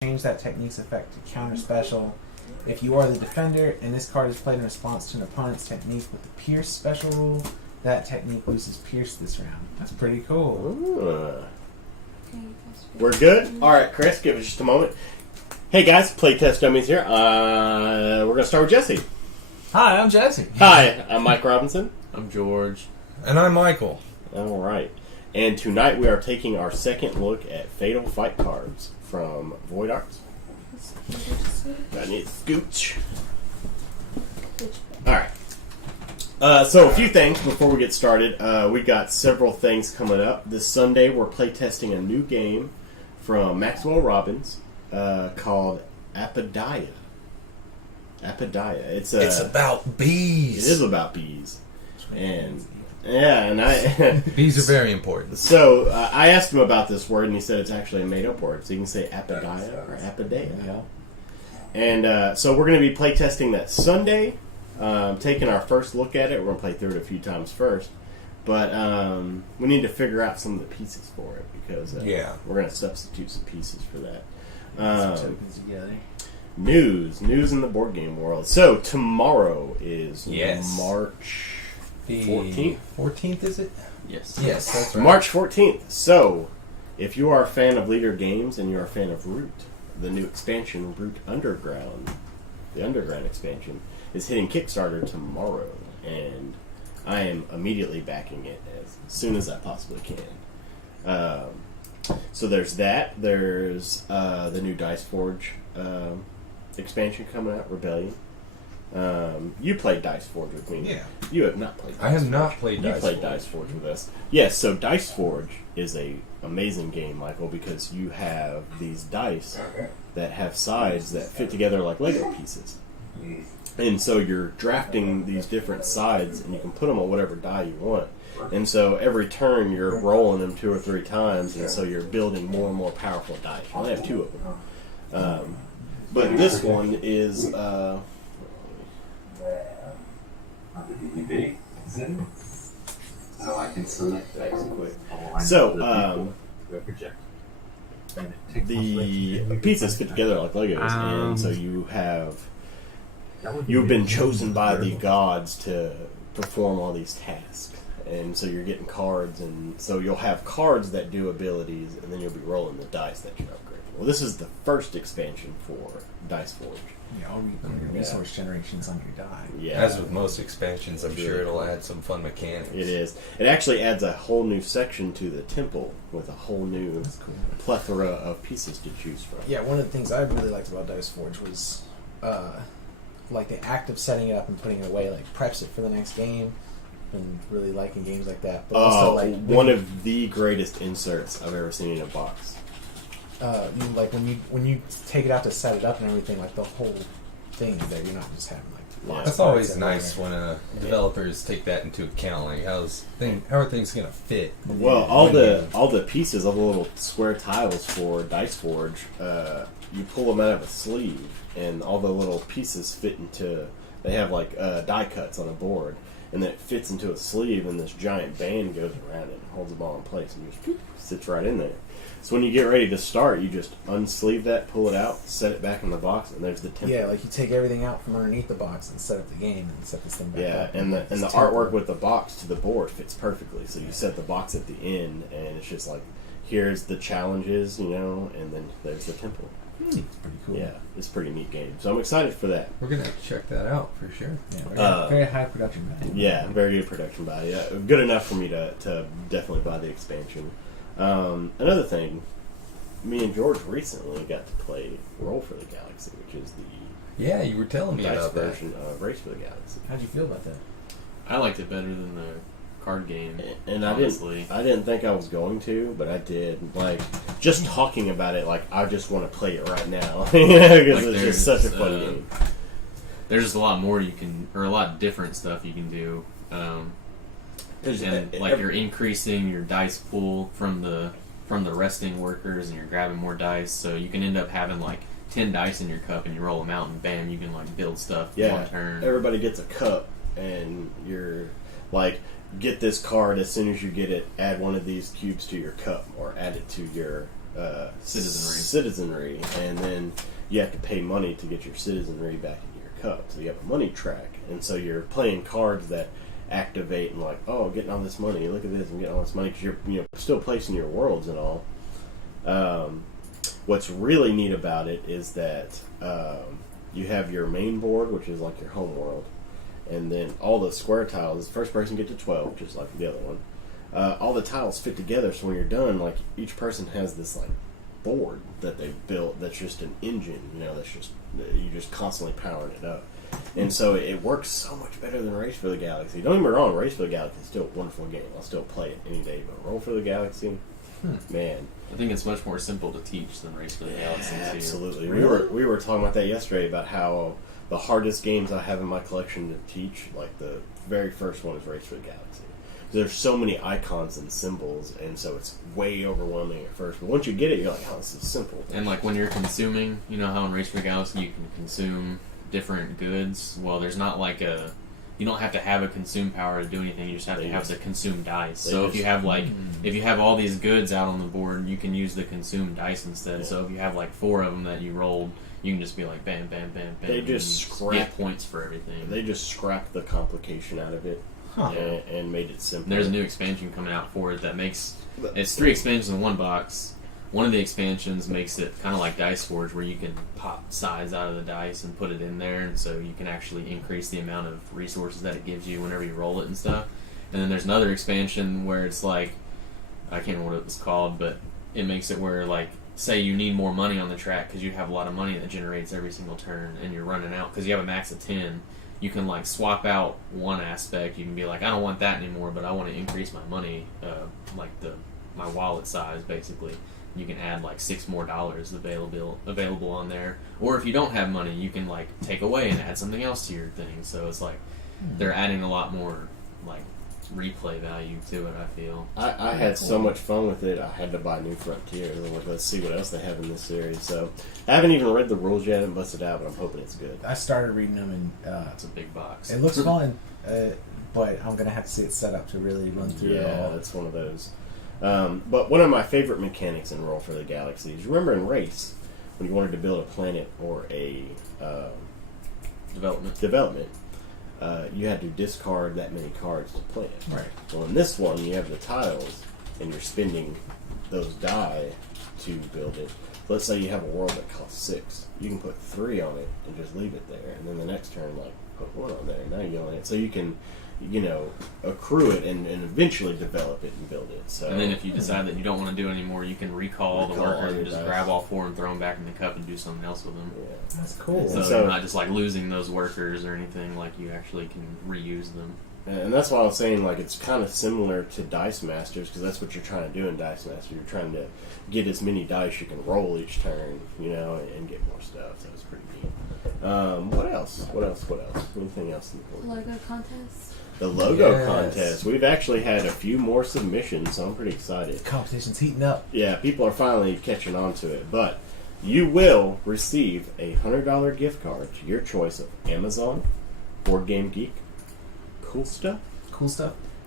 Change that technique's effect to counter special. If you are the defender and this card is played in response to an opponent's technique with the Pierce special rule, that technique loses Pierce this round. That's pretty cool. We're good? Alright, Chris, give us just a moment. Hey guys, Playtest Dummies here. We're going to start with Jesse. Hi, I'm Jesse. Hi, I'm Mike Robinson. I'm George. And I'm Michael. Alright. And tonight we are taking our second look at Fatal Fight cards from Void Arts. I need scooch. Alright. So a few things before we get started. We got several things coming up. This Sunday we're playtesting a new game from Maxwell Robbins called Apodiah. Apodiah. It's about bees. It is about bees. And I bees are very important. So I asked him about this word, and he said it's actually a made-up word. So you can say Apodiah or Apodiah. Yeah. And so we're going to be playtesting that Sunday. Taking our first look at it. We're going to play through it a few times first. But we need to figure out some of the pieces for it because we're going to substitute some pieces for that. Some tokens together. News in the board game world. So tomorrow is March 14th. 14th, is it? Yes. Yes, that's right. March 14th. So if you are a fan of Leader Games and you're a fan of Root, the new expansion, Root Underground, the Underground expansion, is hitting Kickstarter tomorrow, and I am immediately backing it as soon as I possibly can. So there's that. There's the new Dice Forge expansion coming out, Rebellion. You played Dice Forge with me. Yeah. You have not played Dice I have Forge. not played You Dice played Forge. Dice Forge with us. Yes, so Dice Forge is a amazing game, Michael, because you have these dice that have sides that fit together like Lego pieces. And so you're drafting these different sides, and you can put them on whatever die you want. And so every turn you're rolling them 2 or 3 times, and so you're building more and more powerful dice. I only have 2 of them. But this one is... I can select So, the pieces fit together like Legos, and so you've been chosen by the gods to perform all these tasks. And so you're getting cards, and so you'll have cards that do abilities, and then you'll be rolling the dice that you're upgrading. Well, this is the first expansion for Dice Forge. Yeah, I'll read your resource generations on your die. Yeah. As with most expansions, I'm sure it'll add some fun mechanics. It is. It actually adds a whole new section to the temple with a whole new plethora of pieces to choose from. Yeah, one of the things I really liked about Dice Forge was like the act of setting it up and putting it away, like preps it for the next game. And really liking games like that. But also, like one of the greatest inserts I've ever seen in a box. Like when you take it out to set it up and everything, like the whole thing is there. You're not just having like lots That's of always parts nice everywhere. when developers take that into account. Like how everything's gonna fit. Well, all the pieces, all the little square tiles for Dice Forge, you pull them out of a sleeve, and all the little pieces fit into. They have like die cuts on a board. And then it fits into a sleeve, and this giant band goes around it and holds them all in place, and just sits right in there. So when you get ready to start, you just unsleeve that, pull it out, set it back in the box, and there's the template. Yeah, like you take everything out from underneath the box and set up the game and set this thing back up. Yeah, and the artwork with the box to the board fits perfectly. So you set the box at the end, and it's just like, here's the challenges, and then there's the temple. It's pretty cool. Yeah, it's a pretty neat game. So I'm excited for that. We're gonna check that out for sure. Yeah, very high production value. Yeah, very good production value. Yeah, good enough for me to definitely buy the expansion. Another thing, me and George recently got to play Roll for the Galaxy, which is the Yeah, you were telling me dice about that. version of Race for the Galaxy. How'd you feel about that? I liked it better than the card game. And honestly. I didn't think I was going to, but I did. Like, just talking about it, like, I just want to play it right now. Because it's just such a fun game. There's just a lot more you can, or a lot different stuff you can do. And you're increasing your dice pool from the resting workers, and you're grabbing more dice, so you can end up having like 10 dice in your cup, and you roll them out, and bam, you can like build stuff in one turn. Everybody gets a cup, and you're like, get this card as soon as you get it. Add one of these cubes to your cup, or add it to your citizenry, and then you have to pay money to get your citizenry back into your cup. So you have a money track, and so you're playing cards that activate and like, oh, getting all this money. Look at this, I'm getting all this money because you're still placing your worlds and all. What's really neat about it is that you have your main board, which is like your home world, and then all the square tiles. The first person get to 12, just like the other one. All the tiles fit together, so when you're done, like each person has this like board that they've built that's just an engine. That's just you're just constantly powering it up, and so it works so much better than Race for the Galaxy. Don't get me wrong, Race for the Galaxy is still a wonderful game. I'll still play it any day, but Roll for the Galaxy, man. I think it's much more simple to teach than Race for the Galaxy. Absolutely. Really? We were talking about that yesterday about how the hardest games I have in my collection to teach, like the very first one is Race for the Galaxy. There's so many icons and symbols, and so it's way overwhelming at first. But once you get it, you're like, oh, this is simple. And like when you're consuming, you know how in Race for the Galaxy you can consume different goods? Well, there's not like you don't have to have a consume power to do anything. You just have to have the consume dice. So if you have if you have all these goods out on the board, you can use the consume dice instead. Yeah. So if you have like 4 of them that you rolled, you can just be like bam, bam, bam, bam. They just get points for everything. They just scrapped the complication out of it and made it simple. There's a new expansion coming out for it that makes it's 3 expansions in one box. One of the expansions makes it kind of like Dice Forge, where you can pop size out of the dice and put it in there, and so you can actually increase the amount of resources that it gives you whenever you roll it and stuff. And then there's another expansion where it's like, I can't remember what it was called, but it makes it where, like, say you need more money on the track because you have a lot of money that generates every single turn, and you're running out because you have a max of 10. You can like swap out one aspect. You can be like, I don't want that anymore, but I want to increase my money, like my wallet size, basically. You can add like $6 more available on there. Or if you don't have money, you can like take away and add something else to your thing. So it's like they're adding a lot more like replay value to it, I feel. I had so much fun with it, I had to buy New Frontier. I'm like, let's see what else they have in this series. So I haven't even read the rules yet and busted out, but I'm hoping it's good. I started reading them, and it's a big box. It looks fun, but I'm going to have to see it set up to really run through it all. Yeah, that's one of those. But one of my favorite mechanics in Roll for the Galaxy is, remember in Race, when you wanted to build a planet or a development, you had to discard that many cards to play it. Right. Well, in this one, you have the tiles, and you're spending those die to build it. Let's say you have a world that costs 6. You can put 3 on it and just leave it there, and then the next turn, like, put 1 on there, and now you own it. So you can, accrue it and eventually develop it and build it. So, and then if you decide that you don't want to do it anymore, you can recall the workers and just grab all 4 and throw them back in the cup and do something else with them. Yeah. That's cool. So you're not just like losing those workers or anything, like you actually can reuse them. And that's why I was saying, like, it's kind of similar to Dice Masters, because that's what you're trying to do in Dice Master. You're trying to get as many dice you can roll each turn, and get more stuff. So it's pretty neat. What else? Anything else in the board? Logo contest. The logo contest. We've actually had a few more submissions, so I'm pretty excited. Competition's heating up. Yeah, people are finally catching on to it. But you will receive a $100 gift card to your choice of Amazon, Board Game Geek, Cool Stuff,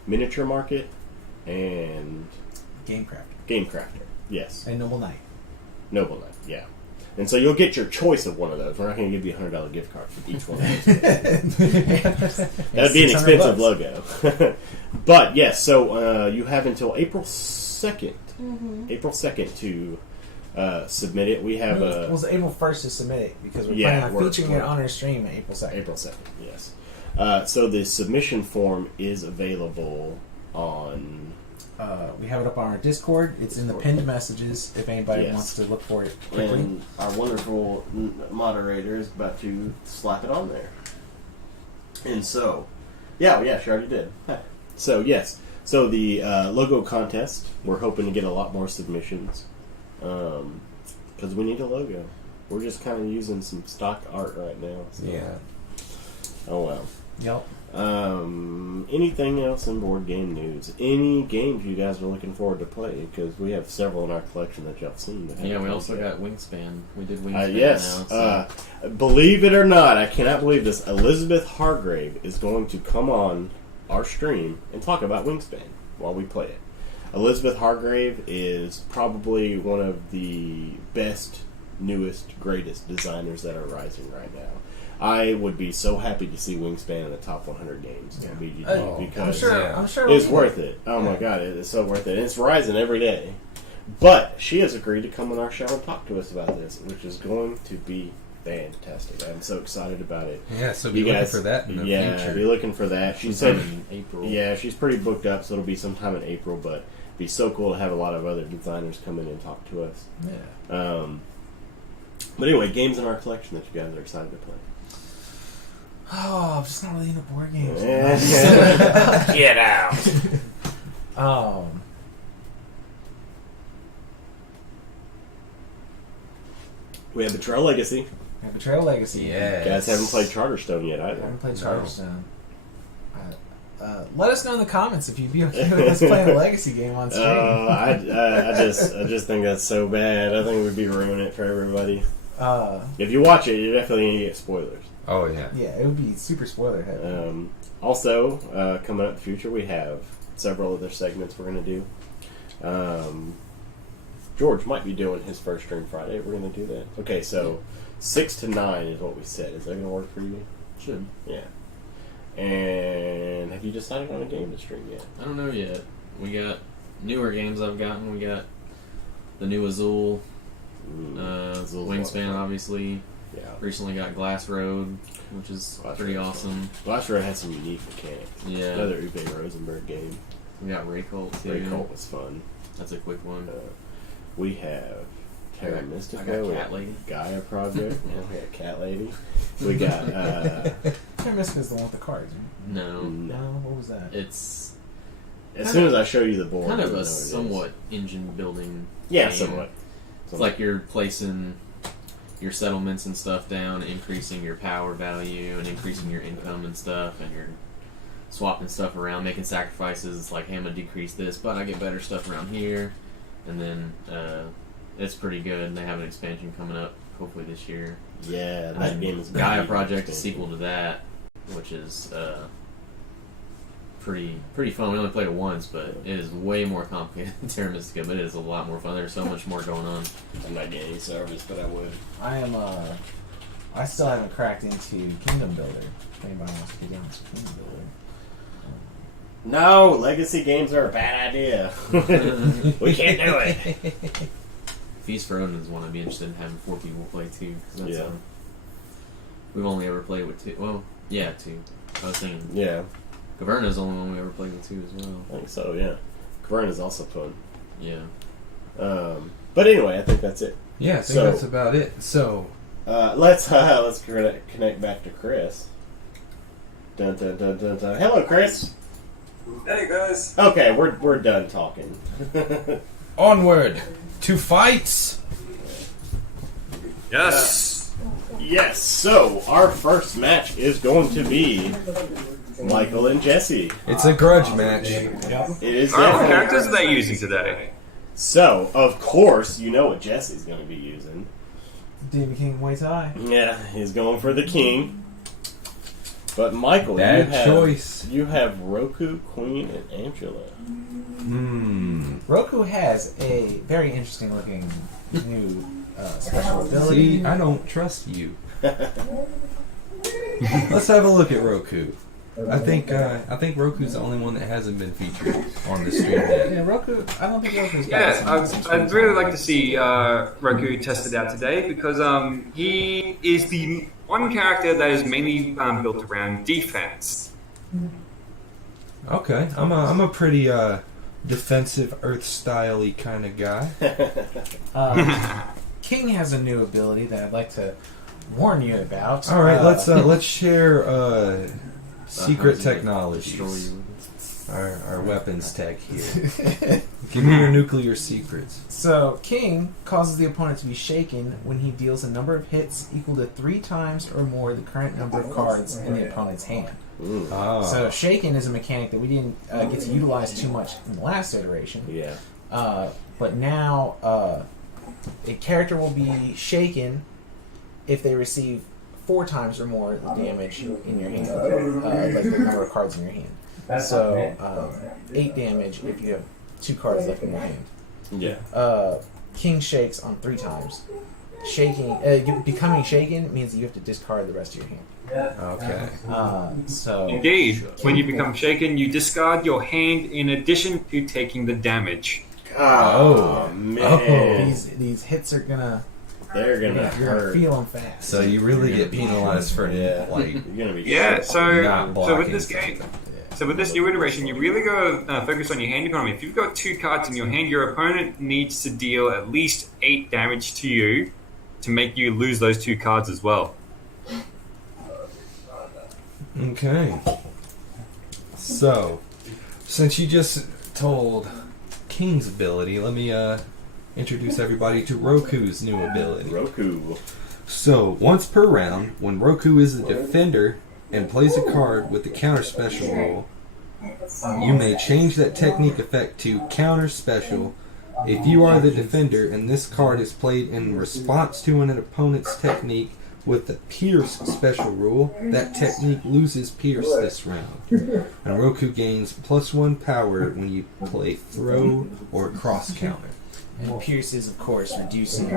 Miniature Market, and Game Crafter. Game Crafter, yes. And Noble Knight, yeah. And so you'll get your choice of one of those. We're not going to give you a $100 gift card for each one of those. That'd be an expensive logo. But yes, so you have until April 2nd. Mm-hmm. April 2nd to submit it. We have it was April 1st to submit it, because we're planning on featuring it on our stream at April 2nd. April 2nd, yes. So the submission form is available on... we have it up on our Discord. It's in the pinned messages if anybody wants to look for it quickly. And our wonderful moderator is about to slap it on there. And so, she already did. So, yes. So the logo contest, we're hoping to get a lot more submissions. Because we need a logo. We're just kind of using some stock art right now. So. Yeah. Oh, well. Yep. Anything else in board game news? Any games you guys are looking forward to play? Because we have several in our collection that y'all have seen. Yeah, we also got Wingspan. We did Wingspan yes. now. So. Believe it or not, I cannot believe this. Elizabeth Hargrave is going to come on our stream and talk about Wingspan while we play it. Elizabeth Hargrave is probably one of the best, newest, greatest designers that are rising right now. I would be so happy to see Wingspan in the top 100 games in BGG because I'm sure it's worth it. Oh my god, it is so worth it. And it's rising every day. But she has agreed to come on our show and talk to us about this, which is going to be fantastic. I'm so excited about it. Yeah, so be looking for that in the future. Be looking for that. She Sometime said in April. Yeah, she's pretty booked up, so it'll be sometime in April, but it'd be so cool to have a lot of other designers come in and talk to us. Yeah. But anyway, games in our collection that you guys are excited to play. Oh, I'm just not really into board games. Get out. We have Betrayal Legacy. I have Betrayal Legacy. Yeah. You guys haven't played Charterstone yet either. I haven't played Charterstone. Let us know in the comments if you'd be okay with us playing a Legacy game on stream. I just think that's so bad. I think it would be ruining it for everybody. If you watch it, you're definitely going to get spoilers. Oh, yeah. Yeah, it would be super spoiler heavy. Also, coming up in the future, we have several other segments we're going to do. George might be doing his first stream Friday. We're going to do that. Okay, so 6 to 9 is what we said. Is that going to work for you? Should. Yeah. And have you decided on a game to stream yet? I don't know yet. We got newer games I've gotten. We got the new Azul, Azul's Wingspan, obviously. Yeah. Recently got Glass Road, which is pretty awesome. Glass Road had some unique mechanics. Yeah. Another Uwe Rosenberg game. We got Ray Cult, too. Ray Cult was fun. That's a quick one. We have Terra Mystica. I got We Cat have Lady. Gaia Project. We got Cat Lady. We got... Terra Mystica's the one with the cards, right? No. No, what was that? It's As soon as I show you the board, kind of you'll know a what it is. somewhat engine building Yeah, game. somewhat. It's like you're placing your settlements and stuff down, increasing your power value and increasing your income and stuff, and you're swapping stuff around, making sacrifices. It's like, hey, I'm going to decrease this, but I get better stuff around here. And then it's pretty good. And they have an expansion coming up, hopefully this year. Yeah, that game is Gaia Project, a sequel to that, which is pretty fun. We only played it once, but it is way more complicated than Terra Mystica, but it is a lot more fun. There's so much more going on. I'm not getting any service, but I would. I still haven't cracked into Kingdom Builder. If anybody wants to get into Kingdom Builder. No, legacy games are a bad idea. We can't do it. Feast for Odin is one I'd be interested in having 4 people play too. 'Cause that's, Yeah. We've only ever played with 2. Well, yeah, 2. I was thinking Yeah, Caverna's the only one we ever played with 2 as well. I think so, yeah. Caverna is also fun. Yeah. But anyway, I think that's it. Yeah, I think that's about it. So, Let's connect back to Chris. Dun, dun, dun, dun, dun. Hello, Chris. Hey guys. Okay, we're done talking. onward to fights! Yes. Yes. So our first match is going to be Michael and Jesse. It's a grudge match. It is. Alright, what definitely- characters are they using today? So of course you know what Jesse's going to be using. Demon King Muay Thai. Yeah, he's going for the king. But Michael, Bad choice. You have Roku, Queen, and Angela. Roku has a very interesting looking new special ability. See, I don't trust you. Let's have a look at Roku. I think Roku's the only one that hasn't been featured on the stream yet. Yeah, Roku. I don't think Roku's Yeah, I'd really like to see Roku tested out today because he is the one character that is mainly built around defense. Okay, I'm a pretty defensive Earth style-y kind of guy. King has a new ability that I'd like to warn you about. All right, let's share secret Destroy technologies. you. Our weapons tech here. Give me your nuclear secrets. So, King causes the opponent to be shaken when he deals a number of hits equal to 3 times or more the current number of cards in the opponent's hand. Ah. So, shaken is a mechanic that we didn't get to utilize too much in the last iteration. Yeah. But now, a character will be shaken if they receive 4 times or more the damage in your hand, like the number of cards in your hand. So, 8 damage if you have 2 cards left in your hand. Yeah. King shakes on 3 times. Shaking, becoming shaken means that you have to discard the rest of your hand. Okay. So Indeed, when you become shaken, you discard your hand in addition to taking the damage. Oh, man. these hits are gonna. They're going to You're gonna hurt. feel them fast. So you really get penalized for like You're going to be Yeah, not blocking. so with this game, so with this new iteration, you really got to focus on your hand economy. If you've got 2 cards in your hand, your opponent needs to deal at least 8 damage to you to make you lose those 2 cards as well. Okay. So, since you just told King's ability, let me introduce everybody to Roku's new ability. Roku. So, once per round, when Roku is the defender and plays a card with the counter special rule, you may change that technique effect to counter special. If you are the defender and this card is played in response to an opponent's technique with the Pierce special rule, that technique loses Pierce this round. And Roku gains +1 power when you play throw or cross counter. And Pierce is, of course, reducing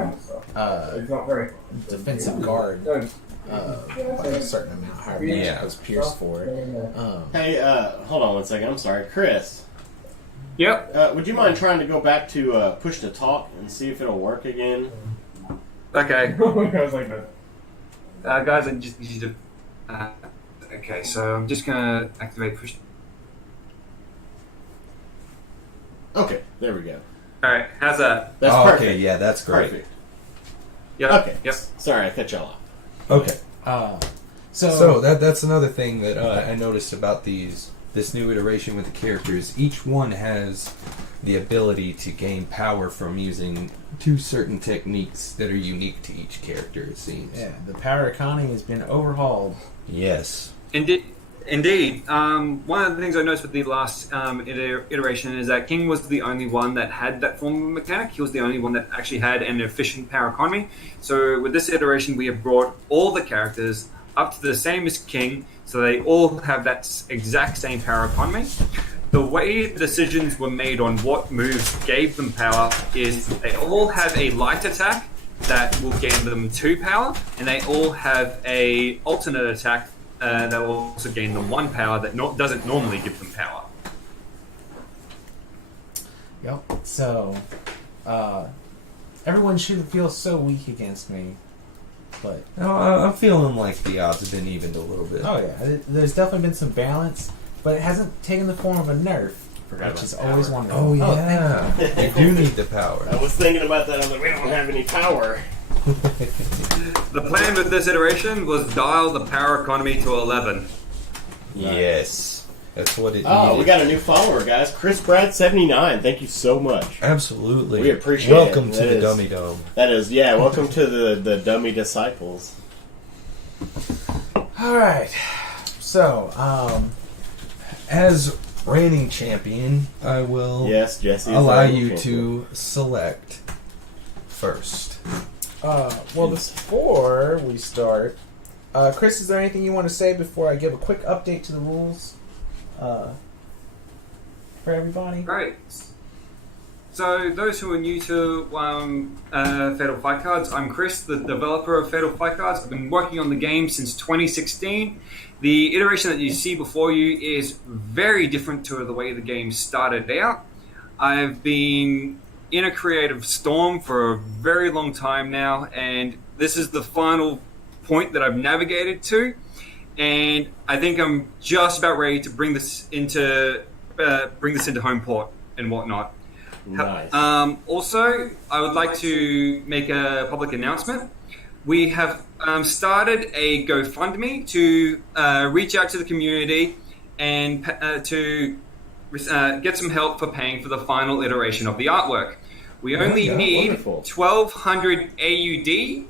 defensive guard by a certain amount. However much it goes Pierce for. Hey, hold on one second. I'm sorry. Chris, Yep. would you mind trying to go back to push to talk and see if it'll work again? Okay. I was like that. Guys, I just need you to... okay, so I'm just going to activate push... Okay, there we go. Alright, how's that? That's Oh, perfect. okay, yeah, that's great. Perfect. Yep. Okay. Yep. Sorry, I cut y'all off. Okay. So that's another thing that I noticed about this new iteration with the characters. Each one has the ability to gain power from using 2 certain techniques that are unique to each character, it seems. yeah, the power economy has been overhauled. Yes. Indeed. One of the things I noticed with the last iteration is that King was the only one that had that form of mechanic. He was the only one that actually had an efficient power economy. So with this iteration, we have brought all the characters up to the same as King, so they all have that exact same power economy. The way the decisions were made on what moves gave them power is they all have a light attack that will gain them 2 power, and they all have a alternate attack that will also gain them 1 power that doesn't normally give them power. Yep. So, everyone shouldn't feel so weak against me, but I'm feeling like the odds have been evened a little bit. oh yeah, there's definitely been some balance, but it hasn't taken the form of a nerf, which is always wonderful. Oh, yeah. You do need the power. I was thinking about that. I was like, we don't have any power. The plan with this iteration was dial the power economy to 11. Yes. That's what it Oh, needed. we got a new follower, guys. Chris Brad 79. Thank you so much. Absolutely. We appreciate it. Welcome to That the is- Dummy Dome. That is, yeah. Welcome to the Dummy Disciples. All right. So, As reigning champion, I will Yes, Jesse. is allow our you champion. to select first. well, before we start, Chris, is there anything you want to say before I give a quick update to the rules for everybody? Great. So, those who are new to Fatal Fight Cards, I'm Chris, the developer of Fatal Fight Cards. I've been working on the game since 2016. The iteration that you see before you is very different to the way the game started out. I've been in a creative storm for a very long time now, and this is the final point that I've navigated to. And I think I'm just about ready to bring this into home port and whatnot. Nice. Also, I would like to make a public announcement. We have started a GoFundMe to reach out to the community and to get some help for paying for the final iteration of the artwork. We only need wonderful. 1,200 AUD.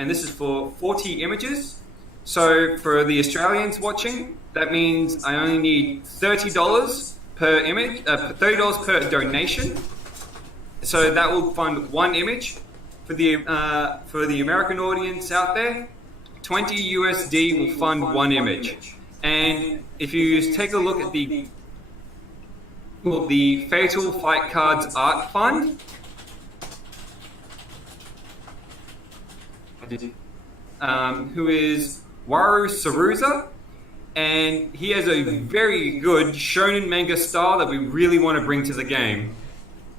And this is for 40 images. So for the Australians watching, that means I only need $30 per image, $30 per donation. So that will fund 1 image. For the American audience out there, 20 USD will fund 1 image. And if you take a look at the called the Fatal Fight Cards Art Fund. Who is Waru Saruza, and he has a very good shonen manga style that we really want to bring to the game.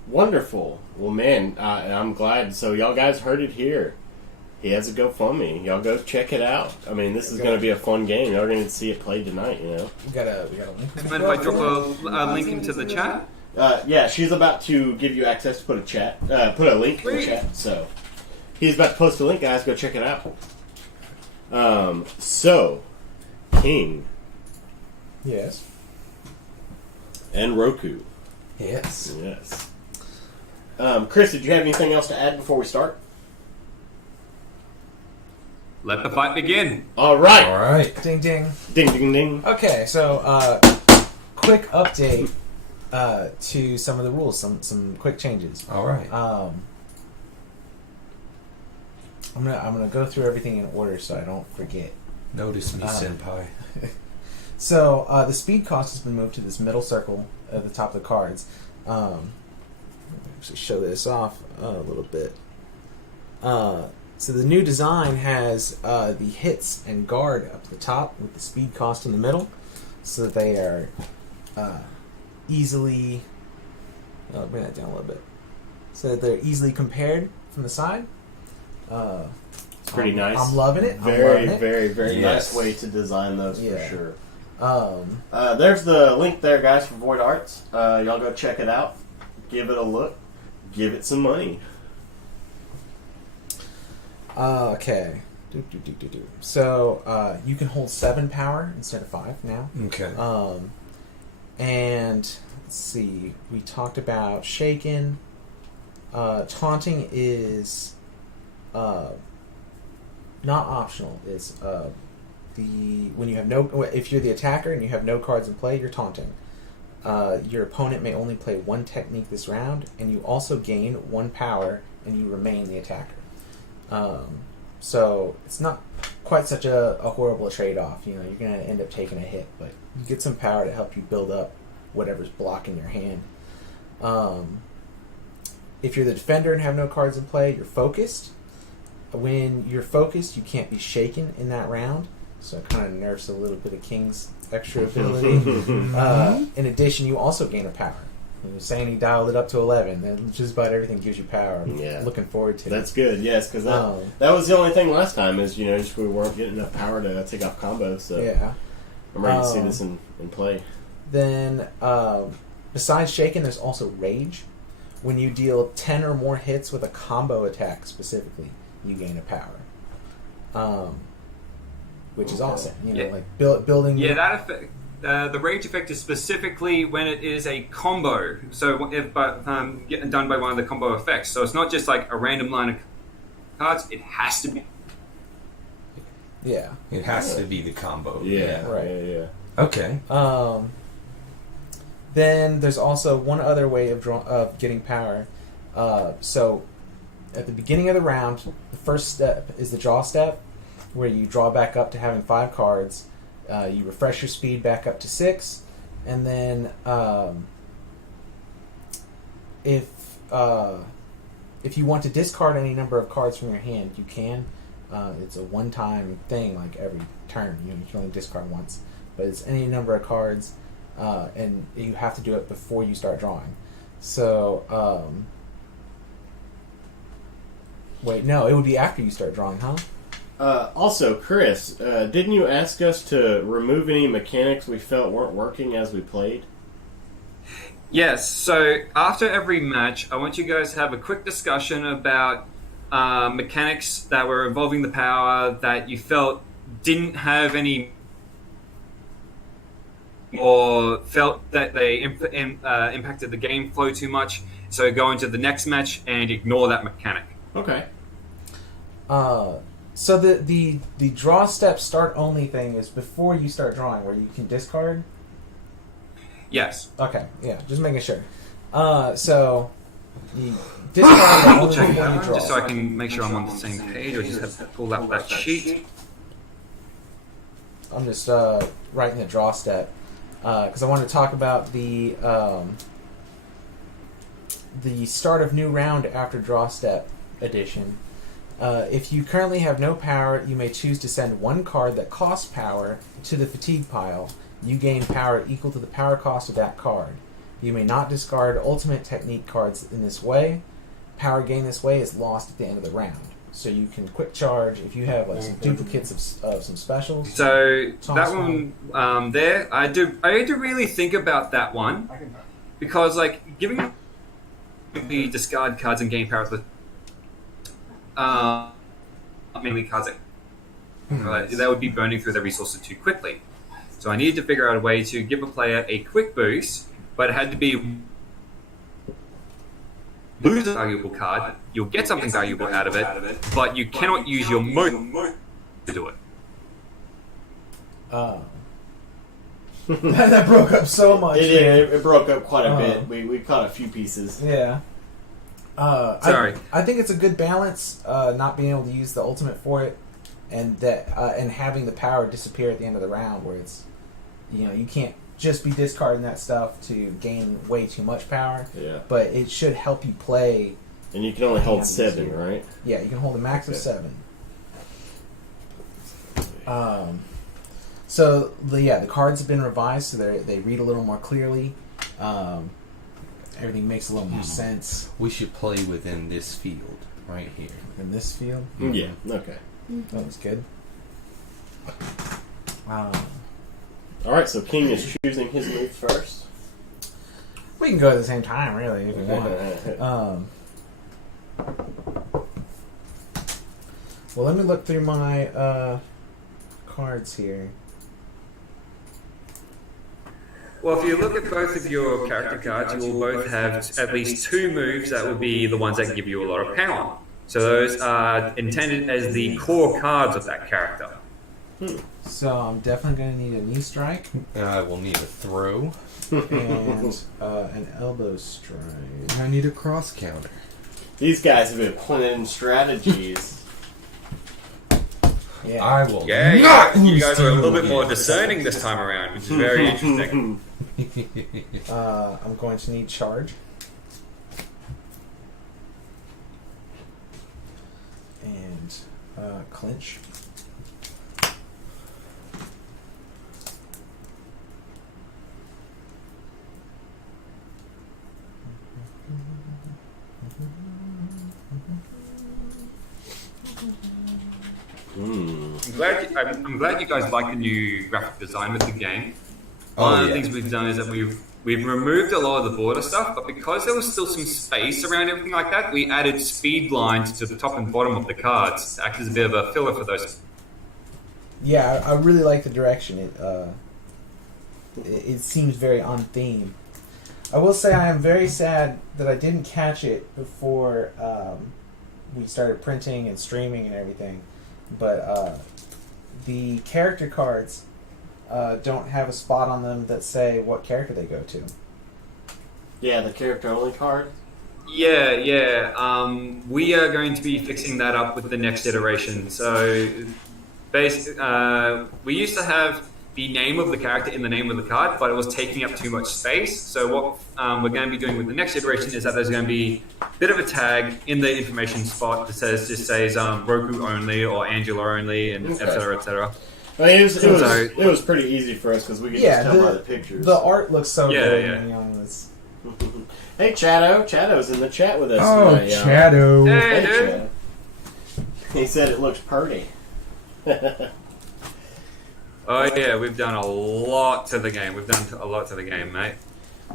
Wonderful. Well, man, I'm glad. So y'all guys heard it here. He has a GoFundMe. Y'all go check it out. I mean, this is going to be a fun game. Y'all are going to see it played tonight, you know? We got a link. Mind if I drop a link into the chat? Yeah, she's about to give you access to put a link in the chat. So he's about to post a link, guys. Go check it out. So, King. Yes. And Roku. Yes. Yes. Chris, did you have anything else to add before we start? Let the fight begin. All right. All right. Ding ding. Ding, ding, ding. Okay, so quick update to some of the rules, some quick changes. All right. I'm gonna go through everything in order so I don't forget. Notice me, senpai. So the speed cost has been moved to this middle circle at the top of the cards. Let me actually show this off a little bit. So the new design has the hits and guard up at the top with the speed cost in the middle, so that they are easily. I'll bring that down a little bit, so that they're easily compared from the side. It's pretty nice. I'm loving it. Very, very, very Yes. nice way to design those for Yeah. sure. There's There's the link there, guys, for Void Arts. Y'all go check it out. Give it a look. Give it some money. Okay. So you can hold 7 power instead of 5 now. Okay. And let's see. We talked about shaken. Taunting is not optional. Is when you have if you're the attacker and you have no cards in play, you're taunting. Your opponent may only play 1 technique this round, and you also gain 1 power, and you remain the attacker. So it's not quite such a horrible trade-off. You know, you're going to end up taking a hit, but you get some power to help you build up whatever's blocking your hand. If you're the defender and have no cards in play, you're focused. When you're focused, you can't be shaken in that round, so it kind of nerfs a little bit of King's extra ability. In addition, you also gain a power. He was saying he dialed it up to 11. Then just about everything gives you power. I'm Yeah. looking forward to That's it. good, yes, because that was the only thing last time is, you know, just we weren't getting enough power to take off combos, so Yeah. I'm ready to see this in play. Then, besides Shaken, there's also Rage. When you deal 10 or more hits with a combo attack specifically, you gain a power. Which is awesome. You know, Yeah. like building... Yeah, that effect. The rage effect is specifically when it is a combo, so if done by one of the combo effects. So it's not just like a random line of cards; it has to be. Yeah. It has to be the combo. Yeah, Right. yeah. Okay. Then there's also one other way of getting power. So at the beginning of the round, the first step is the draw step, where you draw back up to having 5 cards. You refresh your speed back up to 6, and then if you want to discard any number of cards from your hand, you can. It's a one-time thing, like every turn. You can only discard once, but it's any number of cards, and you have to do it before you start drawing. So, wait, no, it would be after you start drawing, huh? Also, Chris, didn't you ask us to remove any mechanics we felt weren't working as we played? Yes. So after every match, I want you guys to have a quick discussion about mechanics that were involving the power that you felt didn't have any, or felt that they impacted the game flow too much. So go into the next match and ignore that mechanic. Okay. So the draw step start only thing is before you start drawing, where you can discard. Yes. Okay, yeah, just making sure. So you discard only Check before you that, draw. just so I can make sure I'm on the same page. I just have to pull up that sheet. I'm just writing the draw step because I want to talk about the the start of new round after draw step edition. If you currently have no power, you may choose to send one card that costs power to the fatigue pile. You gain power equal to the power cost of that card. You may not discard ultimate technique cards in this way. Power gained this way is lost at the end of the round. So you can quick charge if you have like some duplicates of some specials. So that one there, I had to really think about that one because like giving the discard cards and gain power with mainly cards that would be burning through their resources too quickly. So I needed to figure out a way to give a player a quick boost, but it had to be lose a valuable card. You'll get something valuable out of it, but you cannot use your move to do it. That broke up so much. It broke up quite a bit. We caught a few pieces. Yeah. Sorry. I think it's a good balance, not being able to use the ultimate for it, and that and having the power disappear at the end of the round, where it's you can't just be discarding that stuff to gain way too much power. Yeah. But it should help you play. And you can only hold 7, right? Yeah, you can hold a max of 7. So the cards have been revised, so they read a little more clearly. Everything makes a little more sense. We should play within this field right here. In this field? Yeah, okay. That was good. Alright, so King is choosing his move first. We can go at the same time, really, if you want. Well, let me look through my cards here. Well, if you look at both of your character cards, you will both have at least 2 moves that will be the ones that can give you a lot of power. So those are intended as the core cards of that character. So I'm definitely going to need a knee strike. I will need a throw. And an elbow strike. I need a cross counter. These guys have been planning strategies. Yeah. I will Yeah, you guys are a little bit more discerning this time around, which is very interesting. I'm going to need charge. And clinch. I'm glad you guys like the new graphic design with the game. One of the things we've done is that we've removed a lot of the border stuff, but because there was still some space around everything like that, we added speed lines to the top and bottom of the cards to act as a bit of a filler for those. Yeah, I really like the direction. It seems very on theme. I will say I am very sad that I didn't catch it before we started printing and streaming and everything. But the character cards don't have a spot on them that say what character they go to. Yeah, the character only card. Yeah. We are going to be fixing that up with the next iteration. So, we used to have the name of the character in the name of the card, but it was taking up too much space. So what we're going to be doing with the next iteration is that there's going to be a bit of a tag in the information spot that says Roku only or Angela only, and etc. etc. I mean, it was pretty easy for us because we could just tell by the pictures. The art looks so good. Yeah. Hey, Chaddo's in the chat with us tonight. Shadow. Hey, dude. Chad. He said it looks pretty. Oh yeah, we've done a lot to the game. We've done a lot to the game, mate.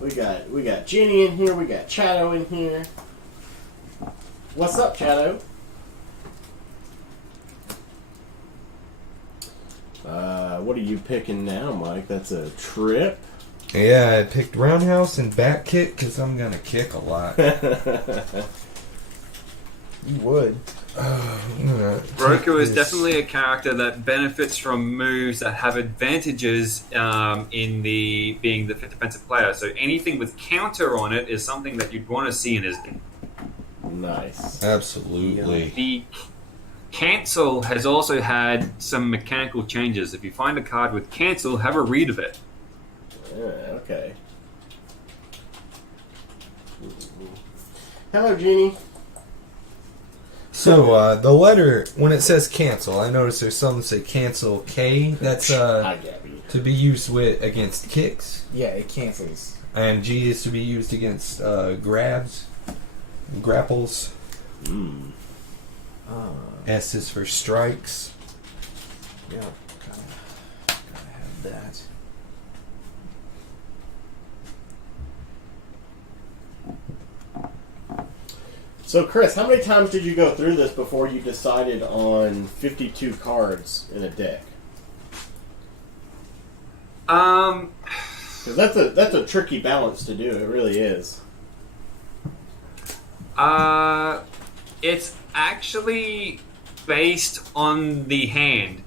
We got Jenny in here. We got Chaddo in here. What's up, Chaddo? What are you picking now, Mike? That's a trip. Yeah, I picked roundhouse and back kick because I'm gonna kick a lot. You would. Roku is definitely a character that benefits from moves that have advantages in being the defensive player. So anything with counter on it is something that you'd want to see in his game. Nice. Absolutely. The cancel has also had some mechanical changes. If you find a card with cancel, have a read of it. Yeah, okay. Hello, Jeannie. So, the letter, when it says cancel, I notice there's some that say cancel K. That's Hi, Gabby. to be used with against kicks. Yeah, it cancels. And G is to be used against grabs, grapples. Mm. S is for strikes. Yeah, gotta have that. So, Chris, how many times did you go through this before you decided on 52 cards in a deck? Because that's a tricky balance to do. It really is. It's actually based on the hand.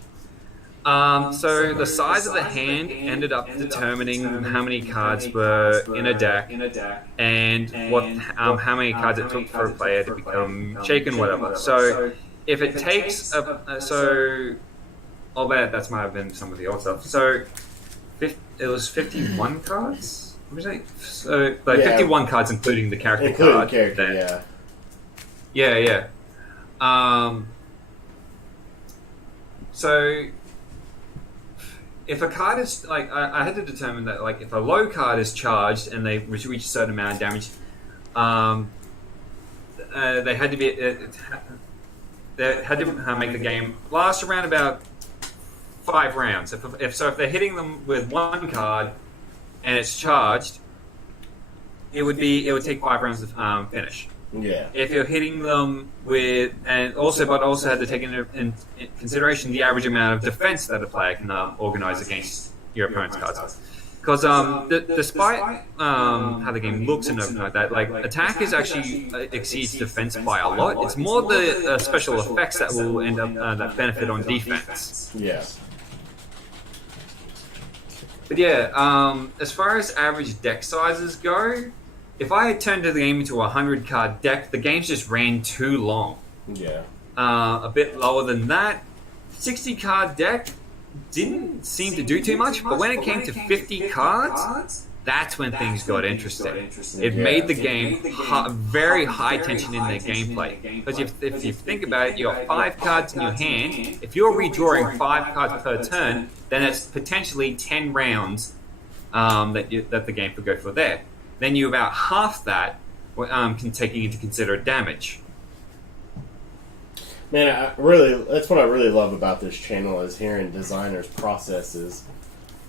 So the size of the hand ended up determining how many cards were in a deck and what how many cards it took for a player to become shaken, whatever. So if it takes I'll bet that might have been some of the old stuff. So it was 51 cards. What was it? So 51 cards, including the character Including card. character, yeah. Yeah. So if a card is I had to determine that if a low card is charged and they reach a certain amount of damage, they had to be they had to make the game last around about 5 rounds. If they're hitting them with one card and it's charged, it would take 5 rounds to finish. Yeah. If you're hitting them with, but also had to take into consideration the average amount of defense that a player can organize against your opponent's cards. Because despite how the game looks and everything like that, attack is actually exceeds defense by a lot. It's more the special effects that will end up that benefit on defense. Yeah. But yeah, as far as average deck sizes go, if I had turned the game into a 100-card deck, the games just ran too long. Yeah. A bit lower than that, 60-card deck didn't seem to do too much, but when it came to 50 cards, that's when things got interesting. It made the game very high tension in their gameplay. Because if you think about it, you got 5 cards in your hand. If you're redrawing 5 cards per turn, then it's potentially 10 rounds that the game could go for there. Then you about half that taking into consider damage. Man, that's what I really love about this channel is hearing designers' processes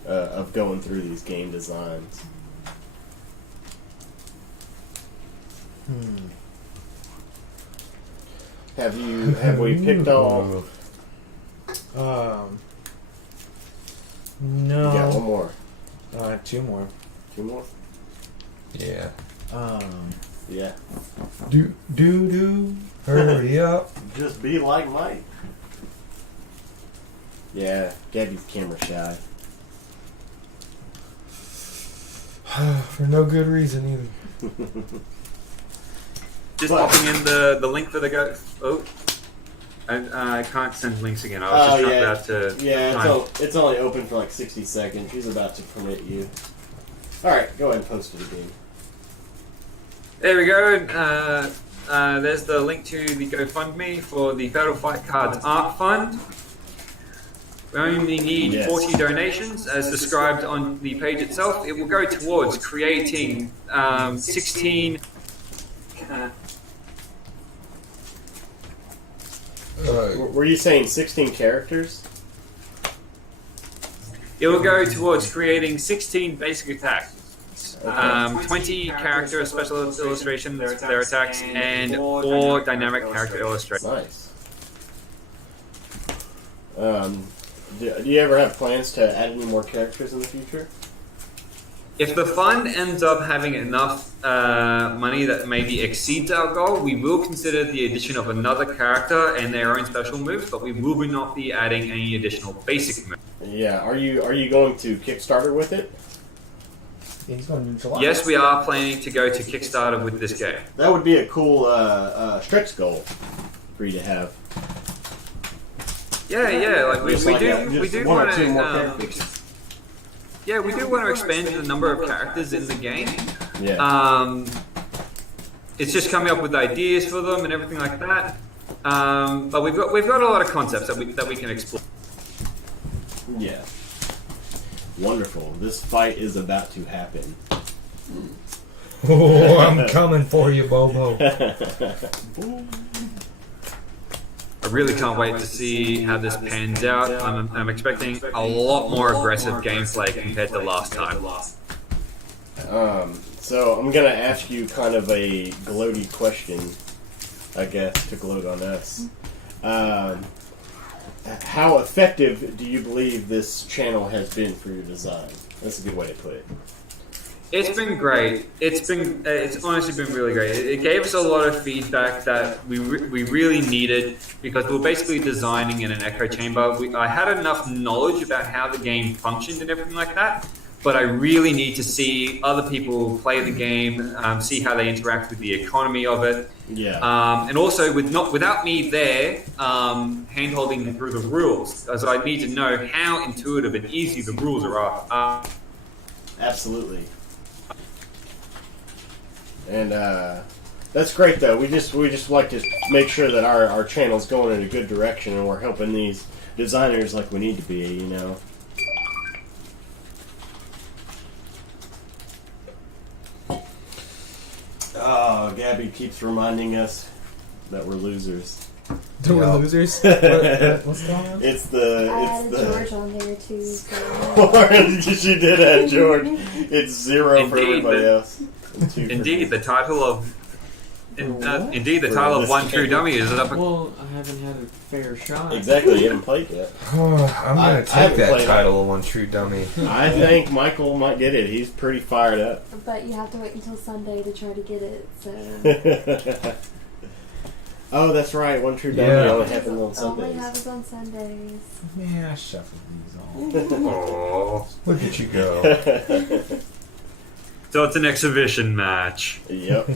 of going through these game designs. Have we picked all? No. Yeah, one more. 2 more. 2 more? Yeah. Yeah. Hurry up. Just be like Mike. Yeah, Gabby's camera shy. For no good reason either. Just popping in the link for the go. Oh, I can't send links again. I was just about to. Yeah, it's only open for 60 seconds. She's about to permit you. All right, go ahead and post it again. There we go. There's the link to the GoFundMe for the Fatal Fight Cards Art Fund. We only need 40 donations, as described on the page itself. It will go towards creating 16. Were you saying 16 characters? It will go towards creating 16 basic attacks. 20 character special illustrations, their attacks, and 4 dynamic character illustrations. Nice. Do you ever have plans to add any more characters in the future? If the fund ends up having enough money that maybe exceeds our goal, we will consider the addition of another character and their own special moves, but we will not be adding any additional basic moves. Yeah. Are you going to Kickstarter with it? Yeah, he's going to July. Yes, we are planning to go to Kickstarter with this game. That would be a cool stretch goal for you to have. Yeah. We do one want or two more to. characters. Yeah, we do want to expand the number of characters in the game. Yeah. it's just coming up with ideas for them and everything like that. But we've got a lot of concepts that we can explore. Yeah. Wonderful. This fight is about to happen. Oh, I'm coming for you, Bobo. I really can't wait to see how this pans out. I'm expecting a lot more aggressive gameplay compared to last time. So I'm gonna ask you kind of a gloaty question, I guess, to gloat on us. How effective do you believe this channel has been for your design? That's a good way to put it. It's been great. It's honestly been really great. It gave us a lot of feedback that we really needed because we were basically designing in an echo chamber. I had enough knowledge about how the game functioned and everything like that, but I really need to see other people play the game, see how they interact with the economy of it. Yeah. And also without me there, hand-holding them through the rules. So I need to know how intuitive and easy the rules are. Absolutely. And that's great, though. We just like to make sure that our channel's going in a good direction, and we're helping these designers like we need to be. You know. Oh, Gabby keeps reminding us that we're losers. We're losers? What's going on? It's the George on there too. So. She did add George. It's 0 for Indeed, everybody else. Indeed, the title of One True Dummy is up. Well, I haven't had a fair shot. Exactly, you haven't played yet. I'm I going to take haven't that played title of One True Dummy. I think Michael might get it. He's pretty fired up. But you have to wait until Sunday to try to get it. So. Oh, that's right. One True Dummy only happens on Only Sundays. happens on Sundays. Man, I shuffled these all. Oh. Look at you go. So it's an exhibition match. Yep.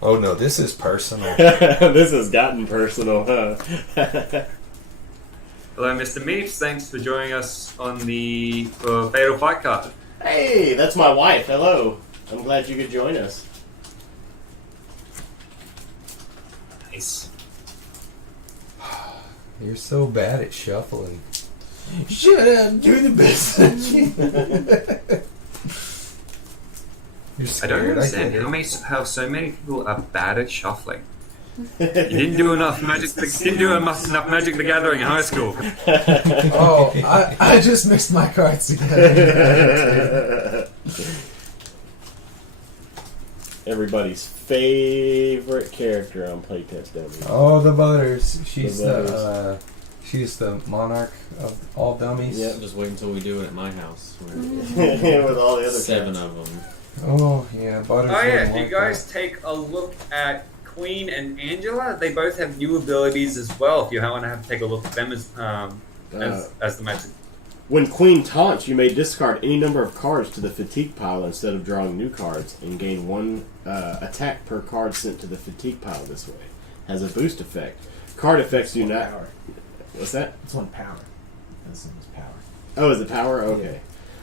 Oh no, this is personal. This has gotten personal, huh? Hello, Mr. Meeps. Thanks for joining us on the Fatal Fight card. Hey, that's my wife. Hello. I'm glad you could join us. Nice. You're so bad at shuffling. Shut up! Do the best that you You're I scared. don't understand get it. how so many people are bad at shuffling. You didn't do enough Magic. Didn't do enough Magic the Gathering in high school. Oh, I just mixed my cards together. Everybody's favorite character on Playtest Dummies. Oh, the Butters. She's the monarch of all dummies. Yep. Just wait until we do it at my house. With all the other 7 cats. of them. Oh yeah, Butters. Oh yeah, wouldn't do you like guys take a look at Queen and Angela? They both have new abilities as well. If you want to have to take a look at them as the Magic. When Queen taunts, you may discard any number of cards to the fatigue pile instead of drawing new cards, and gain 1 attack per card sent to the fatigue pile this way. Has a boost effect. Card effects do not... Power. What's that? It's one power. This one's power. Oh, is it power? Okay.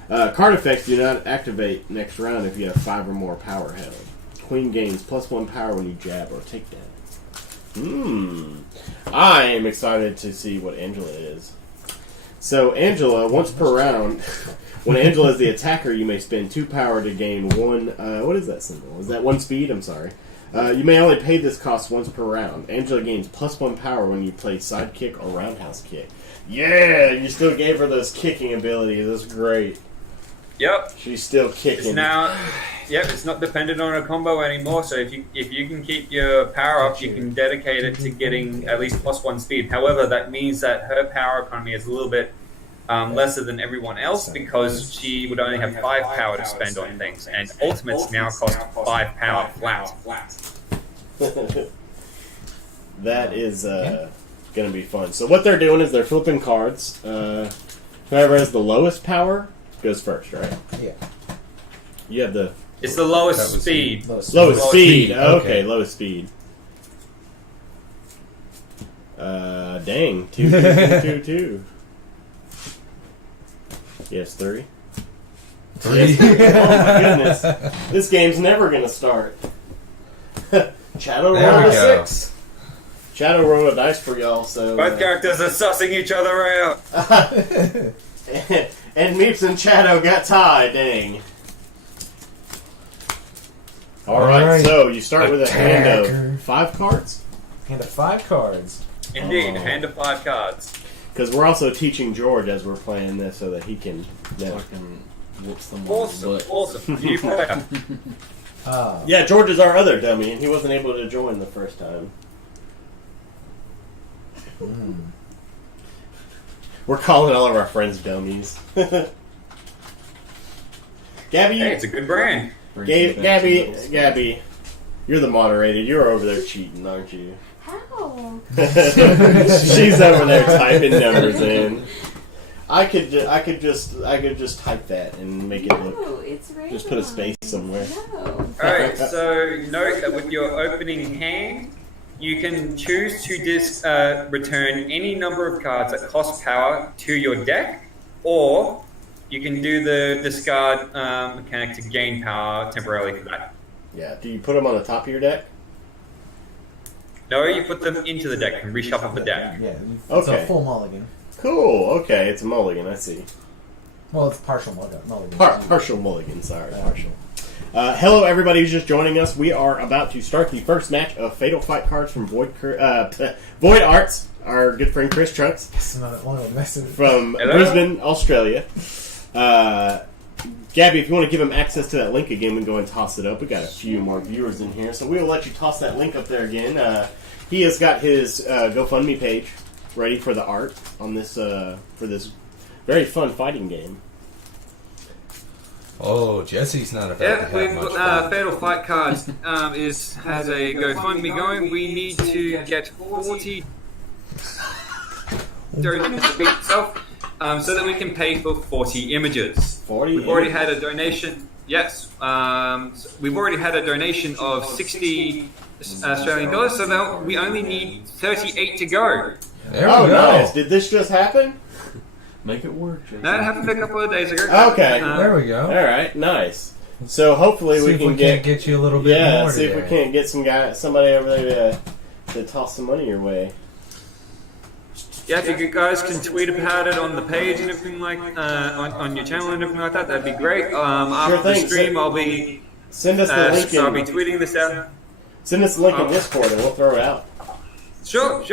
Card effects do not activate next round if you have 5 or more power held. Queen gains +1 power when you jab or take damage. I am excited to see what Angela is. So, Angela, once per round, when Angela is the attacker, you may spend 2 power to gain 1... what is that symbol? Is that 1 speed? I'm sorry. You may only pay this cost once per round. Angela gains +1 power when you play sidekick or roundhouse kick. Yeah! You still gave her those kicking abilities. That's great. Yep. She's still kicking. It's now, it's not dependent on a combo anymore. So if you can keep your power up, you can dedicate it to getting at least +1 speed. However, that means that her power economy is a little bit lesser than everyone else because she would only have 5 power to spend on things, and ultimates now cost 5 power flat. That is going to be fun. So what they're doing is they're flipping cards. Whoever has the lowest power goes first, right? Yeah. You have the It's the lowest speed. lowest Lowest speed. speed. Okay, lowest speed. Dang. 2, 2, 2, 2, 2. Yes, 3. Three. Yes. Oh my goodness. This game's never going to start. Shadow There rolled we a go. 6. Shadow rolled a dice for y'all, so... Both characters are sussing each other out. And Meeps and Shadow got tied, dang. Alright, so you start with a hand Attacker. of 5 cards? Hand of 5 cards. Indeed, Oh. hand of 5 cards. Because we're also teaching George as we're playing this so that he can... Fucking whoop someone's Awesome, butt. awesome. New player. Yeah, George is our other dummy, and he wasn't able to join the first time. We're calling all of our friends dummies. Gabby, Hey, it's a good brand. Brings me back to middle school. Gabby, you're the moderator. You're over there cheating, aren't you? How? She's over there typing numbers in. I could just type that and make it look. No, it's random. Just put a space somewhere. No. Alright, so note that with your opening hand, you can choose to return any number of cards that cost power to your deck, or you can do the discard mechanic to gain power temporarily for that. Yeah. Do you put them on the top of your deck? No, you put them into the deck and reshuffle the deck. Yeah, it's Okay. a full mulligan. Cool. Okay, it's a mulligan. I see. Well, it's partial mulligan. Partial mulligan. Sorry, partial. Hello, everybody who's just joining us. We are about to start the first match of Fatal Fight cards from Void Arts. Our good friend Chris Trunks That's another one of the messages. from Hello. Brisbane, Australia. Gabby, if you want to give him access to that link again, we can go and toss it up. We got a few more viewers in here, so we will let you toss that link up there again. He has got his GoFundMe page ready for the art on this for this very fun fighting game. Oh, Jesse's not about to Yeah, have we've much got fun. Fatal Fight cards has a GoFundMe going. We need to get 40 donations to beat itself, so that we can pay for 40 images. 40. We've already had a donation. Yes, we've already had a donation of 60 Australian dollars, so now we only need 38 to go. There we Oh, go. nice! Did this just happen? Make it work, Jason. That happened a couple of days ago. Okay. There we go. All right, nice. So hopefully See we if can we get can't get you a little bit more see if we today. can't get somebody over there to toss some money your way. Yeah, if you guys can tweet about it on the page and everything like on your channel and everything like that, that'd be great. After the thing. stream, I'll be Send us the link. so I'll be tweeting this out. Send us the link in Discord and we'll throw it out. Sure.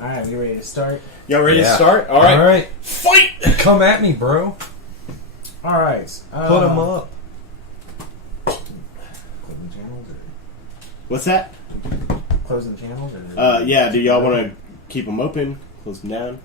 Alright, we ready to start? Y'all ready to Yeah. start? All All right, right. fight! Come at me, bro. Alright. Put them up. Closing channels or What's that? closing channels or Yeah. Do y'all want to keep them open? Close them down?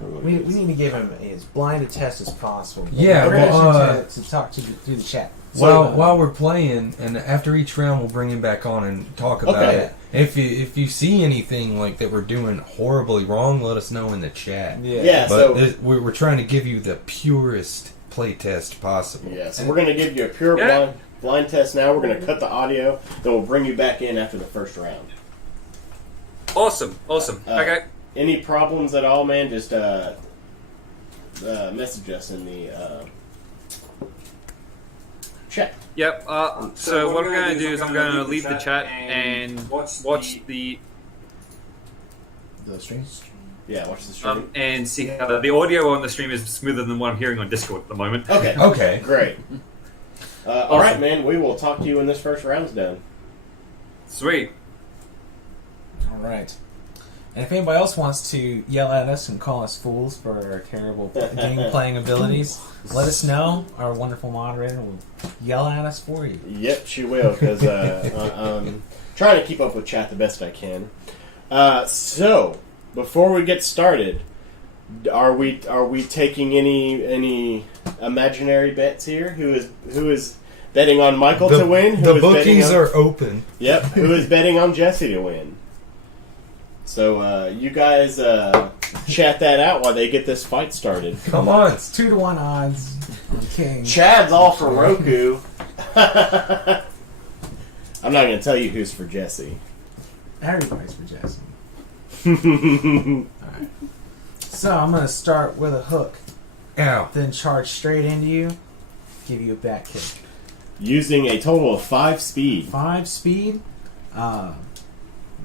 we need to give him as blind a test as possible. Yeah, We're well, gonna to talk through the chat. While we're playing, and after each round, we'll bring him back on and talk about Okay. it. If you see anything like that we're doing horribly wrong, let us know in the chat. Yeah. But So we're trying to give you the purest playtest possible. yeah. So we're gonna give you a pure Yeah. blind test now. We're gonna cut the audio. Then we'll bring you back in after the first round. Awesome. Okay. Any problems at all, man? Just message us in the chat. Yep. So what I'm going to do is I'm going to leave the chat and watch the streams. Yeah, watch the stream. and see how the audio on the stream is smoother than what I'm hearing on Discord at the moment. Okay. Okay. Great. All right, man. We will talk to you when this first round's done. Sweet. Alright. And if anybody else wants to yell at us and call us fools for our terrible game playing abilities, let us know. Our wonderful moderator will yell at us for you. Yep, she will, because I'm trying to keep up with chat the best I can. So, before we get started, are we taking any imaginary bets here? Who is betting on Michael to win? Who The is betting bookies on, are open. Yep. Who is betting on Jesse to win? So you guys chat that out while they get this fight started. Come on. It's 2-1 odds on King. Chad's all for Roku. I'm not going to tell you who's for Jesse. Everybody's for Jesse. Alright. So I'm going to start with a hook, Ow. then charge straight into you, give you a back kick. Using a total of 5 speed. 5 speed. I'm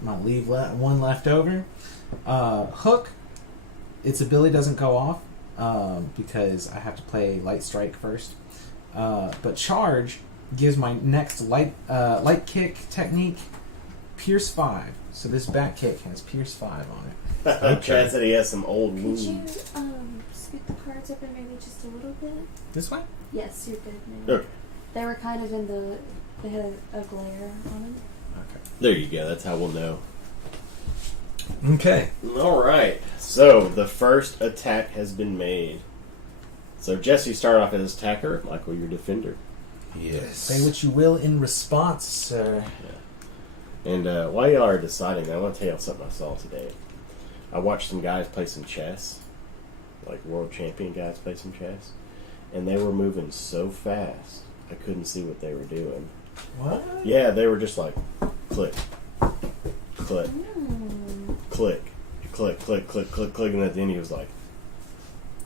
gonna leave one left over. Hook. Its ability doesn't go off because I have to play Light Strike first. But Charge gives my next light kick technique Pierce 5. So this back kick has Pierce 5 on it. Chad said he has some old Could wounds. you scoot the cards open maybe just a little bit? This way? Yes, you're good now. Okay. They were kind of they had a glare on them. Okay. There you go. That's how we'll know. Okay. All right. So the first attack has been made. So Jesse, start off as attacker. Michael, your defender. Yes. Say what you will in response, sir. And while y'all are deciding, I want to tell y'all something I saw today. I watched some guys play some chess, like world champion guys play some chess, and they were moving so fast I couldn't see what they were doing. What? Yeah, they were just like click, click, click, click, click, click, click, click, and at the end he was like,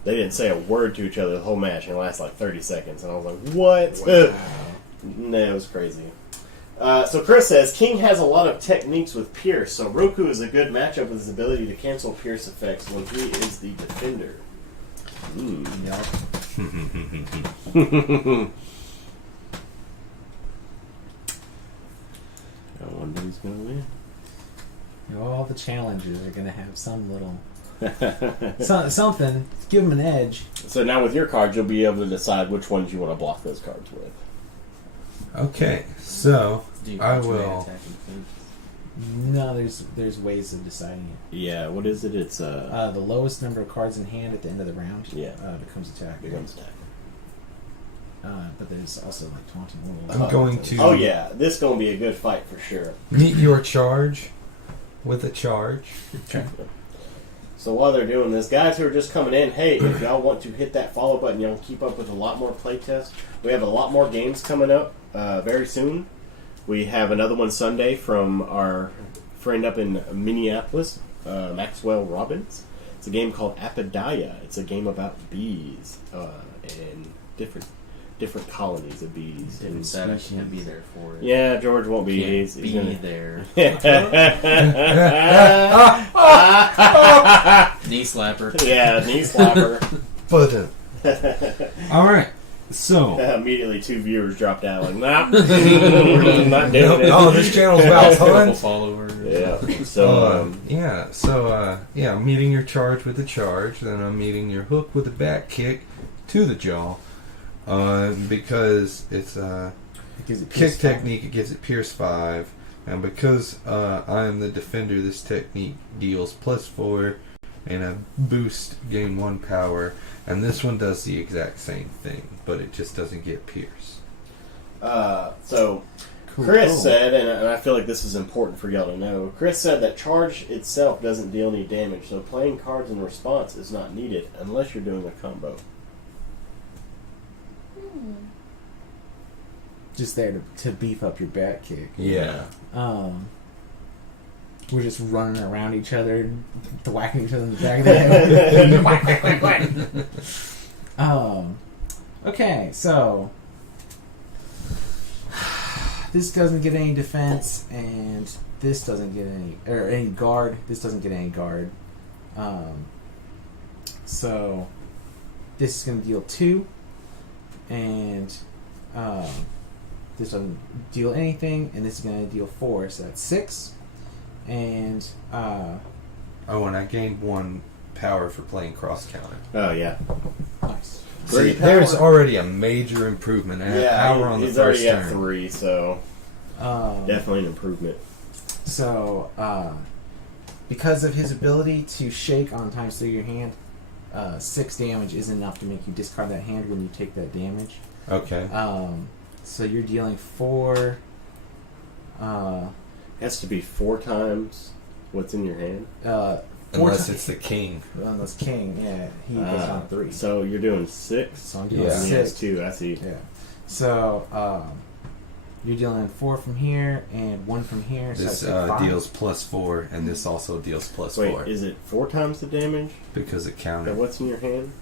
they didn't say a word to each other the whole match, and it lasted like 30 seconds, and I was like, what? Wow. No, it was crazy. So Chris says, King has a lot of techniques with Pierce, so Roku is a good matchup with his ability to cancel Pierce effects when he is the defender. Yep. I wonder who's going to win. All the challenges are going to have some little... something. Give them an edge. So now with your cards, you'll be able to decide which ones you want to block those cards with. Okay, so Do you I want your will. attack and defense? No, there's ways of deciding it. Yeah, what is it? It's The lowest number of cards in hand at the end of the round becomes attack. becomes attack. But there's also like taunting. I'm going to Oh yeah, this is going to be a good fight for sure. meet your charge with a charge. Okay. So while they're doing this, guys who are just coming in, hey, if y'all want to hit that follow button, y'all keep up with a lot more playtests. We have a lot more games coming up very soon. We have another one Sunday from our friend up in Minneapolis, Maxwell Robbins. It's a game called Apidia. It's a game about bees and different colonies of bees. David And said I can't be there for it. yeah, George won't be. Can't He's be gonna... there. yeah, Knee slapper. knee slapper. But all right, so Immediately 2 viewers dropped out like, nah, we're not doing it. no, this channel's about Couple fun. followers. Yeah. So meeting your charge with the charge, then I'm meeting your hook with the back kick to the jaw, because it's Because it kick Pierce 5. technique. It gives it Pierce 5, and because I am the defender, this technique deals +4 and a boost gain 1 power, and this one does the exact same thing, but it just doesn't get Pierce. so Chris said, and I feel like this is important for y'all to know, Chris said that charge itself doesn't deal any damage, so playing cards in response is not needed unless you're doing a combo. Just there to beef up your back kick. Yeah. We're just running around each other, whacking each other in the back of the head. Whack, whack, whack, whack. Okay, so this doesn't get any defense, and this doesn't get any guard. This doesn't get any guard. So this is going to deal 2, and this doesn't deal anything, and this is going to deal 4, so that's 6. And Oh, and I gained 1 power for playing cross counter. Oh, yeah. nice. So Great there's power. already a major improvement. I had power on the he's first already at turn. 3, so definitely an improvement. So because of his ability to shake on times 3 your hand, 6 damage is enough to make you discard that hand when you take that damage. Okay. So you're dealing 4. Has to be 4 times what's in your hand. 4 Unless ti- it's the king. unless king, yeah, he goes on 3. So you're doing 6. So I'm doing Yeah. And he has 6. 2. I see. Yeah. So you're dealing 4 from here and 1 from here. This so that's 5. deals +4, and this also deals +4 Wait, is it 4 times the damage? because it Or counted. what's in your hand?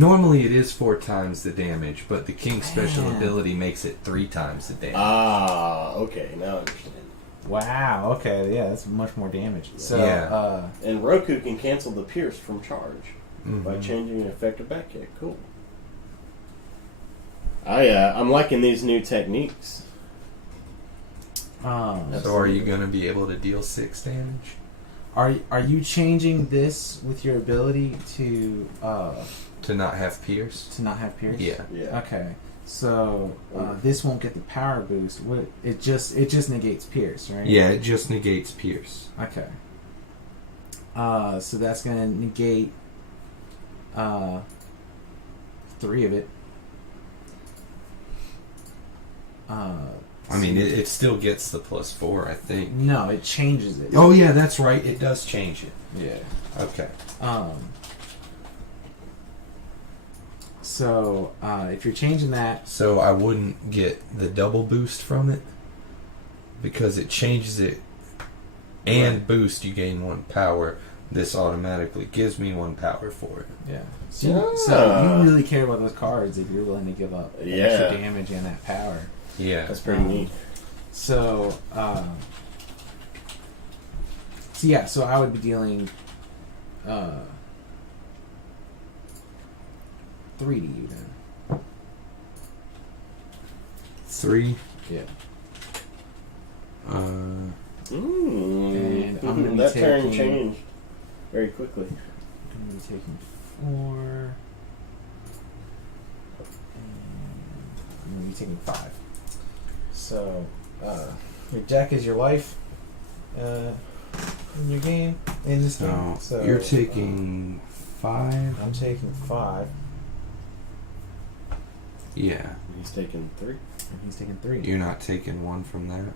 Normally it is 4 times the damage, but the King's special Man. ability makes it 3 times the damage. Ah, okay, now I understand. Wow. Okay. Yeah, that's much more damage. So. Yeah. And Roku can cancel the pierce from charge by Mhm. changing an effective back kick. Cool. I'm liking these new techniques. So are you going to be able to deal 6 damage? Are you changing this with your ability to To not have Pierce? not have pierce? Yeah. Yeah. Okay. So this won't get the power boost. It just negates pierce, right? Yeah, it just negates Pierce. Okay. So that's gonna negate 3 of it. I mean, it still gets the +4, I think. No, it changes it. Oh, yeah, that's right. It does change it. Yeah. Okay. So if you're changing that, So I wouldn't get the double boost from it because it changes it and Right. boost, you gain 1 power. This automatically gives me 1 power for it. yeah. So you really care about those cards if you're willing to give up Yeah. extra damage and that power. Yeah. That's pretty neat. So, so I would be dealing 3 to you then. 3. Yeah. And I'm gonna be That turn taking- changed very quickly. I'm going to be taking 4. And I'm going to be taking 5. So, your deck is your life in your game, in this game. So So you're taking 5. I'm taking 5, Yeah. He's taking 3. and he's taking 3. You're not taking 1 from that.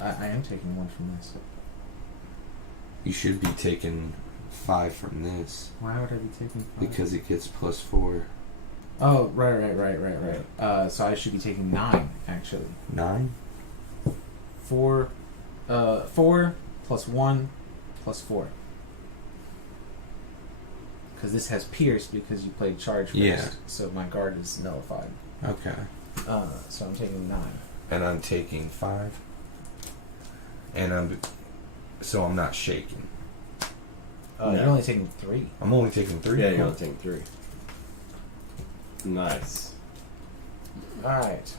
I am taking 1 from this. You should be taking 5 from this Why would I be taking 5? because it gets +4. Oh, right. So I should be taking 9, actually. 9? 4 plus 1 plus 4. Because this has pierce because you played charge first. Yeah. So my guard is nullified. Okay. So I'm taking 9. And I'm taking 5. And so I'm not shaking. No. You're only taking 3. I'm only taking 3. Yeah, you're only taking 3. Nice. Alright.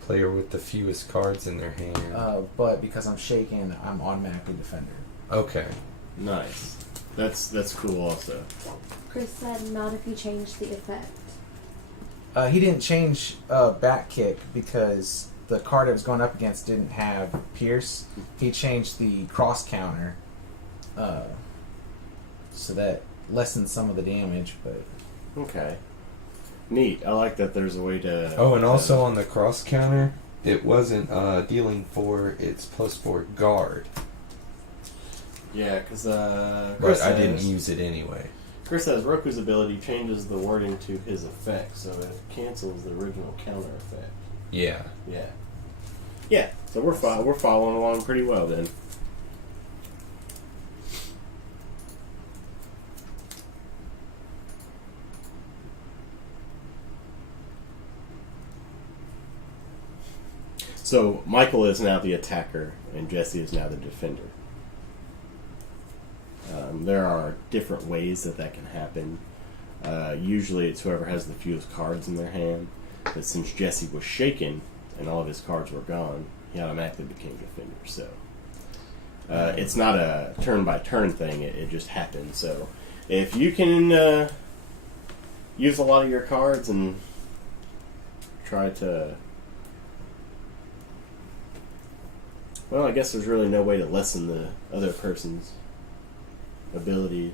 Player with the fewest cards in their hand. But because I'm shaken, I'm automatically defender. Okay. Nice. That's cool also. Chris said not if you change the effect. He didn't change back kick because the card I was going up against didn't have pierce. He changed the cross counter, so that lessened some of the damage. But Okay. Neat. I like that there's a way to... Oh, and also on the cross counter, it wasn't dealing 4, it's +4 guard. Yeah, because But I didn't use it anyway. Chris says Roku's ability changes the wording to his effect, so it cancels the original counter effect. Yeah. Yeah. Yeah, so we're following along pretty well then. So Michael is now the attacker, and Jesse is now the defender. There are different ways that can happen. Usually it's whoever has the fewest cards in their hand. But since Jesse was shaken and all of his cards were gone, he automatically became defender. So it's not a turn-by-turn thing. It just happens. So if you can use a lot of your cards and try to... Well, I guess there's really no way to lessen the other person's ability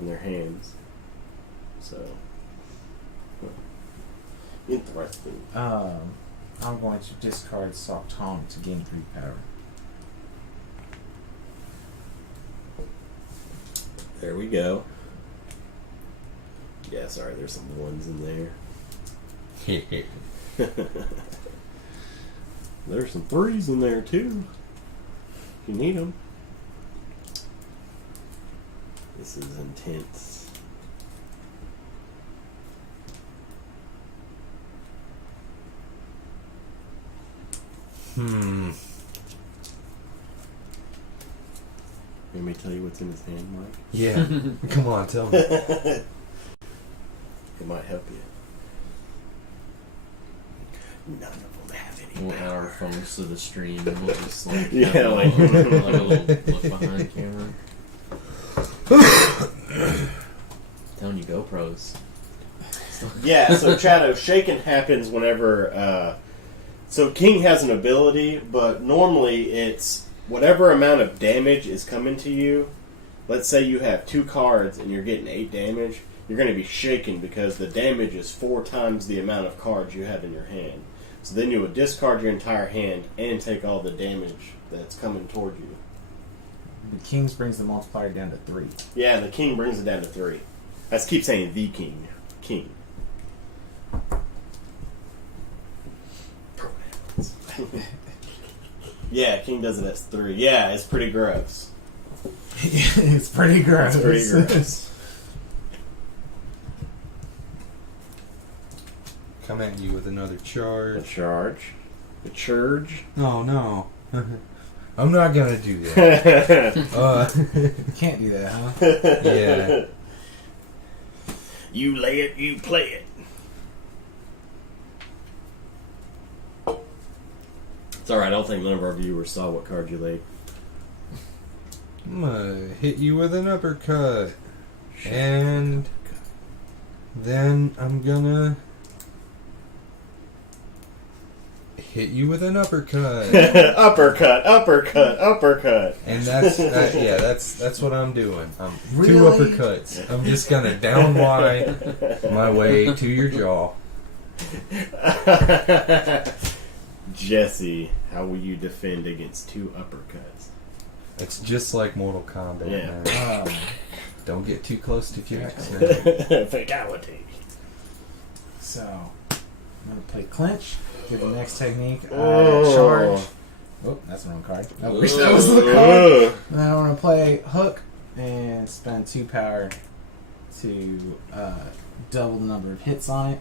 in their hands. So, interesting. I'm going to discard Sock Tongue to gain 3 power. There we go. Yeah, sorry, there's some ones in there. There's some 3s in there too. If you need them. This is intense. Let me tell you what's in his hand, Mike. Yeah. Come on, tell me. It might help you. None of them have any We'll add our power. phones to the stream and we'll just like Yeah, have a like- little, like a little look behind camera. Telling you GoPros. Yeah, so Shadow, shaking happens whenever... so King has an ability, but normally it's whatever amount of damage is coming to you. Let's say you have 2 cards and you're getting 8 damage. You're going to be shaken because the damage is 4 times the amount of cards you have in your hand. So then you would discard your entire hand and take all the damage that's coming toward you. The Kings brings the multiplier down to 3. Yeah, the King brings it down to 3. I just keep saying the King. King. Pronouns. Yeah, King does it as 3. Yeah, it's pretty gross. It's pretty gross. It's pretty gross. Come at you with another A charge. charge. A charge. Oh, no. I'm not gonna do that. You can't do that, huh? Yeah. You lay it, you play it. It's alright, I don't think none of our viewers saw what card you laid. I'm gonna hit you with an uppercut. And then I'm gonna hit you with an uppercut. Uppercut, uppercut, uppercut. And that's what I'm doing. Really? 2 uppercuts. I'm just gonna down wide my way to your jaw. Jesse, how will you defend against 2 uppercuts? It's just like Mortal Kombat, Yeah. man. Don't get too close to kicks. Fatality. So, I'm going to play clinch. Get the next technique. Oh. Charge. Oh, that's the wrong card. I wish that was the card. And then I'm going to play hook and spend 2 power to double the number of hits on it.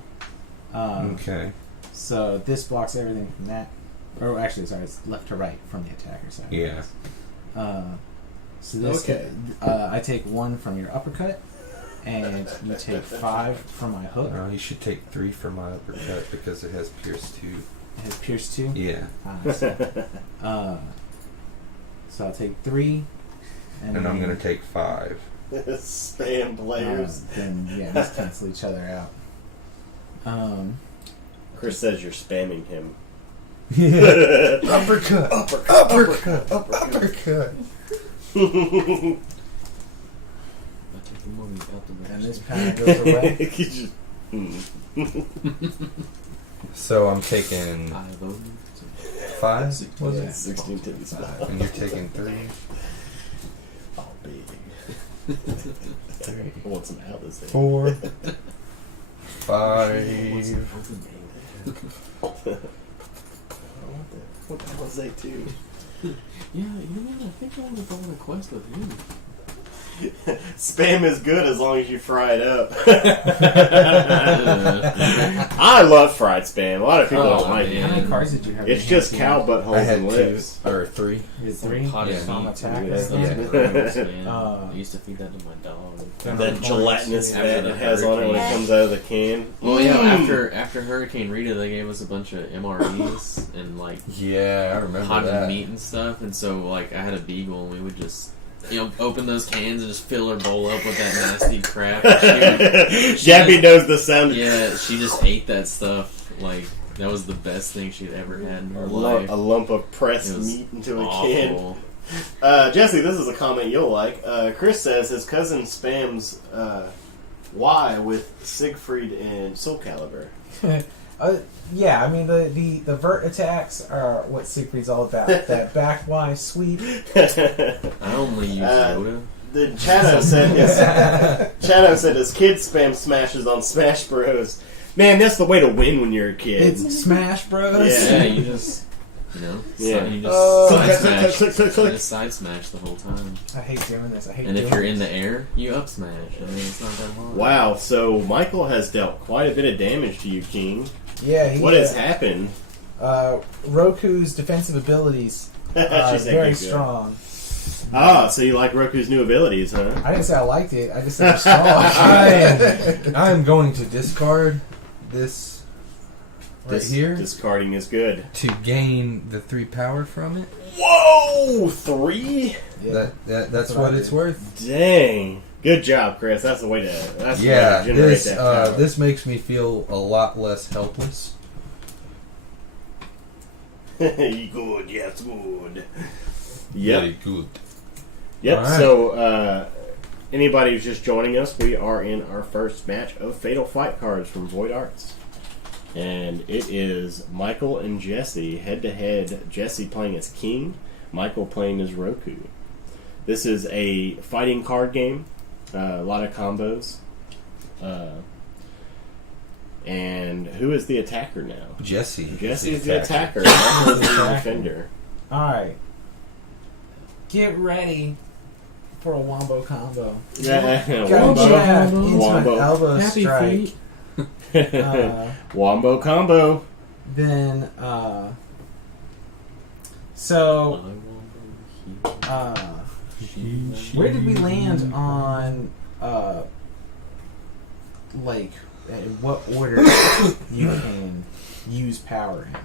Okay. So this blocks everything from that. Or actually, sorry, it's left to right from the attacker side. Yeah. So this Okay. I take 1 from your uppercut, and you take 5 from my hook. No, you should take 3 for my uppercut because it has Pierce 2. It has Pierce 2. Yeah. So I'll take 3, And I'm gonna take 5. Spam players. Then yeah, just cancel each other out. Chris says you're spamming him. Uppercut! Uppercut! Uppercut! I take the money out the And this power goes away. You just- So I'm taking I voted. 5? Was Yeah. it? 16 titties. 5. And you're taking 3? Oh, big. 3. I want some Alice there. 4. 5. What the hell is that too? Yeah, you know what? I think I want to go on a quest with him. Spam is good as long as you fry it up. I love fried spam. A lot of people Oh, don't like man. How many it. cards did you have? It's in your just hand? cow I buttholes had and 2 lips. or 3. You had 3? Potted Yeah. meat, Attack dude. or That's something? gross, man. Uh, I used to feed that to my dog. And That then gelatinous after fat the it has on it when it hurricane. comes out of the can. Well, yeah, after Hurricane Rita, they gave us a bunch of MREs and like Yeah, I remember potted that. meat and stuff, and so like I had a beagle, and we would just open those cans and just fill her bowl up with that nasty crap. And Gabby knows the sound. yeah, she just ate that stuff. Like that was the best thing she'd ever had in her life. A lump of pressed It was meat into a can. awful. Jesse, this is a comment you'll like. Chris says his cousin spams Y with Siegfried and Soul Calibur. Yeah, I mean the vert attacks are what Siegfried's all about. That back Y sweep. I only use Yoda. The Chano said his kid spam smashes on Smash Bros. Man, that's the way to win when you're a kid. It's Smash Bros. Yeah. Yeah, you just You know? Yeah. So you just Oh, side click, smash. click, click, click. You just side smash the whole time. I hate doing this. I hate And doing if you're in this. the air, you up smash. I mean, it's not that hard. Wow, so Michael has dealt quite a bit of damage to you, King. Yeah, What has happened? Roku's defensive abilities are She's very good. strong. Ah, so you like Roku's new abilities, huh? I didn't say I liked it. I just said it's strong. I am going to discard this right here Discarding is good. to gain the 3 power from it. Whoa! 3? Yeah. That's what what I it's did. worth. Dang. Good job, Chris. That's the way to. That's the way Yeah, to generate this that power. this makes me feel a lot less helpless. Good, yes, good. Yep. Very good. Yep. All right. So, anybody who's just joining us, we are in our first match of Fatal Fight cards from Void Arts, and it is Michael and Jesse head to head. Jesse playing as King, Michael playing as Roku. This is a fighting card game. A lot of combos. And who is the attacker now? Jesse. Jesse is the attacker. Michael is the defender. Alright. Get ready for a wombo combo. Yeah, Got wombo. jab into Wombo. an elbow Happy strike. feet. Wombo combo. Then, so, where did we land on, like, in what order you can use power in?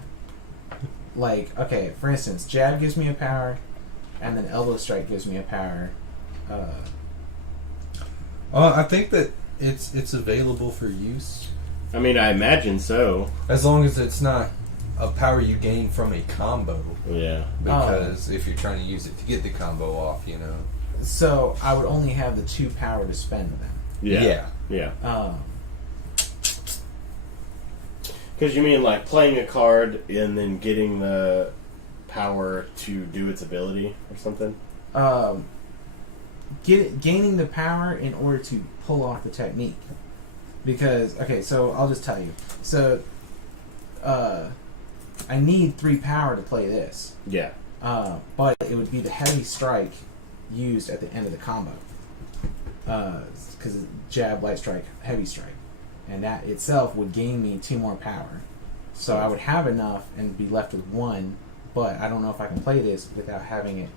Like, okay, for instance, jab gives me a power, and then elbow strike gives me a power. I think that it's available for use I mean, I imagine so. as long as it's not a power you gain from a combo. Yeah. Because if you're trying to use it to get the combo off, you know. So, I would only have the 2 power to spend then. Yeah. Yeah. Because you mean like playing a card and then getting the power to do its ability or something? Gaining the power in order to pull off the technique. Because, okay, so I'll just tell you. So, I need 3 power to play this. Yeah. But it would be the heavy strike used at the end of the combo. Because jab, light strike, heavy strike. And that itself would gain me 2 more power. So I would have enough and be left with 1, but I don't know if I can play this without having it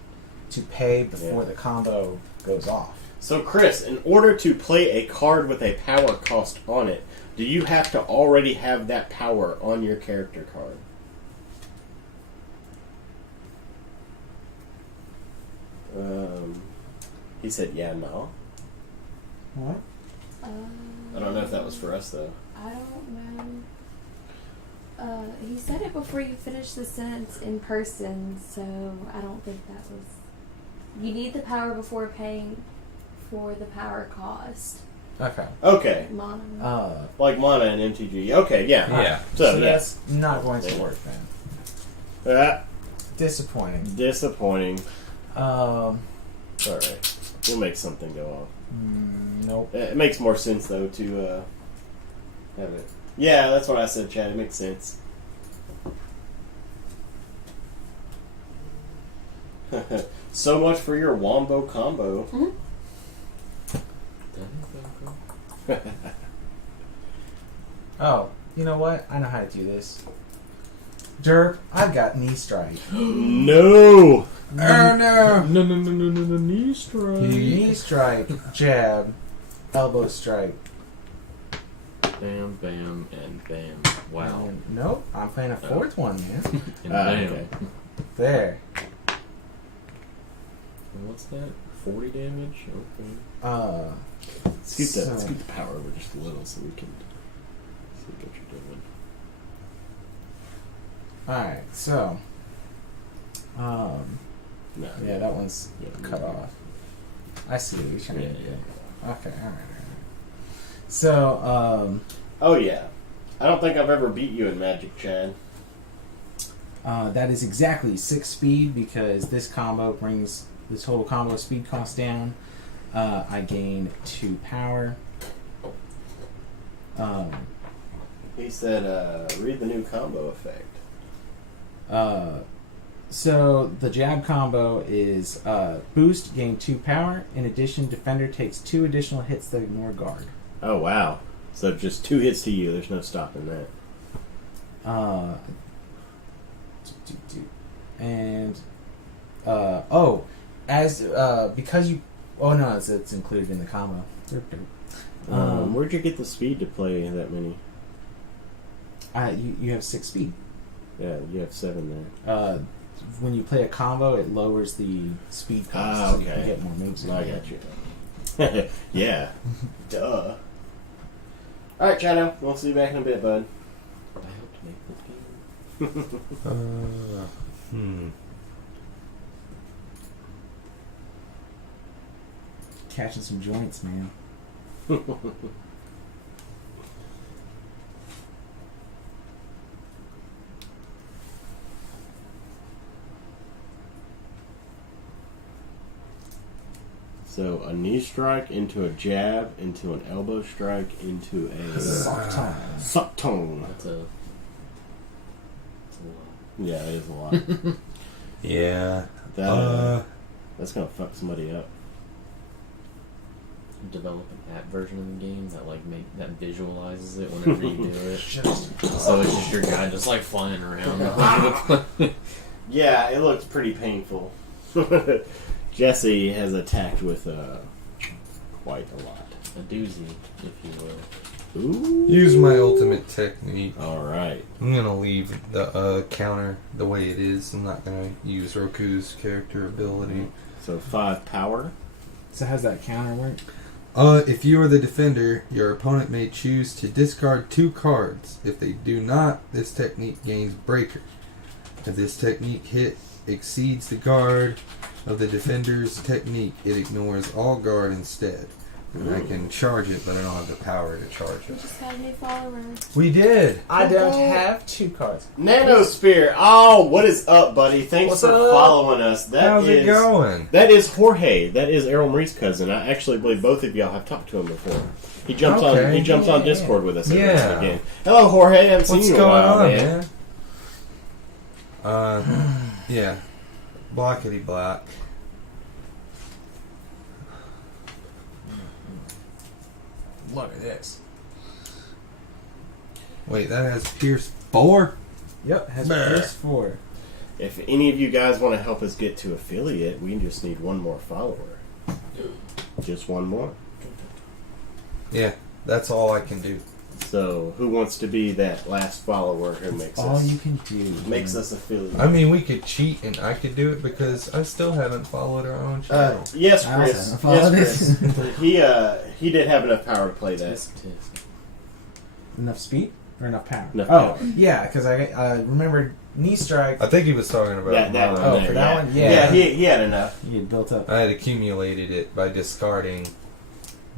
to pay before the combo goes off. So, Chris, in order to play a card with a power cost on it, do you have to already have that power on your character card? He said, yeah, no. What? I don't know if that was for us, though. I don't know. He said it before you finished the sentence in person, so I don't think that was. You need the power before paying for the power cost. Okay. Okay. Mono. Like Mana and MTG. Okay, yeah. Yeah. So, So yeah. that's not going to work then. Disappointing. Disappointing. Um, Alright. We'll make something go off. nope. It makes more sense, though, to have it. Yeah, that's what I said, Chad. It makes sense. So much for your wombo combo. Oh, you know what? I know how to do this. Derp, I've got knee strike. No! Oh no! No, knee strike. Knee strike, jab, elbow strike. Bam, bam, and bam. Wow. And nope, I'm playing a 4th one, man. And bam. Okay. There. And what's that? 40 damage? Okay. Scoot So- scoot the power over just a little so we can see what you're doing. Alright, so. No. Yeah, that one's Yeah, cut yeah. off. I see what you're trying Yeah, to do. yeah. Okay, alright. So, Oh, yeah. I don't think I've ever beat you in Magic, Chad. that is exactly 6 speed because this combo brings the total combo speed cost down. I gain 2 power. He said, read the new combo effect. So the jab combo is boost, gain 2 power. In addition, defender takes 2 additional hits that ignore guard. Oh, wow. So just 2 hits to you. There's no stopping that. And because you it's included in the combo. Where'd you get the speed to play that many? You have 6 speed. Yeah, you have 7 there. When you play a combo, it lowers the speed cost, Ah, so you can okay. get more moves. I got you. Yeah. Duh. Alright, Chano. We'll see you back in a bit, bud. I hope to make this game. Catching some joints, man. So, a knee strike into a jab, into an elbow strike, into a... Soft tongue. Suck tone. That's a lot. Yeah, it is a lot. Yeah. That's gonna fuck somebody up. Develop an app version of the game that visualizes it whenever you do it. So it's just your guy just like flying around. Yeah, it looks pretty painful. Jesse has attacked with quite a lot. A doozy, if you will. Ooh. Use my ultimate technique. Alright. I'm gonna leave the counter the way it is. I'm not gonna use Roku's character ability. So 5 power. So how's that counter work? If you are the defender, your opponent may choose to discard 2 cards. If they do not, this technique gains Breaker. If this technique hit exceeds the guard of the defender's technique, it ignores all guard instead. And I can charge it, but I don't have the power to charge We it. just got a new follower. We did! I don't have 2 cards. Nanosphere. Oh, what is up, buddy? Thanks What's for up? following us. How's it going? That is Jorge. That is Errol Marie's cousin. I actually believe both of y'all have talked to him before. He jumps on. Okay. He jumps on Yeah. Discord with us every Yeah. now and again. Hello, Jorge. I haven't seen What's you in a going while, on, man. Yeah. Blackety black. Look at this. Wait, that has Pierce 4? Yep, has Brr. Pierce 4. If any of you guys want to help us get to affiliate, we just need one more follower. Just one more. Yeah, that's all I can do. So, who wants to be that last follower who makes All us you can do. makes us affiliate? I mean, we could cheat and I could do it because I still haven't followed our own channel. Yes, I Chris. also followed Yes, Chris. He did have enough power to play that. Tisk, tisk. Enough speed or enough power? Enough oh, power. yeah, because I remember knee strike. I think he was talking about That mine. one. Oh, there, for that yeah. one? Yeah. he had enough. You had built up. I had accumulated it by discarding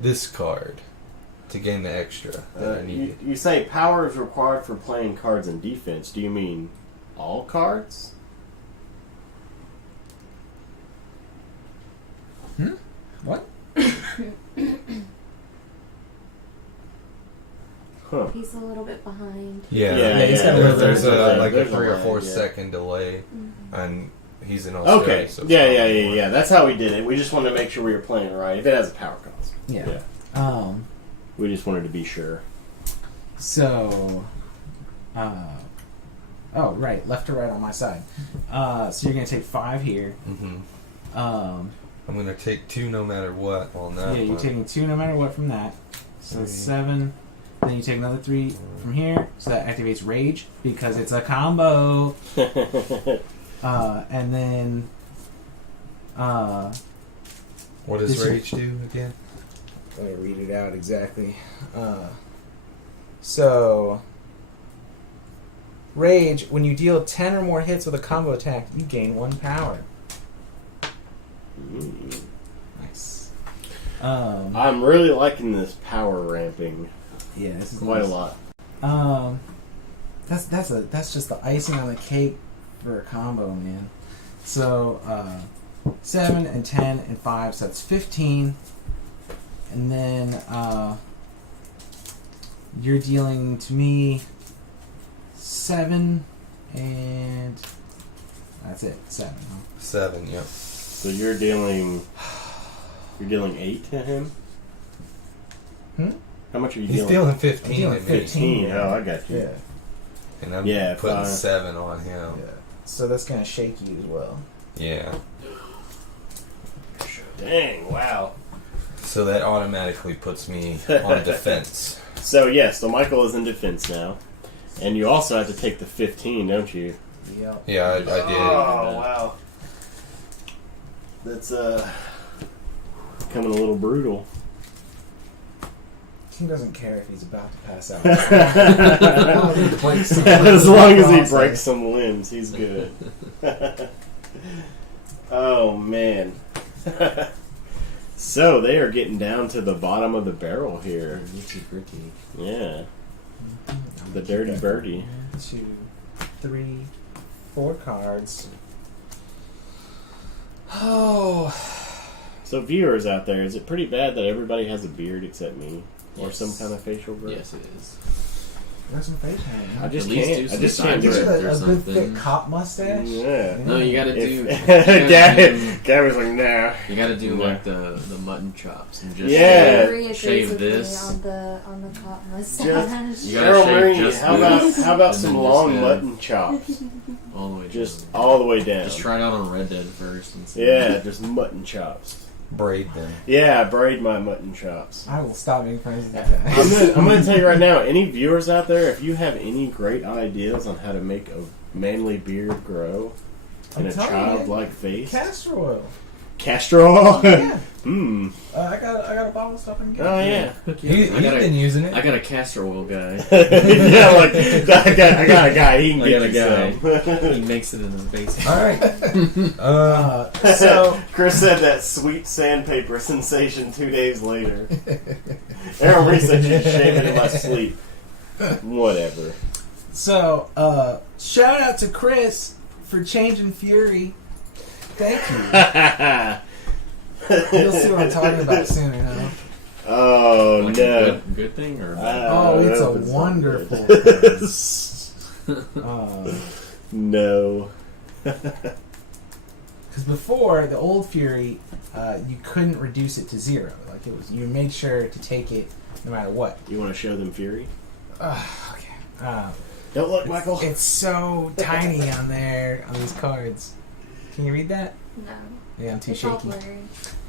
this card to gain the extra that I needed. You say power is required for playing cards in defense. Do you mean all cards? What? Huh. He's a little bit behind. Yeah, Yeah, he's got a little there's bit of like a there's 3 or lag, 4 yeah. second delay, Mm-hmm. and he's in Australia. Okay. So it's Yeah. That's how we did it. We just wanted to make sure we were playing it right. If it has a power cost. Yeah. Yeah. We just wanted to be sure. So, oh, right, left to right on my side. So you're gonna take 5 here. Mm-hmm. Um, I'm gonna take 2 no matter what on that. yeah, you're one. taking 2 no matter what from that. So that's 3. 7. Then you take another 3 from here. So that activates Rage because it's a combo. And then, What does This Rage do again? let me read it out exactly. So, Rage, when you deal 10 or more hits with a combo attack, you gain 1 power. Mm. Nice. I'm really liking this power ramping Yeah, this is quite nice. a lot. That's just the icing on the cake for a combo, man. So 7 and 10 and 5, so that's 15. And then you're dealing to me 7 and That's it. 7. Huh? 7. Yep. So you're dealing 8 to him. How much are you He's dealing? dealing 15. I'm dealing to me. 15. Yeah. Oh, I got you. Yeah. And I'm Yeah, putting 5. 7 on him. Yeah. So that's gonna shake you as well. Yeah. Dang! Wow. So that automatically puts me on defense. So Michael is in defense now, and you also have to take the 15, don't you? Yep. Yeah, I did. Oh wow. That's becoming a little brutal. He doesn't care if he's about to pass out. As long as he breaks some limbs, he's good. Oh man. So they are getting down to the bottom of the barrel here. Yeah. The dirty birdie. 1, 2, 3, 4 cards. Oh. So viewers out there, is it pretty bad that everybody has a beard except me? Or Yes. some kind of facial growth? Yes, it is. There's some face paint. I just At least can't. do I some just side can't do You work. should it. have a There's good thick something. cop mustache. Yeah. No, you gotta do. Gary was like, nah. You gotta do Yeah. like the mutton chops and just Yeah. Marie agrees shave with this. me on the cop mustache. You gotta Cheryl shave Marie, just how this, about and some then long just, mutton chops? all the way Just down. all the way down. Just try it out on Red Dead first and see. Yeah, just mutton chops. Braid them. Yeah, braid my mutton chops. I will stop making friends with that I'm guy. gonna tell you right now, any viewers out there, if you have any great ideas on how to make a manly beard grow in I'm a telling you, childlike face, Castor oil. castor oil. Yeah. Hmm. I got a bottle of stuff I can get. Oh yeah. He's been using it. I got a castor oil guy. Yeah, like I got a guy. He can I get got a you guy. some. He makes it in his basement. All right. So Chris said that sweet sandpaper sensation 2 days later. Aaron Reese said you shave it in my sleep. Whatever. shout out to Chris for changing Fury. Thank you. You'll see what I'm talking about soon enough. Oh Like no. a good thing or a bad Oh, I it's a hope not wonderful good. thing. No. Because before the old Fury, you couldn't reduce it to 0. Like it was, you made sure to take it no matter what. You want to show them Fury? Okay. Don't look, Michael. It's so tiny on there on these cards. Can you read that? No. Yeah, I'm too It's all shaky.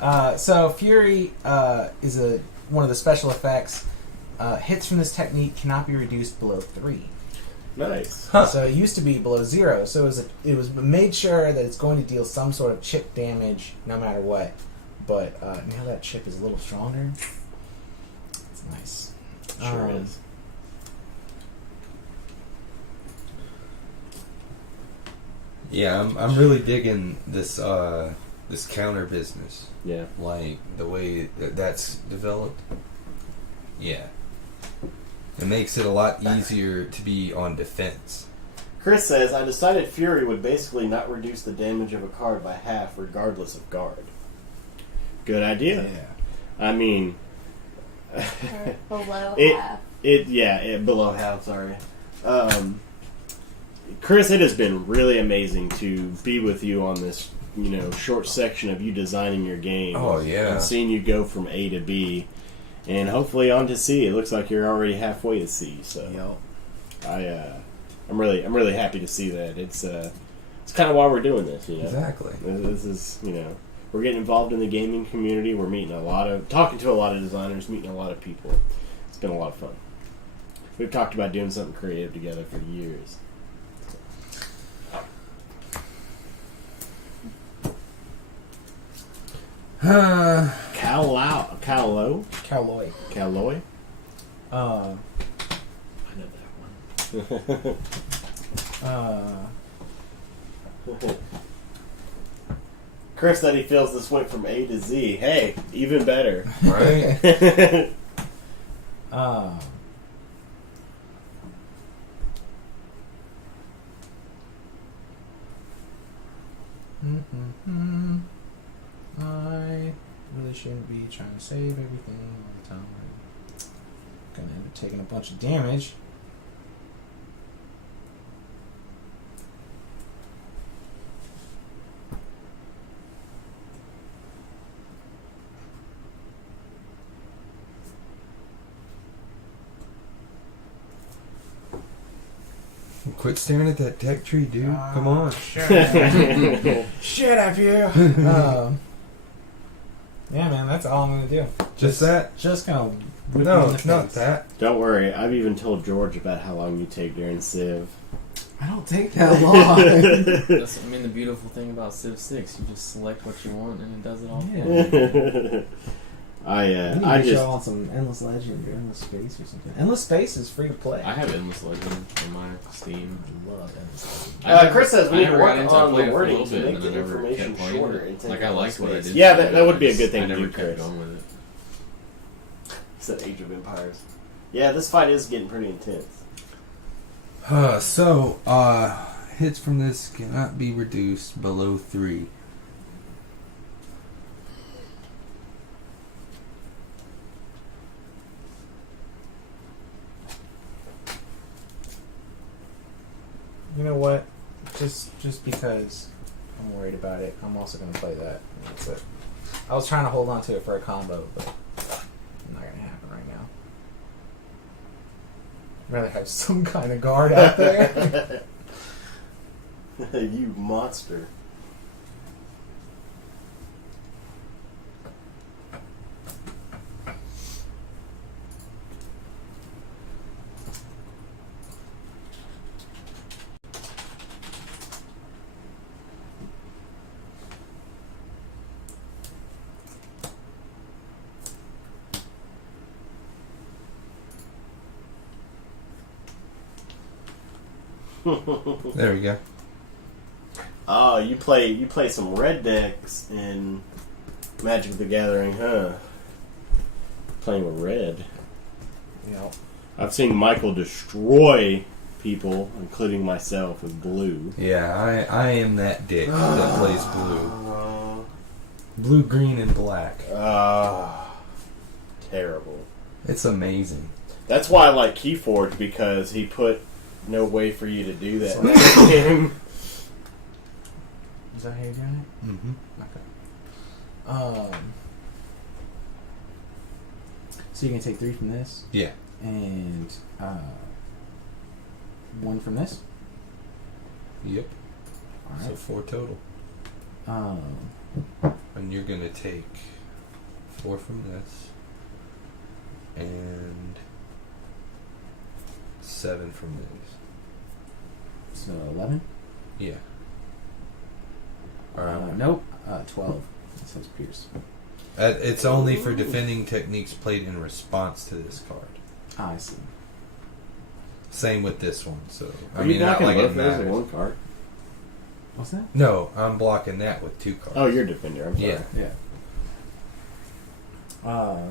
blurry. So Fury is one of the special effects. Hits from this technique cannot be reduced below 3. Nice. Huh. So it used to be below 0. So it was made sure that it's going to deal some sort of chip damage no matter what. But now that chip is a little stronger. It's nice. Sure is. Yeah, I'm really digging this this counter business. Yeah. Like the way that's developed. Yeah. It makes it a lot easier to be on defense. Chris says, I decided Fury would basically not reduce the damage of a card by half regardless of guard. Good idea. Yeah. I mean... Or below It- half. below half, sorry. Chris, it has been really amazing to be with you on this, short section of you designing your game. Oh, yeah. And seeing you go from A to B, and hopefully on to C. It looks like you're already halfway to C. So, I'm really happy to see that. It's kind of why we're doing this. Exactly. This is we're getting involved in the gaming community. We're talking to a lot of designers, meeting a lot of people. It's been a lot of fun. We've talked about doing something creative together for years. Calloy? Cowloy. I know that one. Chris said he feels this went from A to Z. Hey, even better. Right? I really shouldn't be trying to save everything all the time. I'm gonna end up taking a bunch of damage. Quit staring at that tech tree, dude. Come on. Shut up. Shut up, you. Yeah, man, that's all I'm gonna do. Just that? Just gonna whip No, you in the it's not face. that. Don't worry, I've even told George about how long you take during Civ. I don't take that long. That's, I mean, the beautiful thing about Civ 6, you just select what you want and it does it all for Yeah. you. I just just on some Endless Legend or Endless Space or something. Endless Space is free to play. I have Endless Legend on my Steam. I love Endless Legend. Chris says we I need to never work got into it. I on played the it for a wording little to bit, make and the I never information kept playing shorter. it. And take Like, I up liked what I space. did. Yeah, to it, that would be a I good thing I to never do, kept Chris. going with it. Said Age of Empires. Yeah, this fight is getting pretty intense. Hits from this cannot be reduced below 3. You know what? Just because I'm worried about it, I'm also going to play that. And that's it. I was trying to hold on to it for a combo, but not going to happen right now. I'd rather have some kind of guard out there. You monster. There we go. Oh, you play some red decks in Magic the Gathering, huh? Playing with red. Yep. I've seen Michael destroy people, including myself, with blue. Yeah, I am that dick that plays blue. Blue, green, and black. Terrible. It's amazing. That's why I like Keyforge, because he put no way for you to do that. Is that how you're doing it? Mm-hmm. Okay. So you can take 3 from this, Yeah. and 1 from this. Yep. All So right. 4 total. And you're going to take 4 from this. And 7 from this. So 11. Yeah. Alright. Nope. 12. It says Pierce. It's only for defending techniques played in response to this card. I see. Same with this one. So I Are mean, you not knocking like both it those in matters. one card? What's that? No, I'm blocking that with 2 cards. Oh, you're defender. I'm sorry. Yeah. Yeah.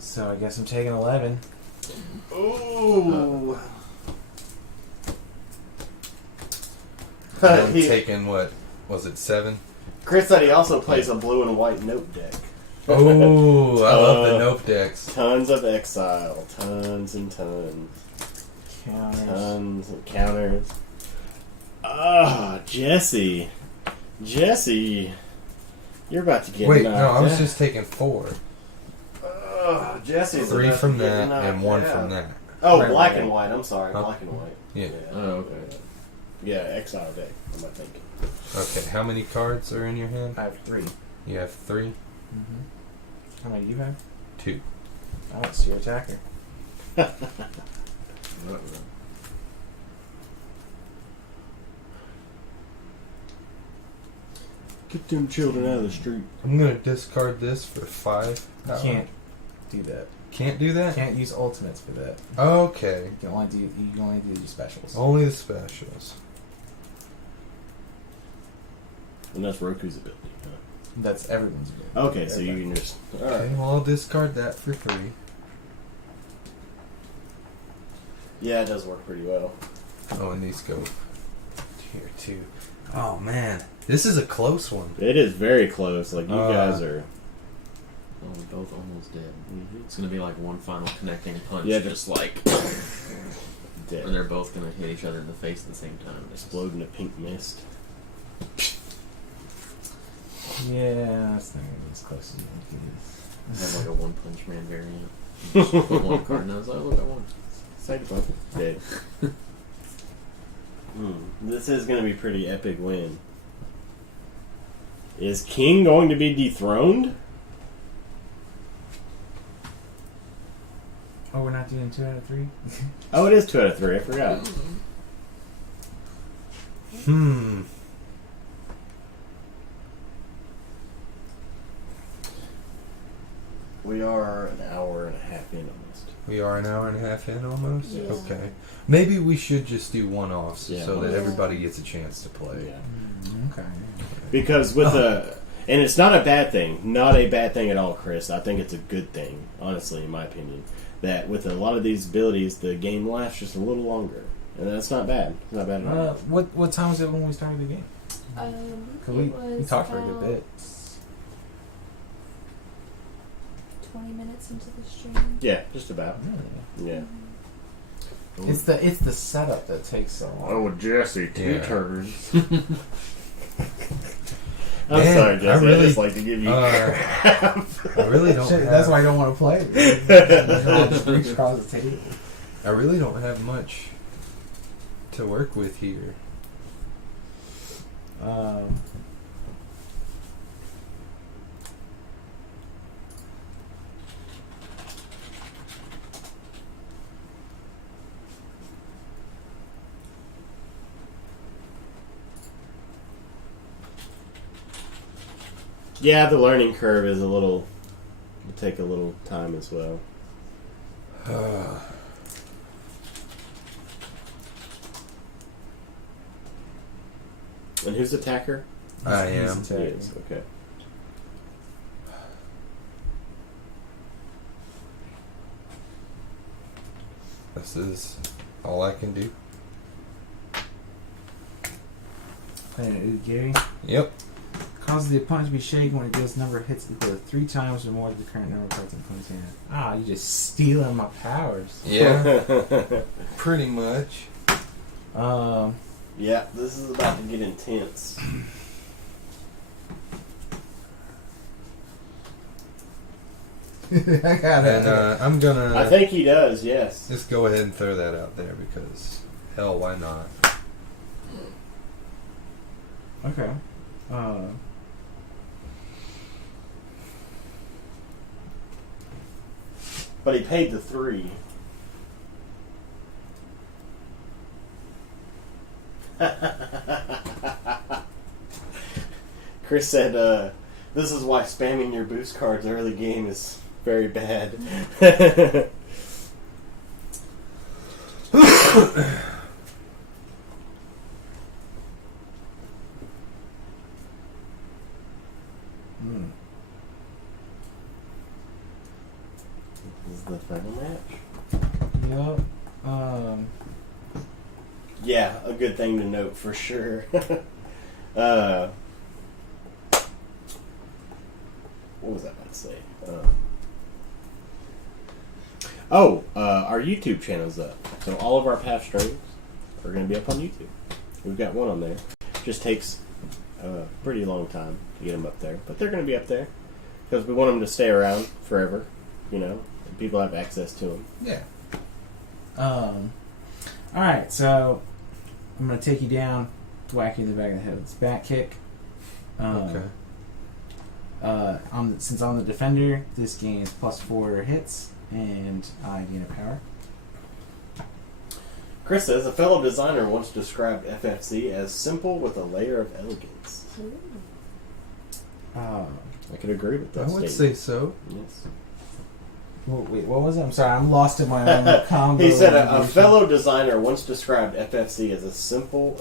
So I guess I'm taking 11. Ooh. I'm taking what? Was it 7? Chris said he also plays a blue and white note deck. Oh, I love the nope decks. Tons of exile. Tons and tons. Counters. Tons of counters. Ah, Jesse. Jesse. You're about to get Wait, no, knocked I was out. just taking 4. Jesse's 3 about from to get that knocked and 1 out. from that. Oh, Right, black right. and white. I'm sorry. Huh? Black and white. Yeah. Oh, okay. Yeah, exile deck. Am I thinking? Okay, how many cards are in your hand? I have 3. You have 3? Mm-hmm. How many do you have? 2. Oh, it's your attacker. Get them children out of the street. I'm gonna discard this for 5. You can't do that. Can't do You that? can't use ultimates for that. Okay. You can only do your specials. Only the specials. And that's Roku's ability. Huh? That's everyone's ability. Okay, so you can just. Alright. Okay, well, I'll discard that for 3. Yeah, it does work pretty well. Oh, and these go here too. Oh man, this is a close one. It is very close. Like, you guys are. Oh, we're both almost dead. Mhm. It's gonna be like one final connecting punch, Yeah, just like Dead. where they're both gonna hit each other in the face at the same time. Explode in a pink mist. Yeah, that's not gonna be as close as you think it I have is. like a One Punch Man variant. Just put one card and I was like, oh, look, I won. Side bump. Dead. This is going to be pretty epic win. Is King going to be dethroned? Oh, we're not doing 2 out of 3? Oh, it is 2 out of 3. I forgot. We are an hour and a half in almost. We are an hour and a half in almost? Yeah. Okay. Maybe we should just do one-offs Yeah, so that one-off. everybody gets a chance to play. Yeah. Okay. Because with and it's not a bad thing. Not a bad thing at all, Chris. I think it's a good thing, honestly, in my opinion. That with a lot of these abilities, the game lasts just a little longer. And that's not bad. It's not bad at all. What time was it when we started the game? 'Cause we was talked for a good about bit. 20 minutes into the stream. Yeah, just about. Really? Yeah. It's the setup that takes so long. Oh, Jesse, two Yeah. turns. I'm Man, sorry, Jesse. I really- just like to give you crap. I really don't Shit, have, that's why I don't want to play. Just reach across the table. I really don't have much to work with here. Yeah, the learning curve is will take a little time as well. And who's attacker? I am. He's He attacking. is, okay. This is all I can do. Playing it, Gary. Yep. Causes the opponent to be shaken when it deals number of hits equal to 3 times or more than the current number of cards in the opponent's hand. Ah, you just stealing my powers. Yeah. Pretty much. Yeah, this is about to get intense. I got And I'm gonna I think he does, yes. just go ahead and throw that out there because hell, why not? Okay. But he paid the 3. Chris said, this is why spamming your boost cards early game is very bad. This is the final match. Yep. Yeah, a good thing to note for sure. What was I about to say? Our YouTube channel's up. So all of our past streams are going to be up on YouTube. We've got one on there. Just takes a pretty long time to get them up there. But they're going to be up there. Because we want them to stay around forever. You know, and people have access to them. Yeah. Alright, so I'm going to take you down, whack you in the back of the head with this back kick. Okay. Since I'm the defender, this gains +4 hits, and I gain a power. Chris says, a fellow designer once described FFC as simple with a layer of elegance. I could agree with that I would statement. say so. Yes. Wait, what was it? I'm sorry, I'm lost in my own combo. He said a fellow designer once described FFC as simple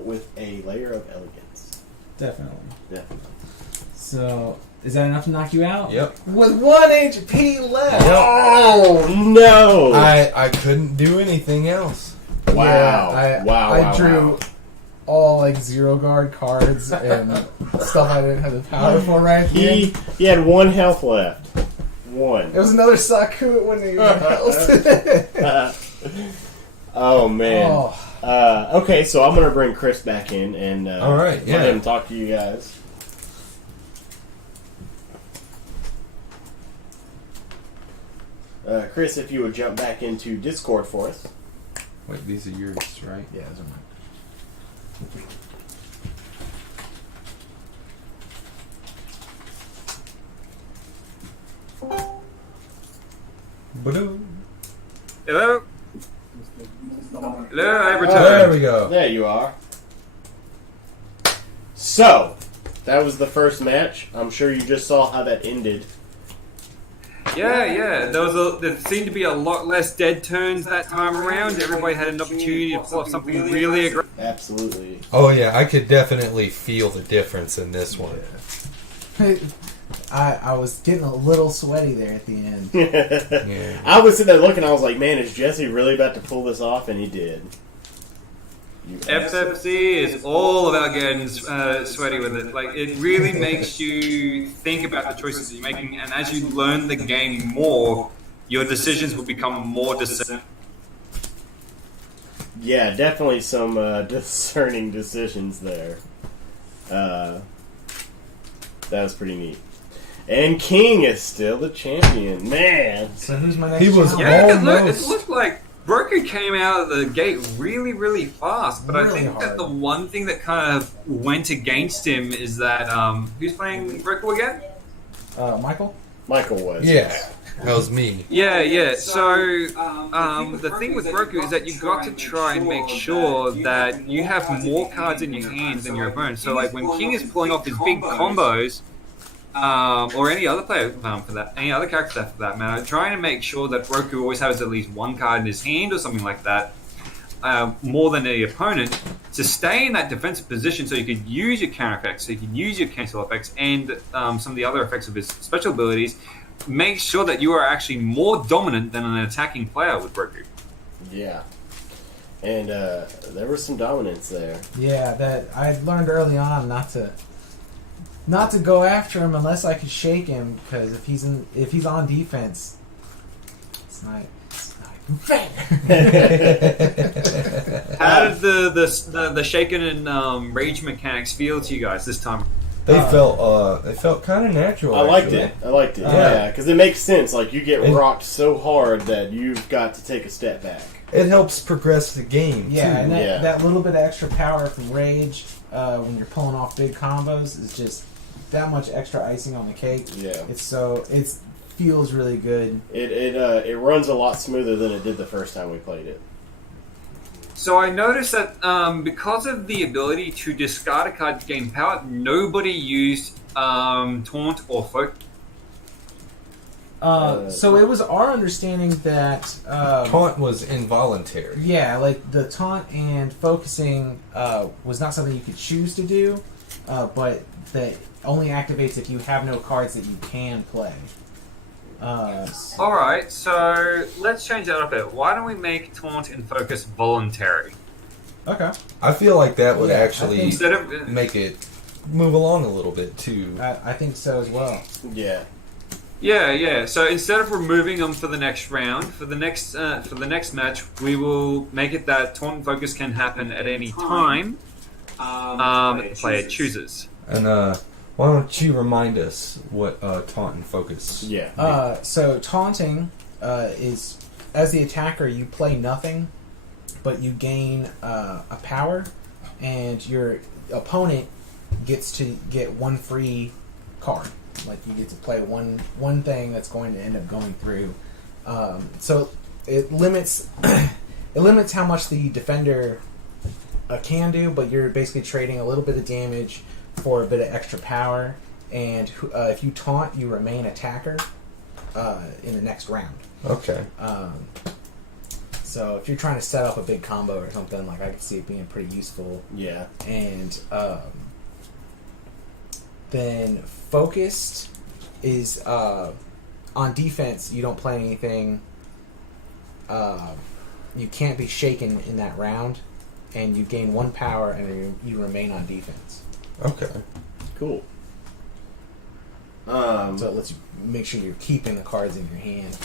with a layer of elegance. Definitely. Definitely. So, is that enough to knock you out? Yep. With 1 HP left! Oh no! I couldn't do anything else. Wow! Yeah, wow! I drew all like 0 guard cards and stuff I didn't have the power for right at the end. He had 1 health left. 1. It was another Saku. It wouldn't even help. Oh man. Oh. Okay, so I'm gonna bring Chris back in and All right, yeah. let him talk to you guys. Chris, if you would jump back into Discord for us. Wait, these are yours, right? Yeah, those are mine. Ba-doo. Hello? Hello, I There returned. we go. There you are. So, that was the first match. I'm sure you just saw how that ended. Yeah. There seemed to be a lot less dead turns that time around. Everybody had an opportunity to pull off something really aggressive. Absolutely. Oh yeah, I could definitely feel the difference in this one. I was getting a little sweaty there at the end. Yeah. I was sitting there looking, I was like, man, is Jesse really about to pull this off? And he did. FFC is all about getting sweaty with it. Like, it really makes you think about the choices you're making, and as you learn the game more, your decisions will become more discerning. Yeah, definitely some discerning decisions there. That was pretty neat. And King is still the champion. Man! So who's my next He was challenge? Yeah, almost. it looked like Broker came out of the gate really, really fast, but I Really think that hard. the one thing that kind of went against him is that, who's playing Broker again? Michael? Michael was. Yeah, that was me. Yeah. So, the thing with Roku is that you've got to try and make sure that you have more cards in your hands than your opponent. So, like, when King is pulling off his big combos, or any other player for that, any other character for that matter, trying to make sure that Roku always has at least one card in his hand or something like that, more than the opponent, to stay in that defensive position so you could use your counter effects, so you can use your cancel effects, and some of the other effects of his special abilities. Make sure that you are actually more dominant than an attacking player with Roku. Yeah. And there was some dominance there. Yeah, that I learned early on not to go after him unless I could shake him, because if he's on defense, it's not fair. How did the shaken and rage mechanics feel to you guys this time? They felt kind of natural. I liked actually. it. I liked it. Yeah. Yeah, because it makes sense. Like, you get And- rocked so hard that you've got to take a step back. It helps progress the game. Yeah, too. and Yeah. that little bit of extra power from rage when you're pulling off big combos is just that much extra icing on the cake. Yeah. It feels really good. It runs a lot smoother than it did the first time we played it. So I noticed that because of the ability to discard a card to gain power, nobody used taunt or focus. So it was our understanding that Taunt was involuntary. yeah, like the taunt and focusing was not something you could choose to do, but that only activates if you have no cards that you can play. Alright, so let's change that up a bit. Why don't we make taunt and focus voluntary? Okay. I feel like that would Yeah, I actually think- Instead of make it move along a little bit too. I think so as well. Yeah. Yeah. So instead of removing them for the next round, for the next match, we will make it that taunt and focus can happen at any time that the player chooses. And why don't you remind us what taunt and focus? Yeah. So taunting is, as the attacker, you play nothing, but you gain a power, and your opponent gets to get one free card. Like, you get to play one thing that's going to end up going through. So it limits how much the defender can do, but you're basically trading a little bit of damage for a bit of extra power. And if you taunt, you remain attacker in the next round. Okay. So if you're trying to set up a big combo or something, like, I could see it being pretty useful. Yeah. And then focused is on defense. You don't play anything. You can't be shaken in that round, and you gain one power, and you remain on defense. Okay. Cool. So it lets you make sure you're keeping the cards in your hand.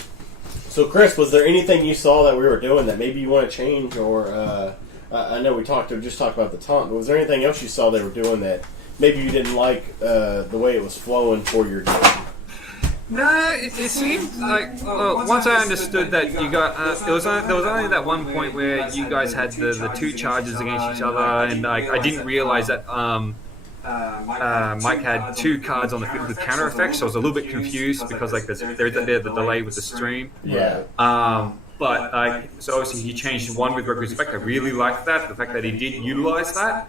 So, Chris, was there anything you saw that we were doing that maybe you want to change, or I know we just talked about the taunt, but was there anything else you saw they were doing that maybe you didn't like the way it was flowing for your game? No, it seemed like once I understood that you got there was only that one point where you guys had the two charges against each other, and I didn't realize that Mike had two cards on the field with counter effects, so I was a little bit confused because like there's the delay with the stream. Yeah. But like so obviously he changed one with Roku's effect. I really liked that, the fact that he did utilize that.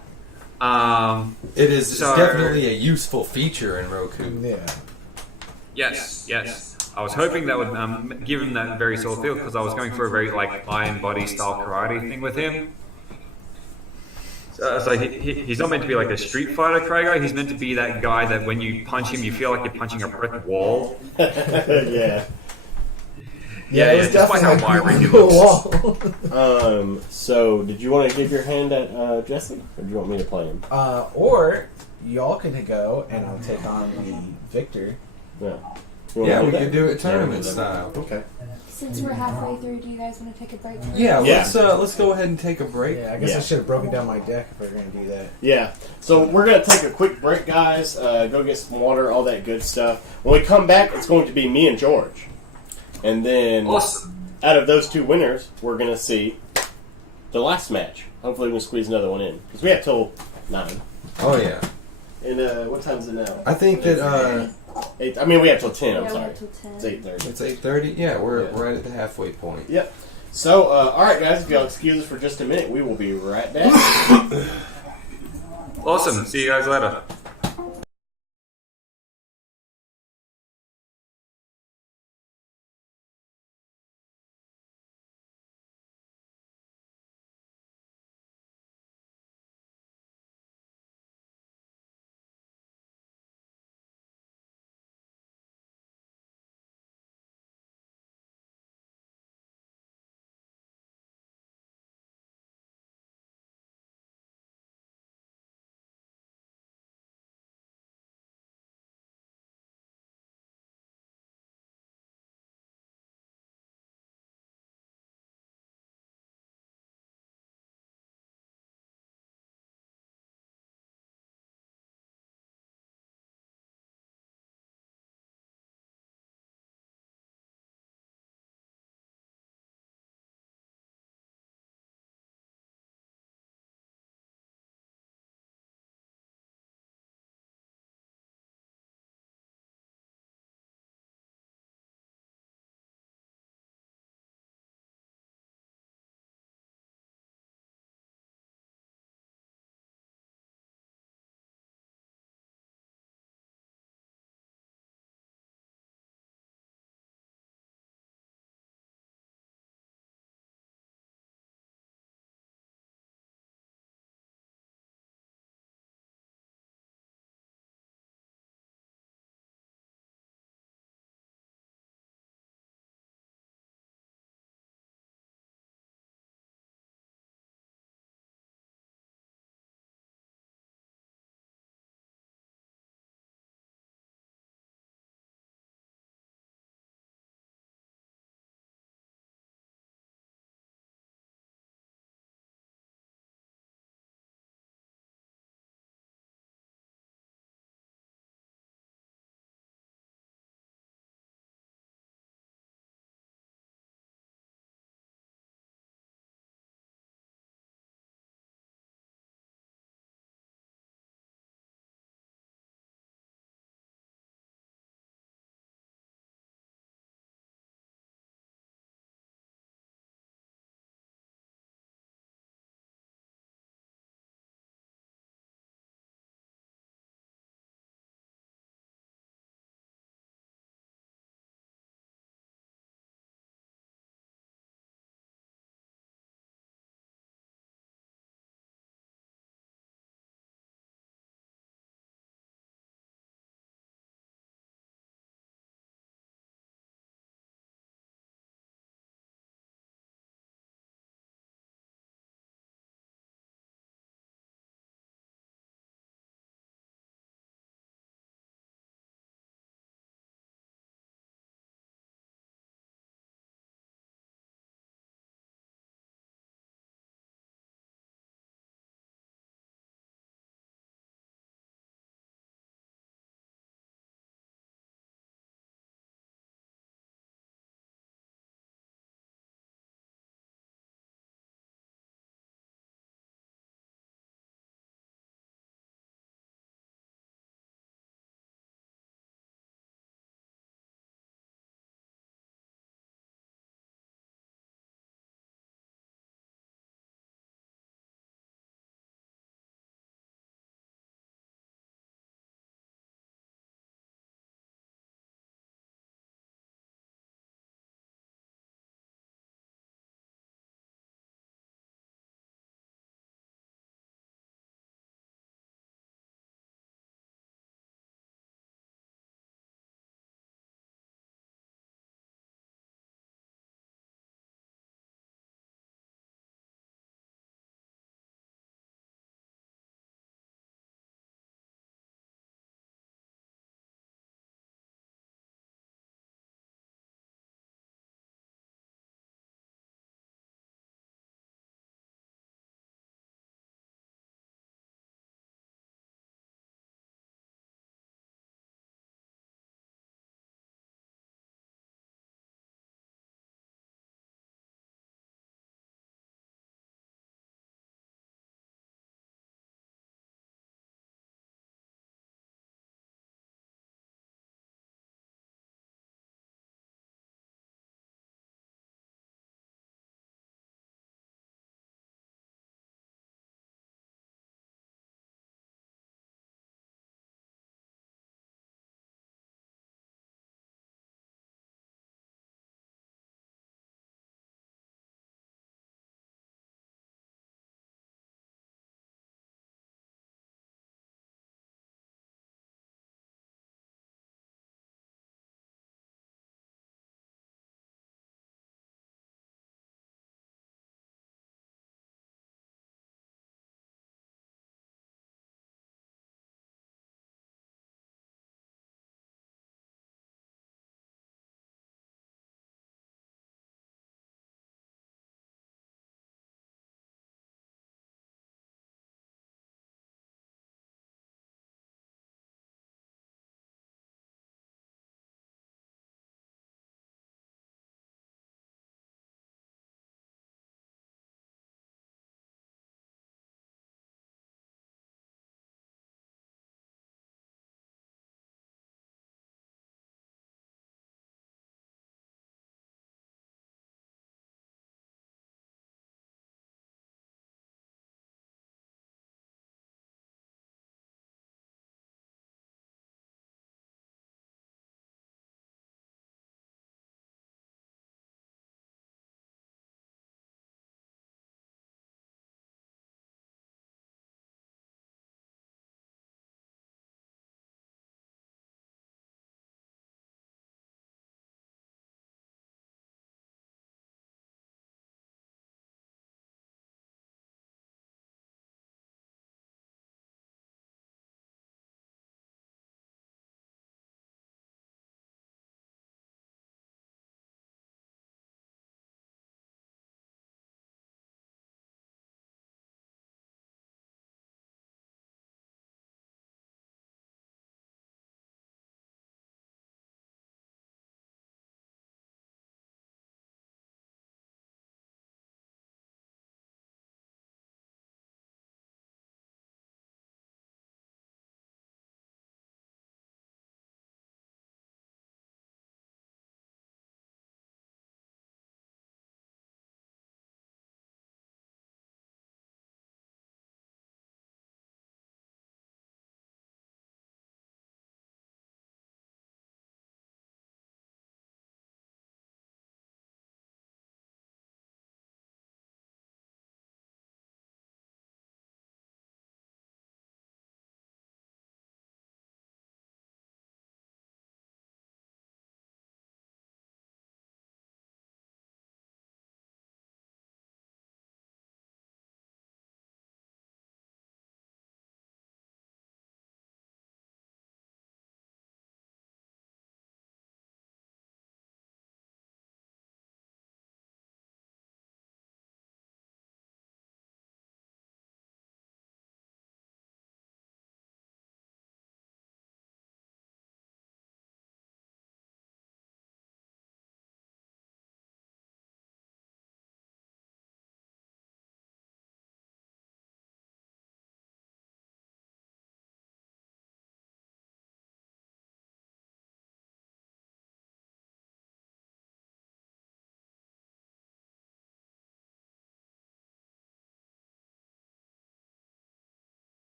It is So- definitely a useful feature in Roku. Yeah. Yes. I was hoping that would give him that very sort of feel because I was going for a very like iron body style karate thing with him. So he's not meant to be like a Street Fighter guy. He's meant to be that guy that when you punch him, you feel like you're punching a brick wall. Yeah. It was despite how definitely wiry he a looks. wall. So did you want to give your hand at Jesse, or do you want me to play him? Or y'all can go and I'll take on the victor. Yeah. Yeah, we could do it tournament style. Okay. Since we're halfway through, do you guys want to take a break? Yeah, Yeah. let's go ahead and take a break. Yeah, I guess Yeah. I should have broken down my deck if we're going to do that. Yeah. So we're gonna take a quick break, guys. Go get some water, all that good stuff. When we come back, it's going to be me and George, and then Awesome. out of those two winners, we're gonna see the last match. Hopefully, we can squeeze another one in because we have till 9. Oh yeah, And what time is it now? I think that 8. I mean, we have till 10. I'm Yeah, we sorry. have till 10. It's 8:30. it's 8:30. Yeah, we're Yeah. right at the halfway point. Yep. So, all right, guys. If y'all excuse us for just a minute, we will be right back. Awesome. See you guys later.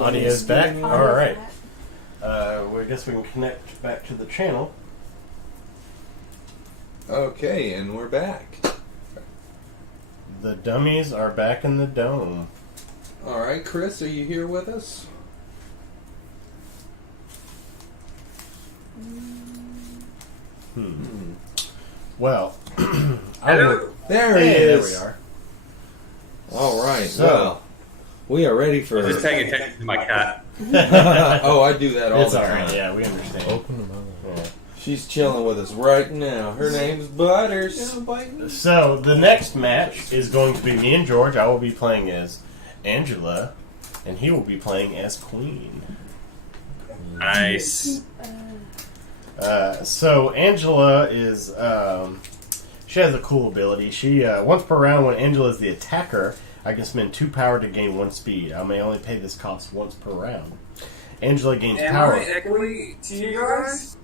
Audio's back. Audio's All right. back. Well, I guess we can connect back to the channel. Okay, and we're back. The dummies are back in the dome. All right, Chris, are you here with us? Well, Hello. There he There is. we are. All right. So- Well, we are ready for. Just paying attention to my cat. Oh, I do that all It's the all time. right. Yeah, we understand. Open them up. Yeah. She's chilling with us right now. Her name's Butters. So the next match is going to be me and George. I will be playing as Angela, and he will be playing as Queen. Nice. So Angela is she has a cool ability. She once per round, when Angela is the attacker, I can spend 2 power to gain 1 speed. I may only pay this cost once per round. Angela gains Am power. I echoey to you guys?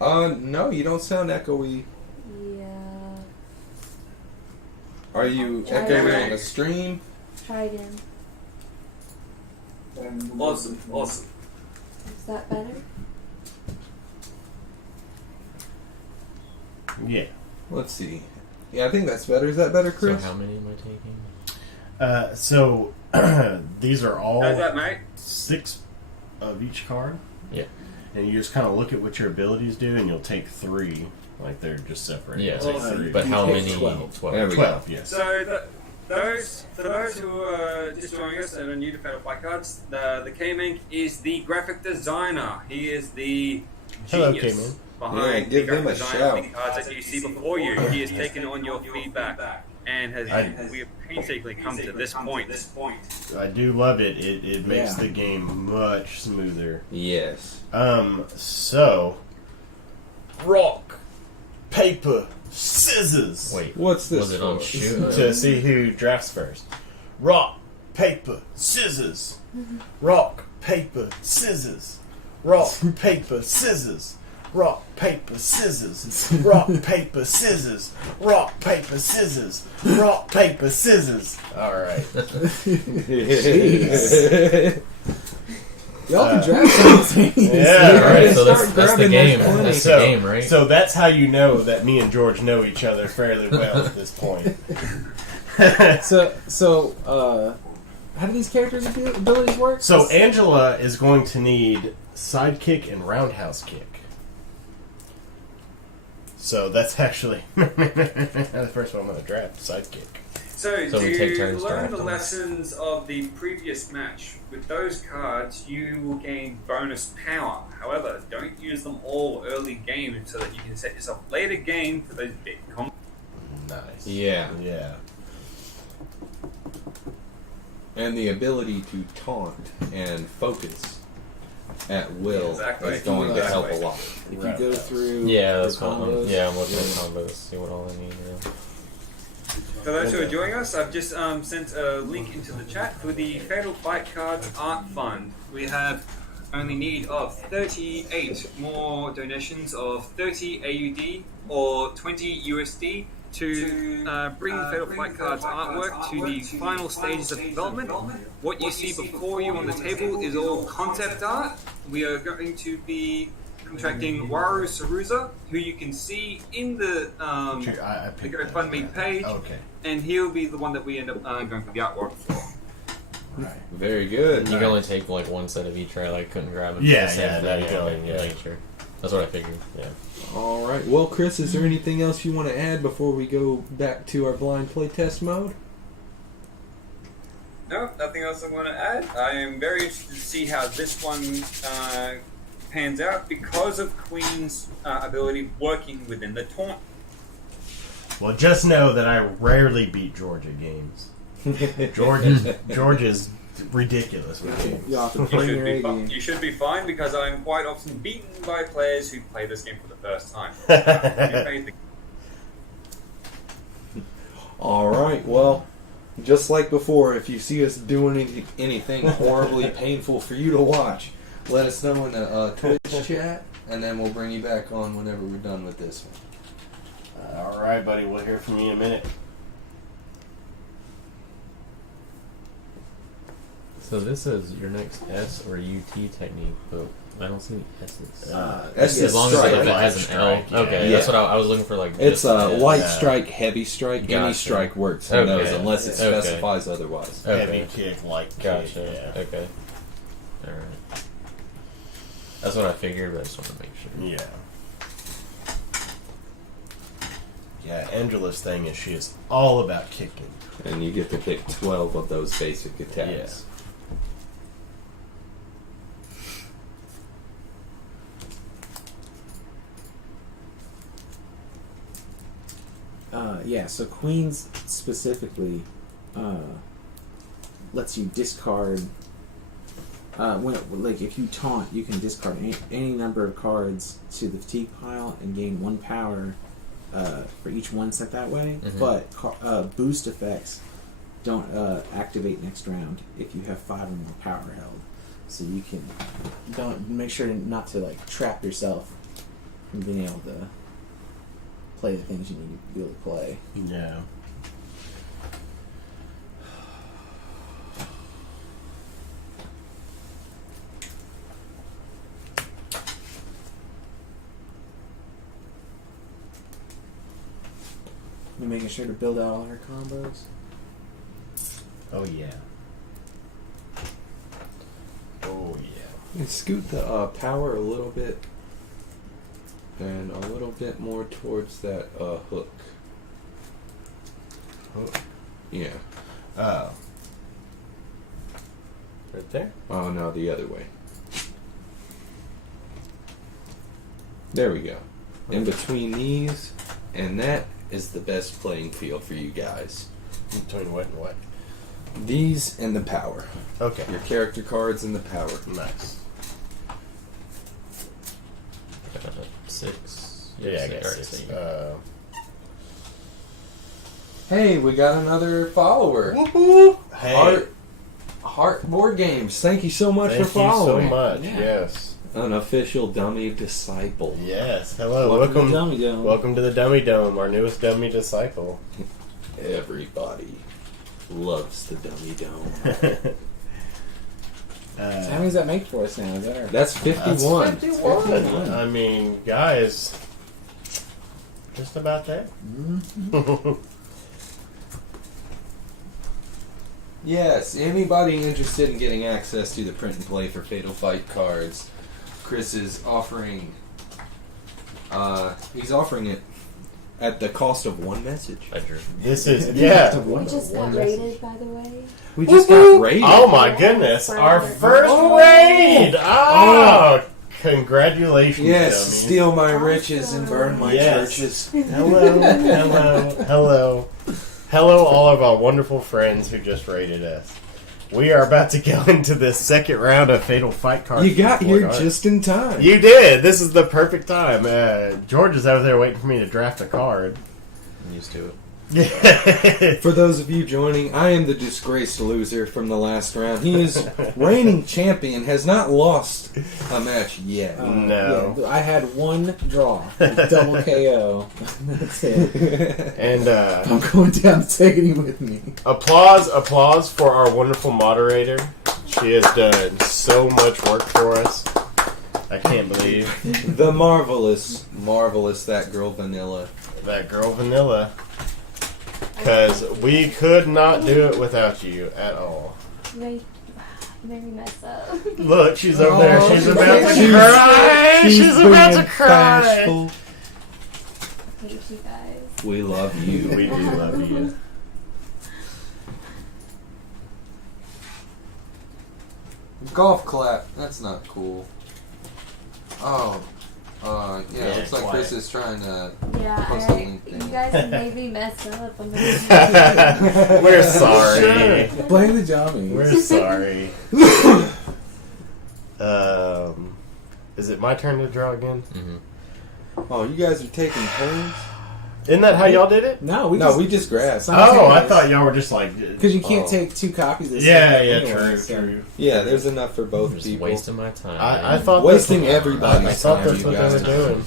No, you don't sound echoey. Yeah. Are you Try echoing again. on the stream? Try again. Awesome. Is that better? Yeah. Let's see. Yeah, I think that's better. Is that better, So Chris? how many am I taking? So these are all How's that, mate? 6 of each card. Yeah. And you just kind of look at what your abilities do, and you'll take 3. Like they're just separated. Yeah. You'll take 3. But how take many? 12. 12. There we 12, yes. So for those who are just joining us and are new to Fatal Fight Cards, the K-Mink is the graphic designer. He is the Hello, genius K-Mink. behind Yeah, give the him a graphic design shout. of the cards that you see before you. He has taken on your feedback and we have painstakingly come to this point. I do love it. It makes Yeah. the game much smoother. Yes. So rock, paper, scissors. Wait. What's this Was it on for? shoot? To see who drafts first. Rock, paper, scissors. Rock, paper, scissors. Rock, paper, scissors. Rock, paper, scissors. Rock, paper, scissors. Rock, paper, scissors. Rock, paper, scissors. All right. Y'all can draft simultaneously. Yeah, right. So that's the grabbing game. those That's So- the game, right? So that's how you know that me and George know each other fairly well at this point. So, how do these characters' abilities work? So Angela is going to need sidekick and roundhouse kick. So that's actually the first one I'm going to draft, sidekick. So So we take to turns learn the drafting. lessons of the previous match, with those cards you will gain bonus power. However, don't use them all early game so that you can set yourself later game for those big combos. Nice. Yeah. Yeah. And the ability to taunt and focus at will Exactly. is going to help a lot. If you go through Yeah, that's your what. combos, Yeah, I'm looking at combos. See what all I need. Yeah. For those who are joining us, I've just sent a link into the chat for the Fatal Fight Cards Art Fund. We have only need of 38 more donations of 30 AUD or 20 USD to bring the Fatal Fight Cards artwork to the final stages of development. What you see before you on the table is all concept art. We are going to be contracting Waru Saruza, who you can see in the I the picked that. GoFundMe page, Okay. and he'll be the one that we end up going for the artwork for. Right. Very good. You can only take like one set of each, right? Like couldn't grab them. Yeah, the same yeah, there you thing. go, Okay, yeah. yeah, sure. That's what I figured. Yeah. All right. Well, Chris, is there anything else you want to add before we go back to our blind playtest mode? No, nothing else I want to add. I am very interested to see how this one pans out because of Queen's ability working within the taunt. Well, just know that I rarely beat George at games. George is ridiculous with games. You have to You bring should, your be A fi- game. you should be fine because I'm quite often beaten by players who play this game for the first time. You made the- All right. Well, just like before, if you see us doing anything horribly painful for you to watch, let us know in the Twitch chat, and then we'll bring you back on whenever we're done with this one. All right, buddy. We'll hear from you in a minute. So this is your next S or UT technique, but I don't see any S's. S As long as strike. it has an L. Strike, yeah. Okay, Yeah. that's what I was looking for. Like It's just a an S. light Yeah. strike, heavy strike. Any Gotcha. strike works in Okay. those unless it Okay. specifies otherwise. Okay. Heavy kick, light Gotcha. kick. Yeah. Okay. All right. That's what I figured, but I just want to make sure. Yeah. Yeah, Angela's thing is she is all about kicking. And you get to pick 12 of those basic attacks. Yeah, so Queens specifically lets you discard. Like if you taunt, you can discard any number of cards to the fatigue pile and gain 1 power for each one sent that way. Mhm. But boost effects don't activate next round if you have 5 or more power held. So you can don't make sure not to like trap yourself from being able to play the things you need to be able to play. Yeah. You're making sure to build out all her combos. Oh yeah. Oh yeah. And scoot the power a little bit. And a little bit more towards that hook. Hook? Yeah. Oh. Right there? Oh, no, the other way. There we go. In between these and that is the best playing field for you guys. Between what and what? These and the power. Okay. Your character cards and the power. Nice. 6. Yeah, I guess. Hey, we got another follower. Whoop whoop. Hey. Heart Board Games. Thank you so much Thank for you so following. much. Yeah. Yes. An official dummy disciple. Yes. Hello. Welcome to Welcome. Dummy Dome. Welcome to the Dummy Dome, our newest dummy disciple. Everybody loves the dummy dome. How many does that make for us now? Is that our That's 51. 51. I mean, guys, just about there. Yes, anybody interested in getting access to the print and play for Fatal Fight cards, Chris is offering. He's offering it at the cost of 1 message. Ledger. This is yeah. We just got rated, by the way. We just got raided. Oh my goodness, our first raid! Oh, congratulations, Yes, dummies. steal my riches and burn my Yes. churches. Hello, all of our wonderful friends who just raided us. We are about to go into the second round of Fatal Fight cards. You got for here Fort Art. just in time. You did. This is the perfect time. George is over there waiting for me to draft a card. I'm used to it. For those of you joining, I am the disgraced loser from the last round. He is reigning champion, has not lost a match yet. No. Yeah, I had 1 draw, double KO. That's it. And I'm going down to taking him with me. applause for our wonderful moderator. She has done so much work for us. I can't believe The marvelous that girl Vanilla. that girl Vanilla. Because we could not do it without you at all. Made me mess up. Look, she's over there. Oh, She's about to she's- cry. She's about to being cry. bashful. Hate you guys. We love you. We do love you. Golf clap. That's not cool. Oh. Yeah, Yeah, looks like quiet. Chris is trying to Yeah, post a alright. link You thing. guys made me mess up. I'm gonna We're sorry. Blame the Dummies. We're sorry. Is it my turn to draw again? Mm-hmm. Oh, you guys are taking turns? Isn't that how y'all did it? No, We just grabbed. Oh, I thought y'all were just like. Because you can't Oh. take 2 copies of the Yeah, same yeah, anyway, true, so- true. Yeah, there's enough for both I'm just people. wasting my time. I thought Wasting that's what- everybody's I thought time, that's you what guys. they were doing.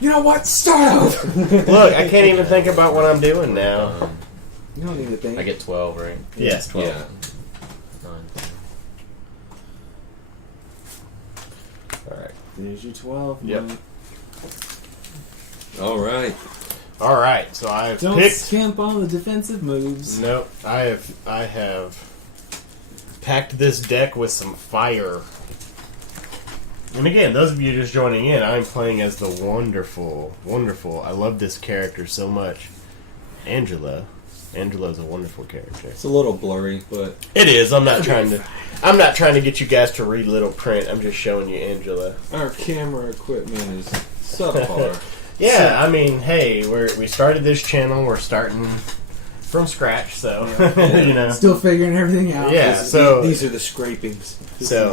You know what? Start over! Look, I can't even think about what I'm doing now. Um, You don't need to think. I get 12, right? Yes, 12. Yeah. 9. There's your 12. Yep. Mike. All right. All right, so I've Don't picked. skimp on the defensive moves. Nope, I have packed this deck with some fire. And again, those of you just joining in, I'm playing as the wonderful, I love this character so much, Angela. Angela's a wonderful character. It's a little blurry, but It is. I'm not trying to get you guys to read little print. I'm just showing you Angela. our camera equipment is subpar. Yeah, I mean, hey, we started this channel. We're starting from scratch, so you know. Still figuring everything out. Yeah, so These are the scrapings. So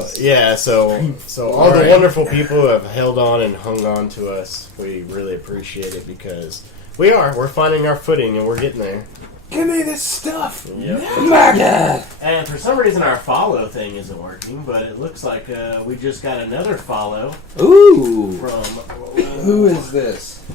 all the wonderful people who have held on and hung on to us, we really appreciate it because we're finding our footing and we're getting there. Give me this stuff. Yep. Yeah. And for some reason our follow thing isn't working, but it looks like we just got another follow Ooh. from Who is this?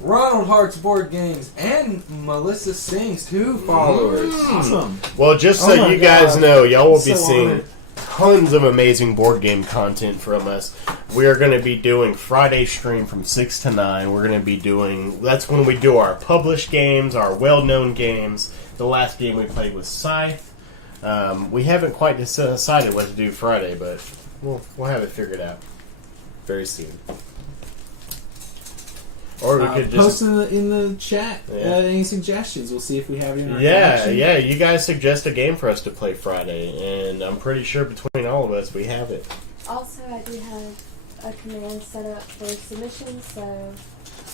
Ronald Hart's Board Games and Melissa Sings, 2 followers. Awesome. Well, just so Oh my you guys God. know, y'all will be So seeing honored. tons of amazing board game content from us. We are going to be doing Friday stream from 6 to 9. We're going to be doing... That's when we do our published games, our well-known games. The last game we played was Scythe. We haven't quite decided what to do Friday, but we'll have it figured out very soon. Or we could Post just... in the chat Yeah. any suggestions. We'll see if we have it in our Yeah, collection. yeah. You guys suggest a game for us to play Friday, and I'm pretty sure between all of us, we have it. Also, I do have a command set up for submissions, so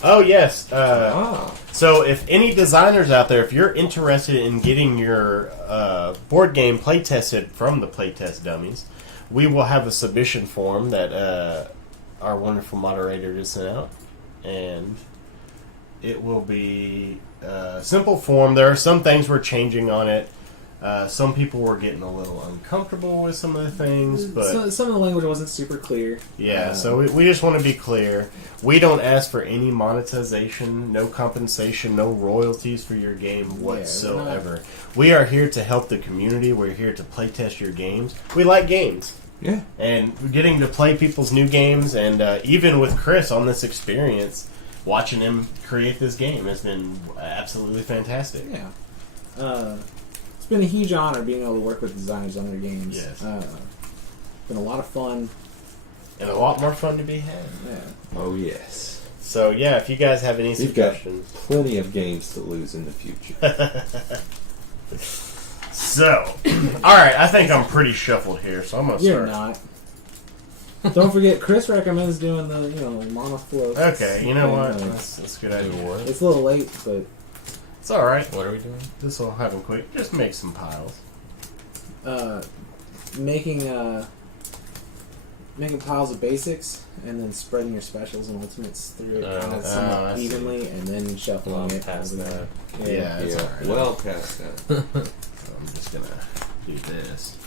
Oh, yes. Ah. So if any designers out there, if you're interested in getting your board game play tested from the Playtest Dummies, we will have a submission form that our wonderful moderator just sent out. And it will be a simple form. There are some things we're changing on it. Some people were getting a little uncomfortable with some of the things, but Some of the language wasn't super clear. yeah, so we just want to be clear. We don't ask for any monetization, no compensation, no royalties for your game whatsoever. We are here to help the community. We're here to play test your games. We like games. Yeah. And getting to play people's new games, and even with Chris on this experience, watching him create this game has been absolutely fantastic. Yeah. It's been a huge honor being able to work with designers on their games. Yes. Been a lot of fun. And a lot more fun to be had. Yeah. Oh, yes. So, yeah, if you guys have any We've got suggestions. plenty of games to lose in the future. So, alright, I think I'm pretty shuffled here, so I'm going to You're start. not. Don't forget, Chris recommends doing the monoflow. Okay, you know what? thing. That's a good idea. It's a little late, but It's alright. What are we doing? This will happen quick. Just make some piles. making piles of basics and then spreading your specials and ultimates through it kind of I somewhat see. evenly, and then shuffling it. Past over that. there. Yeah, it's alright. Well past that. So I'm just going to do this.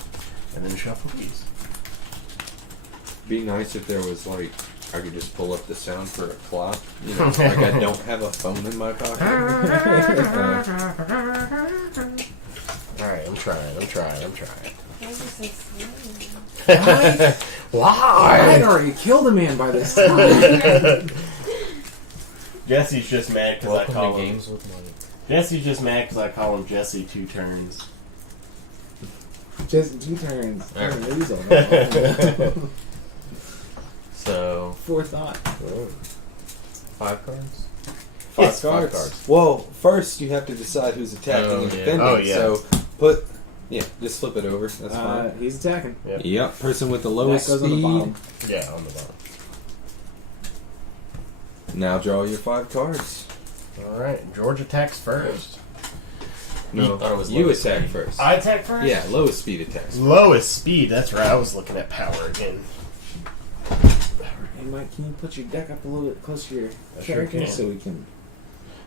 And then shuffle these. Be nice if there was like I could just pull up the sound for a clock. You know, like I don't have a phone in my pocket. Alright, I'm trying. those are so slow. I'd Why? already killed a man by this time. Jesse's just mad because I Welcome call to him. Games with Money. Jesse's just mad because I call him Jesse 2 turns. Just 2 turns. Alright. These are So, Forethought. 5 cards? Yes, cards. 5 cards. Well, first you have to decide who's attacking Oh, and yeah. defending. Oh, yeah. So just flip it over. That's fine. He's attacking. Yep. Person with the That lowest goes on the speed. bottom. Yeah, on the bottom. Now draw your 5 cards. Alright, George attacks first. No, thought it was you lowest attack speed. first. I attack first? Yeah, lowest speed attacks. Lowest speed, that's right. I was looking at power again. Hey Mike, can you put your deck up a little bit closer to your I sure character can. so we can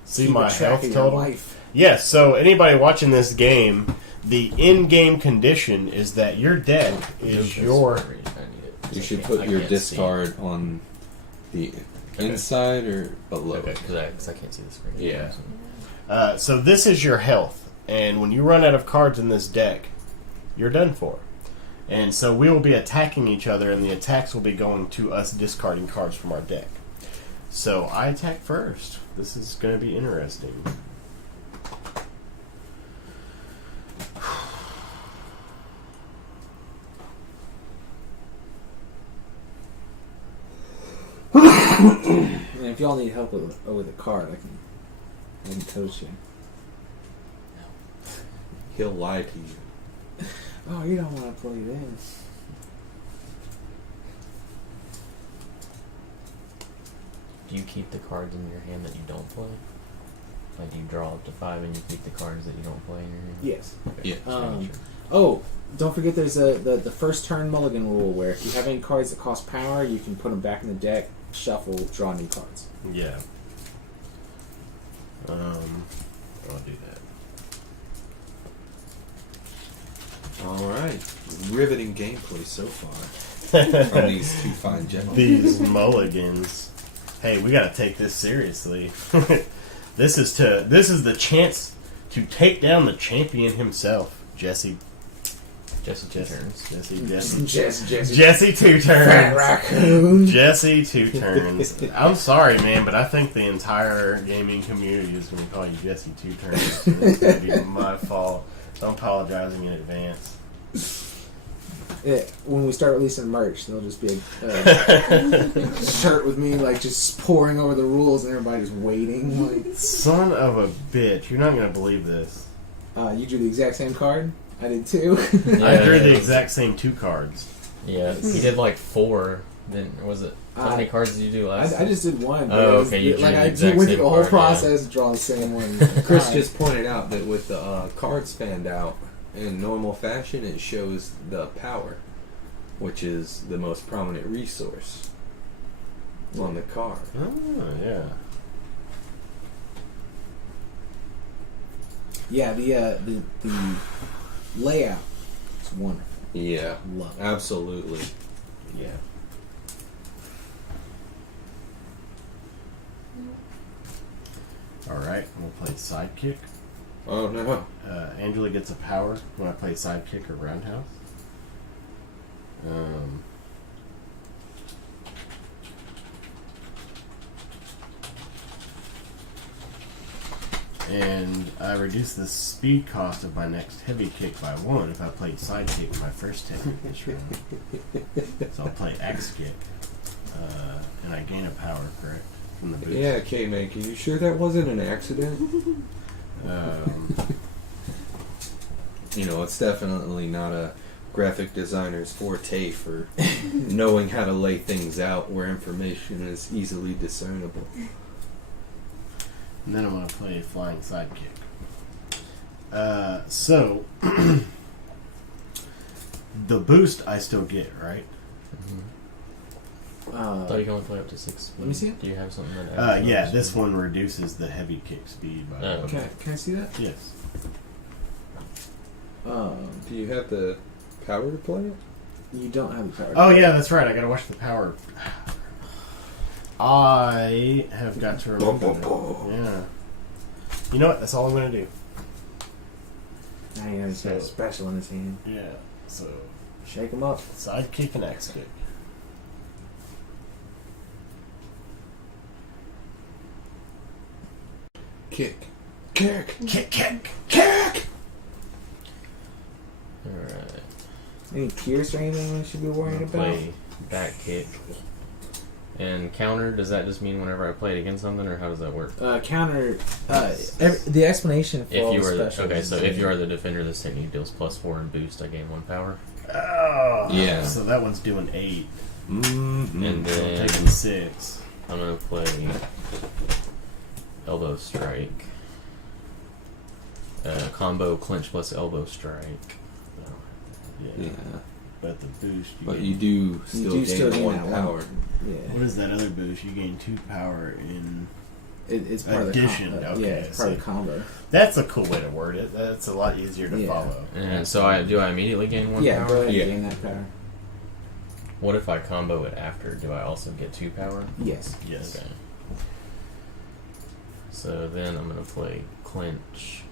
See keep my a track health of your total? life? Yes, so anybody watching this game, the in-game condition is that your deck is your... I need it. You should I put your can't discard on the inside or below. Okay. Because I can't see the screen. Yeah. So this is your health, and when you run out of cards in this deck, you're done for. And so we will be attacking each other, and the attacks will be going to us discarding cards from our deck. So I attack first. This is going to be interesting. And if y'all need help with a card, I can coach you. He'll lie to you. Oh, you don't want to play this. Do you keep the cards in your hand that you don't play? Like you draw up to 5 and you keep the cards that you don't play in your hand? Yes. Yeah. Oh, don't forget there's the first turn mulligan rule where if you have any cards that cost power, you can put them back in the deck, shuffle, draw new cards. Yeah. I'll do that. All right. Riveting gameplay so far on these two fine gentlemen. These mulligans. Hey, we got to take this seriously. This is the chance to take down the champion himself, Jesse. Jesse two turns. Jesse 2 Fat turns. raccoon. Jesse 2 turns. I'm sorry, man, but I think the entire gaming community is going to call you Jesse 2 turns. It's going to be my fault. So I'm apologizing in advance. Yeah, when we start releasing merch, there'll just be a shirt with me like just pouring over the rules and everybody just waiting. Like, Son of a bitch. You're not going to believe this. you drew the exact same card? I did too. I drew the exact same 2 cards. Yeah, he did like 4. Then was it? How many cards did you do last? I just did one. But Oh, it was, okay, you drew like the I exact went through same the whole card, process to draw the same one. Chris just pointed out that with the cards fanned out in normal fashion, it shows the power, which is the most prominent resource on the card. Oh, yeah. Yeah, the layout is wonderful. Yeah, Love it. absolutely. Yeah. Alright, we'll play Sidekick. Oh no. Angela gets a power when I play Sidekick or Roundhouse. And I reduce the speed cost of my next heavy kick by 1 if I played Sidekick my first technique this round. So I'll play Axe Kick. And I gain a power, correct? From the boost. Yeah, K-Make, are you sure that wasn't an accident? You know, it's definitely not a graphic designer's forte for knowing how to lay things out where information is easily discernible. And then I'm going to play Flying Sidekick. So, the boost I still get, right? I thought you could only play up to 6. Let me see it. Do you have something that? Yeah, this one reduces the heavy kick speed by Oh. 1. Can I see that? Yes. Do you have the power to play it? You don't have the power. Oh, yeah, that's right. I got to watch the power. I have got to remember that. Yeah. You know what? That's all I'm going to do. Now you know he's got a special in his hand. Yeah. So, Shake him up. Sidekick and Axe Kick. Kick. Kick. Kick, kick. Kick! Alright. Any pierce or anything we should be worried about? Play back kick. And counter, does that just mean whenever I play it against something, or how does that work? Counter. The explanation for If all you the are specials. okay, so if you are the defender, this technique deals +4 and boost. I gain 1 power. Oh. Yeah. So that one's doing 8. Mm-hmm. And So I'm then taking 6. I'm gonna play elbow strike. Combo clinch plus elbow strike. Yeah. Yeah. But the boost, But you do still gain 1 that power. Yeah. What is that other boost? You gain 2 power in. It's part Addition, of the okay, yeah, it's part of the see. combo. That's a cool way to word it. That's a lot easier to Yeah. follow. And so I immediately gain 1 Yeah, power? go ahead Yeah. and gain that power. What if I combo it after? Do I also get 2 power? Yes. Yes. Okay. So then I'm gonna play clinch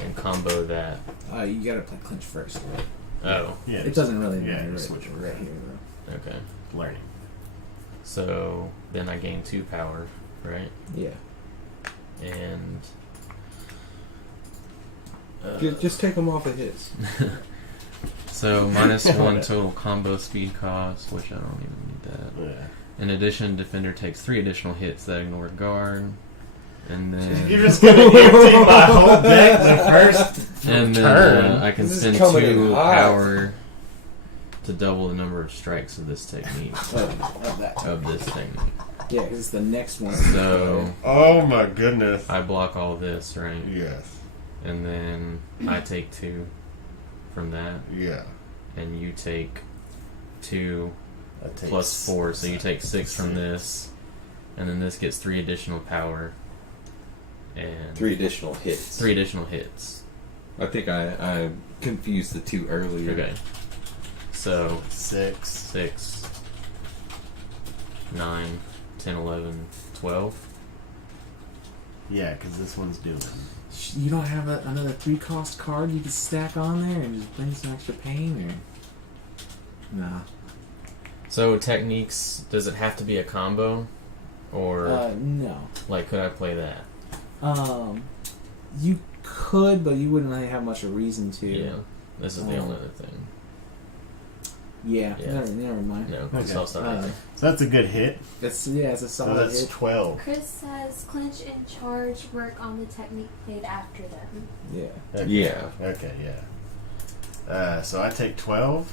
and combo that. You gotta play clinch first. Oh, Yeah, It doesn't really Yeah, matter just switch right around. here, though. okay. Learning. So then I gain 2 power, right? Yeah. And Just take them off of his. so -1 total combo speed cost, which I don't even need that. Yeah. In addition, defender takes 3 additional hits that ignore guard, and then You're just gonna empty my whole deck the first and then turn. I can This is spend coming in 2 hot. power to double the number of strikes of this technique. Of that. Of this technique. Yeah, because it's the next one. So Oh my goodness. I block all this, right? Yes. And then I take 2 from that, Yeah. and you take 2 That takes plus 4, so you take 6 from this, and then this gets 3 additional power, and 3 additional hits. 3 additional hits. I think I confused the 2 earlier. Okay. So 6. 6, 9, 10, 11, 12. Yeah, because this one's doing. You don't have another 3-cost card you can stack on there and just bring some extra pain, or nah? So techniques, does it have to be a combo, or No. like could I play that? You could, but you wouldn't really have much of a reason to. Yeah, this is the only other thing. Yeah. Yeah. Never mind. No, because Okay. I'll start right there. So that's a good hit. It's it's a So solid that's hit. 12. Chris says clinch and charge work on the technique played after them. Yeah. Okay. Yeah. Okay, yeah. So I take 12.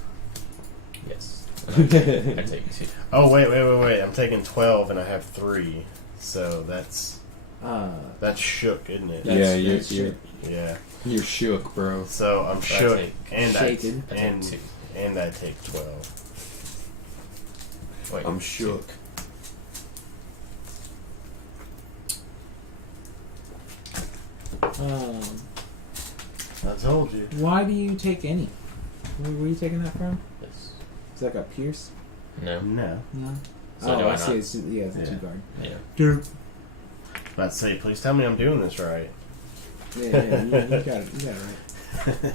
Yes. And I take 2. Oh, wait. I'm taking 12 and I have 3. So that's shook, isn't it? Yeah, you're Yeah. you're shook, bro. So I'm So I shook take- and Shaken. I take 2. and I take 12. Wait, I'm 2. shook. I told you. Why do you take any? Where are you taking that from? Yes. Is that got Pierce? No. No. No. So do I I see. not? It's a Yeah. 2-guard. Yeah. About to say, please tell me I'm doing this right. Yeah, you got it. You got it right.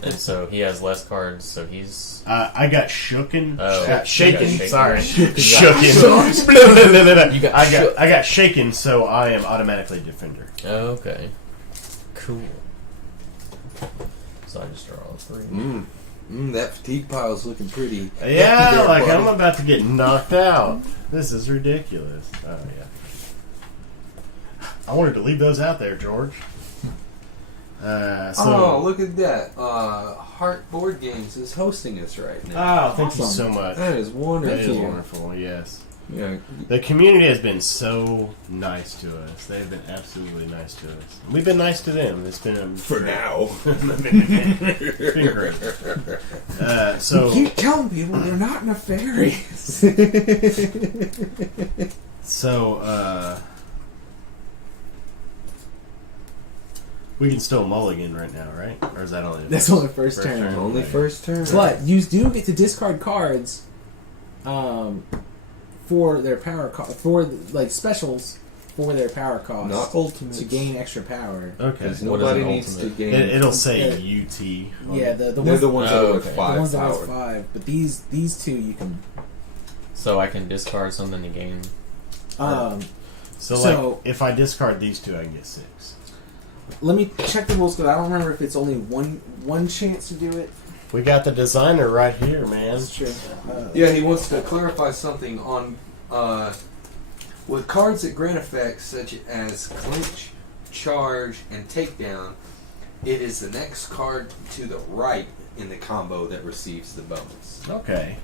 And so he has less cards, so he's I got shooken. Oh. Shaken. You got shaken. Sorry. You Shooken. got I got shaken, so I am automatically defender. okay. Cool. So I just draw all 3. That fatigue pile's looking pretty. Yeah, hefty there, like buddy. I'm about to get knocked out. This is ridiculous. Oh yeah. I wanted to leave those out there, George. Oh, look at that. Heart Board Games is hosting us right now. Oh, thank you Awesome. so much. That is wonderful. That is wonderful. Yes. Yeah. The community has been so nice to us. They've been absolutely nice to us. We've been nice to them. It's been For now. it's been great. So Keep telling people they're not nefarious. we can still mulligan right now, right? Or is that only That's only first turn. Only first turn. But you do get to discard cards, for their power for like specials for their power cost. Not ultimate. To gain extra power. Okay. Because What is nobody an needs to ultimate? gain. It'll say Yeah. UT. Yeah, the They're ones, the ones that are with okay. 5 the ones that power. was 5. But these 2 you can. So I can discard something to gain. So So- like, if I discard these 2, I can get 6. Let me check the rules because I don't remember if it's only one chance to do it. We got the designer right here, man. That's true. Yeah, he wants to clarify something on with cards that grant effects such as clinch, charge, and takedown. It is the next card to the right in the combo that receives the bonus. Okay.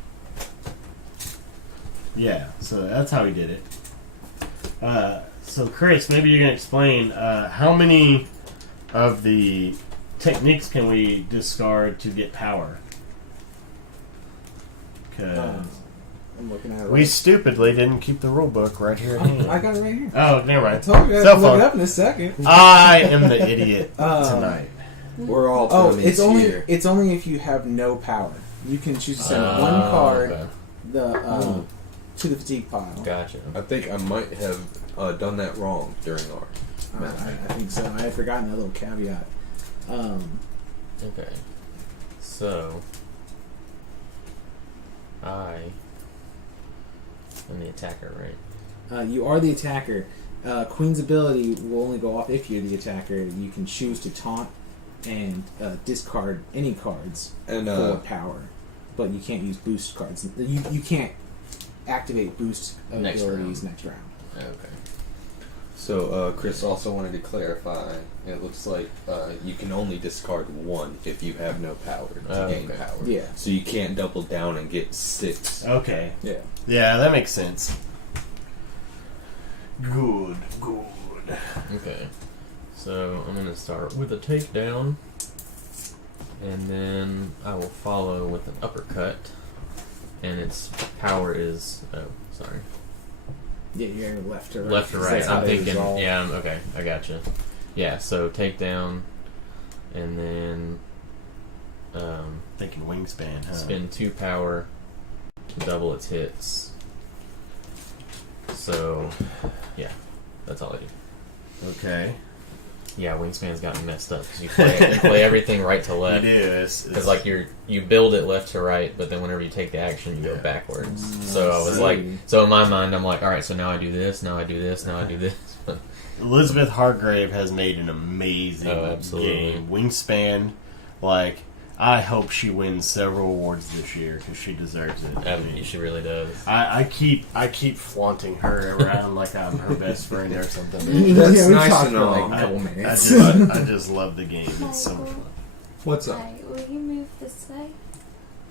Yeah, so that's how he did it. So Chris, maybe you can explain how many of the techniques can we discard to get power? Because I'm looking at it. we stupidly didn't keep the rule book right here at hand. I got it right here. Oh, never I mind. told you I Cell had to look phone. it up in a second. I am the idiot tonight. We're all Oh, dummies it's only here. it's only if you have no power. You can choose to send one card Okay. to the fatigue pile. Gotcha. I think I might have done that wrong during our. I think so. I had forgotten that little caveat. Okay. So I am the attacker, right? You are the attacker. Queen's ability will only go off if you're the attacker. You can choose to taunt and discard any cards And for power, but you can't use boost cards. You can't activate boost Next abilities round. next round. Okay. So Chris also wanted to clarify. It looks like you can only discard one if you have no power to gain okay. power. Yeah. So you can't double down and get 6. Okay. Yeah. Yeah, that makes sense. Good. Okay. So I'm gonna start with a takedown, and then I will follow with an uppercut, and its power is Yeah, you're left to right. left to right. That's how I'm they thinking, resolve. okay, I gotcha. Yeah, so takedown, and then Thinking wingspan, huh? spend 2 power to double its hits. So, yeah, that's all I do. Okay. Yeah, wingspan's got me messed up because you play everything right to left. It is. Because like you build it left to right, but then whenever you take the action, you go backwards. So I was like, so in my mind, I'm like, all right, so now I do this, now I do this, now I do this. Elizabeth Hargrave has made an amazing absolutely. game. Wingspan, like, I hope she wins several awards this year because she deserves it. She really does. I keep flaunting her around like I'm her best friend or something. That's Yeah, we nice talked to for know. like a I, couple I minutes. just love the game. It's so much fun. What's up? Hi, will you move this way?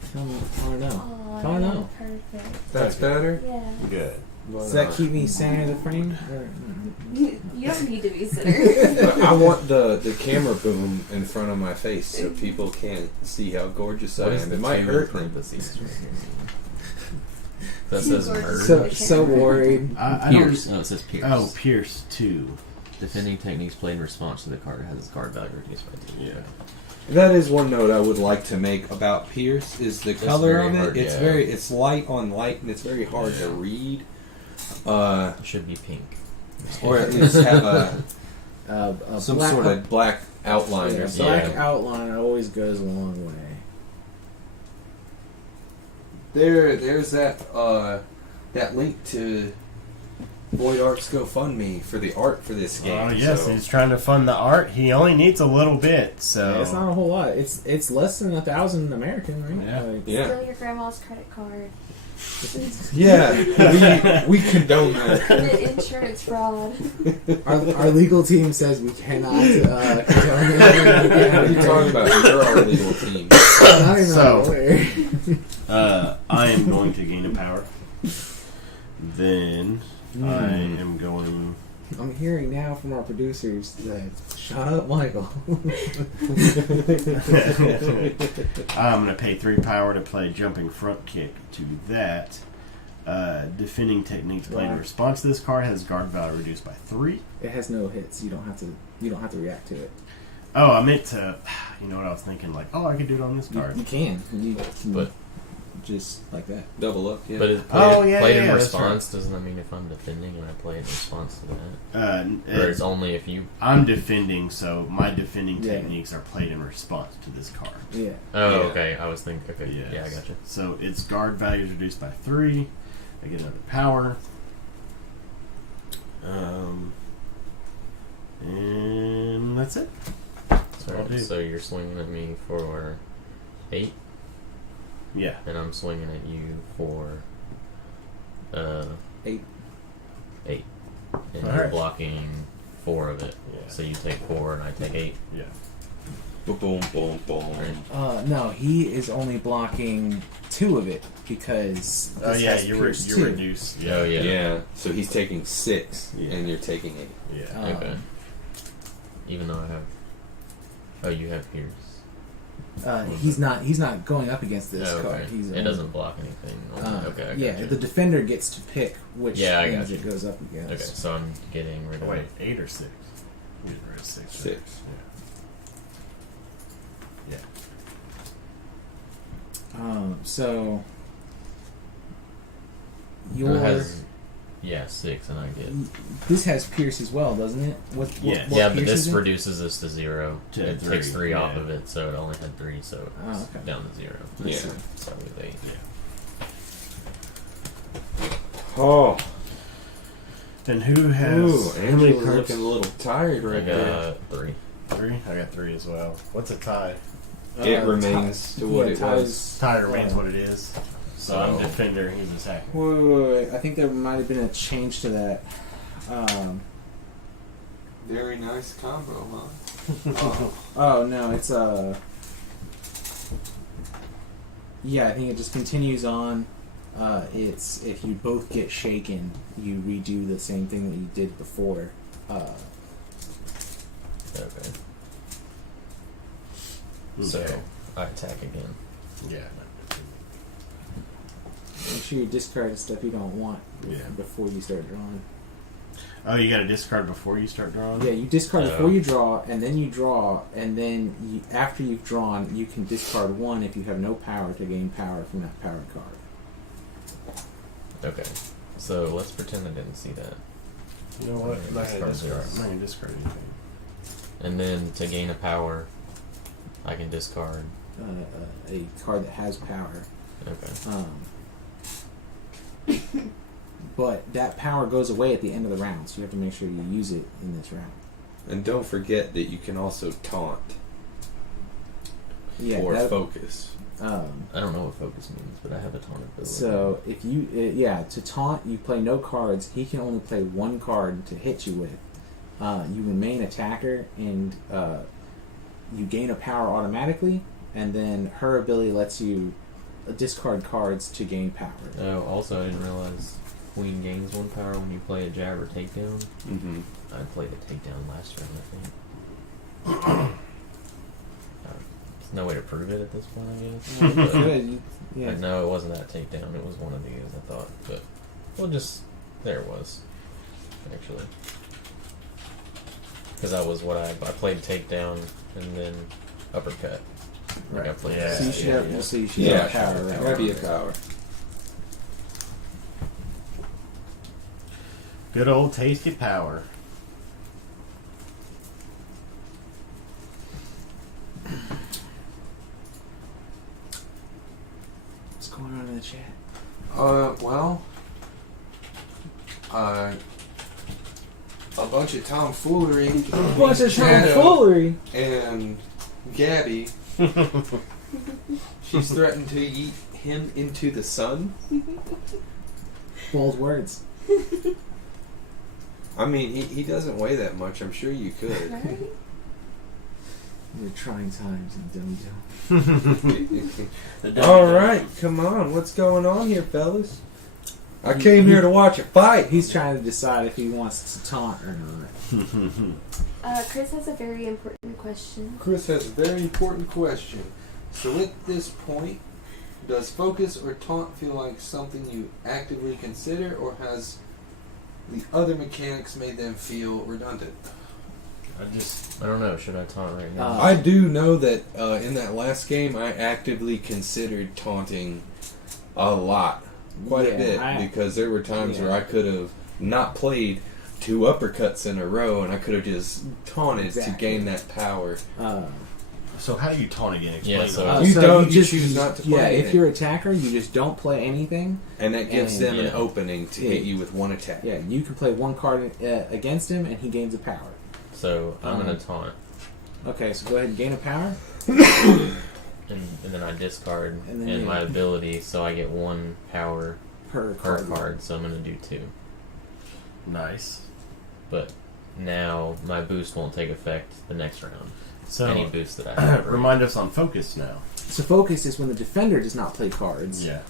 I don't know. Oh, I don't know. Perfect. That's better? Yeah. Good. Does that keep me center of the frame? Or, You don't need to be center. I want the camera boom in front of my face so people can't see how gorgeous I am. It might hurt them. That says Gorgeous. murder. so worried. I don't. Pierce. No, it says Pierce. Oh, Pierce 2. Defending techniques played in response to the card has its card value reduced by 2. Yeah. That is one note I would like to make about Pierce is the color very of it. hard, It's yeah. it's light on light and it's very hard to read. It should be pink. Or at least have some black sort of black outline yeah, or something. black outline always goes a long way. There's that link to Void Art's GoFundMe for the art for this game. Oh yes, so. he's trying to fund the art. He only needs a little bit, so Yeah, it's not a whole lot. It's less than 1,000 American, right? Yeah. Like, Yeah. Steal your grandma's credit card. Yeah, we condone that. Commit insurance fraud. our legal team says we cannot condone What are you talking about? You're our legal team. Not even So- a lawyer. I am going to gain a power. Then I am going. I'm hearing now from our producers that shut up, Michael. I'm going to pay 3 power to play jumping front kick to that. Defending techniques played in Wow. response to this card has guard value reduced by 3. It has no hits. You don't have to react to it. Oh, I meant to. You know what I was thinking? Like, oh, I could do it on this You, card. you can. You can But- just like that. Double up, yeah. But it's Oh, yeah, played yeah, in that's response, doesn't that mean if I'm defending and I play in response to that? Or It's- it's only if you... I'm defending, so my defending Yeah. techniques are played in response to this card. Yeah. Oh, Yeah. okay. I was thinking... Okay, Yes. yeah, I gotcha. So its guard value is reduced by 3. I get another power. And that's it. So, I'll do. so you're swinging at me for 8, Yeah. and I'm swinging at you for... 8. 8. And All you're right. blocking 4 of it. Yeah. So you take 4 and I take 8. Yeah. Boom, boom, boom. No, he is only blocking 2 of it because. Oh this yeah, has you Pierce you 2. reduce. Oh, yeah. Yeah, so he's taking 6, Yeah. and you're taking 8. Yeah. Okay. Even though I have... Oh, you have Pierce. He's not going up against this Oh, card. okay. He's It doesn't block anything. Okay, I yeah, gotcha. the defender gets to pick which Yeah, I things got it you. goes up against. Okay, so I'm getting rid of Wait, 8 or 6? You get rid of 6. 6. Yeah. So Who your has... Yeah, 6 and I get... this has Pierce as well, doesn't it? What Yes. what Yeah, but Pierce this is it? reduces this to 0. To It 3, takes 3 off yeah. of it, so it only had 3, so it's Oh, okay. down to 0. Yeah. So with 8. Oh, And who has how many Angela's cards? looking a little tired I right there. got 3. 3. I got 3 as well. What's a tie? It remains to what it was. Tie remains what it is. So I'm defender. He's attacker. Wait. I think there might have been a change to that. Very nice combo, huh? Oh no, it's yeah, I think it just continues on. It's if you both get shaken, you redo the same thing that you did before. Okay. So Okay. I attack again. Yeah. Make sure you discard the stuff you don't want Yeah. before you start drawing. Oh, you got to discard before you start drawing? Yeah, you discard Oh. before you draw, and then you draw, and then after you've drawn, you can discard 1 if you have no power to gain power from that power card. Okay. So let's pretend I didn't see that. You know what? I'm not going to Discard discard. this. I'm not going to discard anything. And then to gain a power, I can discard. A card that has power. Okay. But that power goes away at the end of the round, so you have to make sure you use it in this round. And don't forget that you can also taunt Yeah, or that, focus. I don't know what focus means, but I have a taunt ability. So if you, to taunt, you play no cards. He can only play 1 card to hit you with. You remain attacker, and you gain a power automatically, and then her ability lets you discard cards to gain power. Oh, also I didn't realize Queen gains 1 power when you play a jab or takedown. Mm-hmm. I played a takedown last round, I think. There's no way to prove it at this point, I guess. Good. Yeah. No, it wasn't that takedown. It was one of these, I thought. But, well, just, there it was, actually. Because that was what I played takedown and then uppercut. Like I played Yeah. So you should have, yeah. so you should Yeah, have power. Right? That'd be a power. Good old tasty power. What's going on in the chat? Well, a bunch of tomfoolery. Bunch of Shadow tomfoolery. And Gabby, she's threatened to eat him into the sun. Bold words. I mean, he doesn't weigh that much. I'm sure you could. Right? The trying times in Dummies. All right, come on. What's going on here, fellas? I came here to watch a fight. He's trying to decide if he wants to taunt or not. Chris has a very important question. Chris has a very important question. So at this point, does focus or taunt feel like something you actively consider, or has the other mechanics made them feel redundant? I don't know. Should I taunt right now? I do know that in that last game, I actively considered taunting a lot. Quite a bit, because there were times where I could have not played 2 uppercuts in a row, and I could have just taunted to gain that power. So how do you taunt again? Explain Yeah, so- that. You choose not to play Yeah, anything. if you're attacker, you just don't play anything. And that gives And- them an Yeah. opening to hit you with 1 attack. Yeah, you can play 1 card against him, and he gains a power. So I'm going to taunt. Okay, so go ahead and gain a power. And then I discard And then and you- my ability, so I get 1 power Per per card, so I'm going to do 2. Nice. But now my boost won't take effect the next round. So Any boost that I have. remind us on focus now. So focus is when the defender does not play cards. Yeah.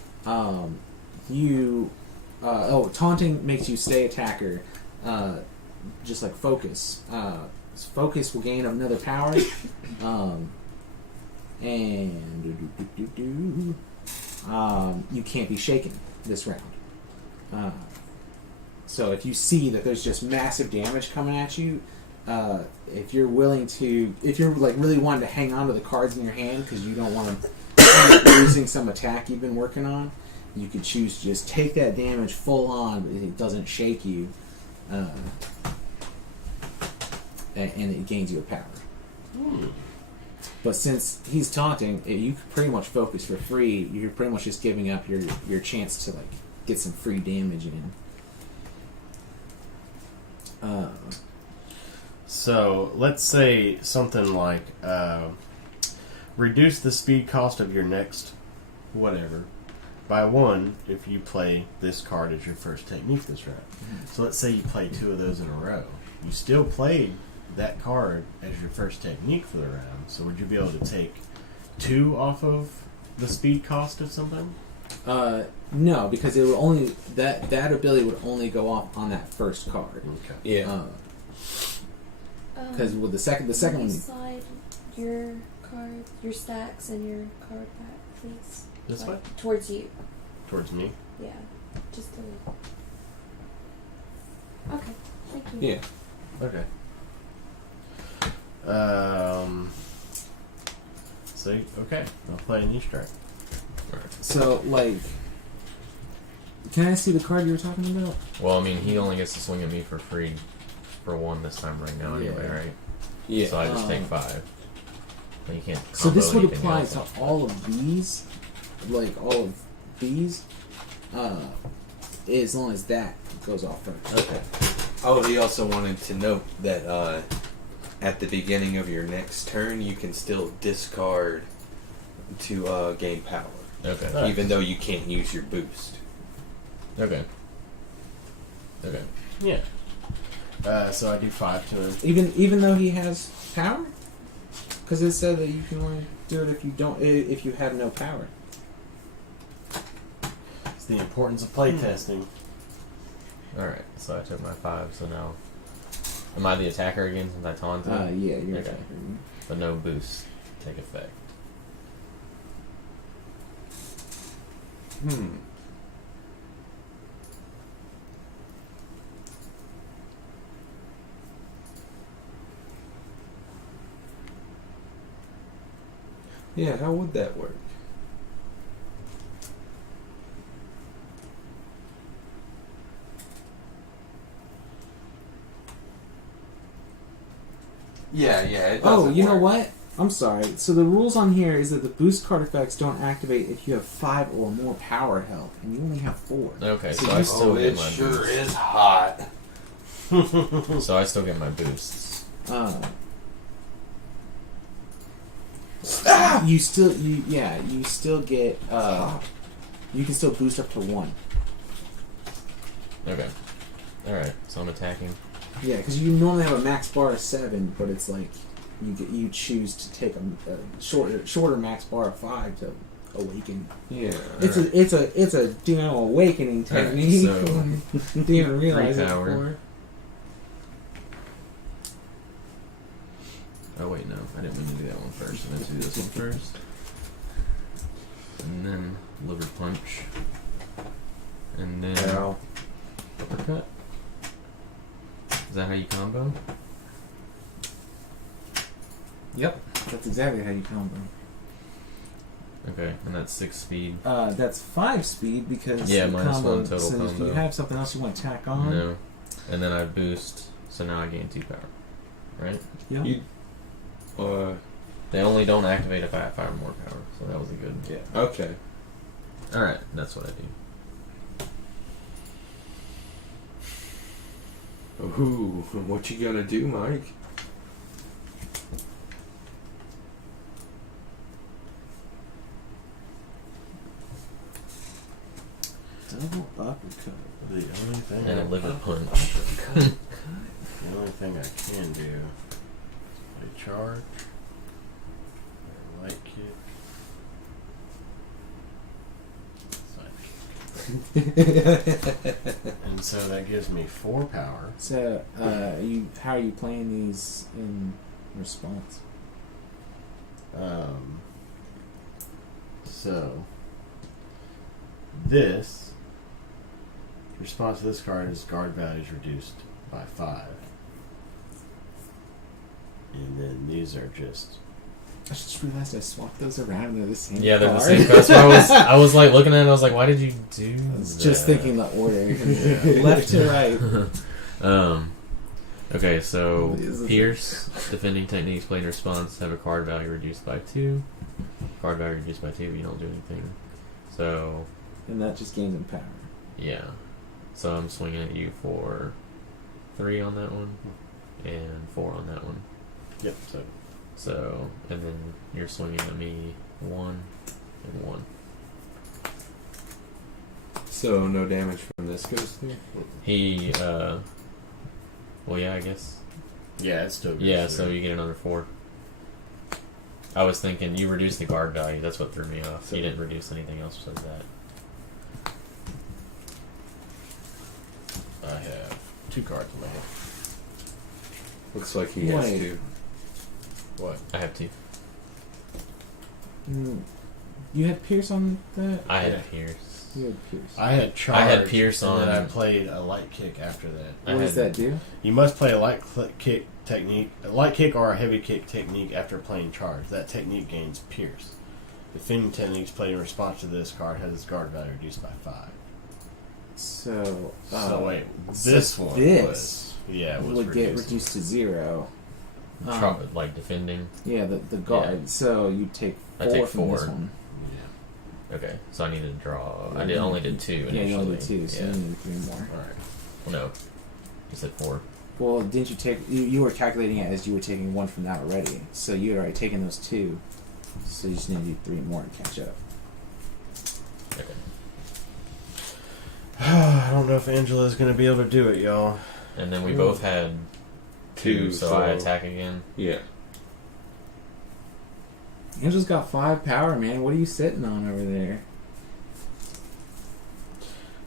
Taunting makes you stay attacker, just like focus. Focus will gain another power, and you can't be shaken this round. So if you see that there's just massive damage coming at you, if you're like really wanting to hang on to the cards in your hand because you don't want to end up losing some attack you've been working on, you could choose to just take that damage full on, but it doesn't shake you, and it gains you a power. But since he's taunting, you can pretty much focus for free. You're pretty much just giving up your chance to like get some free damage in. So let's say something like reduce the speed cost of your next whatever by 1 if you play this card as your first technique this round. So let's say you play 2 of those in a row. You still played that card as your first technique for the round. So would you be able to take 2 off of the speed cost of something? No, because it would only that ability would only go off on that first card. Okay. Yeah. Because with the second one, slide your card, your stacks, and your card back, please. This way? Towards you. Towards me? Yeah, just a little. Okay, thank you. Yeah. Okay. So, okay. I'll play a knee strike. so like, can I see the card you were talking about? Well, I mean, he only gets to swing at me for free for 1 this time right now anyway, Yeah. right? Yeah. So I just take 5. And you can't So this combo would anything apply else. to all of these, like all of these, as long as that goes off first. Okay. Oh, he also wanted to note that at the beginning of your next turn, you can still discard to gain power, Okay. even though you can't use your boost. Okay. Okay. Yeah. So I do 5 to him. Even though he has power, because it said that you can only do it if you have no power. It's the importance of playtesting. Alright, so I took my 5, so now... Am I the attacker again since I taunted? Yeah, you're Okay. attacking. But no boosts take effect. Yeah, how would that work? Yeah, it Oh, doesn't you know work. what? I'm sorry. So the rules on here is that the boost card effects don't activate if you have 5 or more power health, and you only have 4. Okay, So so I you- still get it my sure boosts. is hot. So I still get my boosts. You still get you can still boost up to 1. Okay. Alright, so I'm attacking. Yeah, because you normally have a max bar of 7, but it's like you choose to take a shorter max bar of 5 to awaken. Yeah. It's a awakening Alright, technique. so Didn't even realize it power. before. Oh wait, no, I didn't mean to do that one first. I meant to do this one first. And then liver punch. And then Ow. uppercut. Is that how you combo? Yep, that's exactly how you combo. Okay, and that's 6 speed. That's 5 speed because Yeah, the minus combo, 1 total so if combo. you have something else you want to tack on, No. And then I boost, so now I gain 2 power. Right? yeah. You- They only don't activate if I have 5 or more power, so that was a good. Yeah. Okay. Alright, that's what I do. Ooh, what you gonna do, Mike? Double uppercut. The only thing And a liver punch. the only thing I can do is play charge, light kick, side kick. And so that gives me 4 power. So, how are you playing these in response? So this response to this card is guard value is reduced by 5. And then these are just I just realized I swapped those around and they're the same. Yeah, they're the card. same. That's why I was like looking at it and I was like, why did you do I was that? just thinking the order, Yeah. left to right. Okay, so What is this? Pierce, defending techniques played in response have a card value reduced by 2. Card value reduced by 2, but you don't do anything. So, And that just gains in power. Yeah. So I'm swinging at you for 3 on that one, and 4 on that one. Yep. So, and then you're swinging at me 1 and 1. So no damage from this goes through? He, well, yeah, I guess. Yeah, it's still good. Yeah, so you get another 4. I was thinking you reduced the guard value. That's what threw me off. You didn't reduce anything else besides that. I have 2 cards in my hand. Looks like he has Wait. 2. What? I have 2. You had Pierce on that? I had Yeah. Pierce. You had Pierce. I had charge. I had Pierce and then on- I played a light kick after that. What does that do? You must play a light kick technique, a light kick or a heavy kick technique after playing charge. That technique gains Pierce. Defending techniques played in response to this card has its guard value reduced by 5. So, So wait, so this one this was would get reduced to 0. Like defending. Yeah, the guard. Yeah. So you take 4 I take from this 4. one. Okay, so I need to draw. I Yeah. only did 2 initially. Yeah, you only did 2, so Yeah. you need 3 more. All right. Well, no. You said 4. Well, didn't you take... You were calculating it as you were taking 1 from that already. So you had already taken those 2. So you just need to do 3 more to catch up. Okay. I don't know if Angela's going to be able to do it, y'all. And then we both had 2, so I attack again. Yeah. Angel's got 5 power, man. What are you sitting on over there?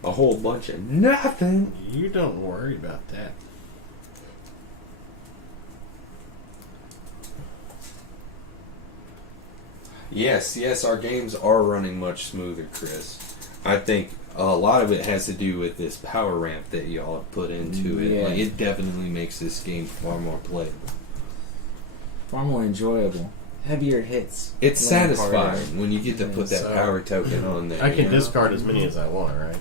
A whole bunch of nothing. You don't worry about that. Yes, our games are running much smoother, Chris. I think a lot of it has to do with this power ramp that y'all have put into it. Yeah. Like, it definitely makes this game far more playable. Far more enjoyable. Heavier hits. It's Land satisfying harder. when you get to put that So- power token on there. I can you know? discard as many as I want, right?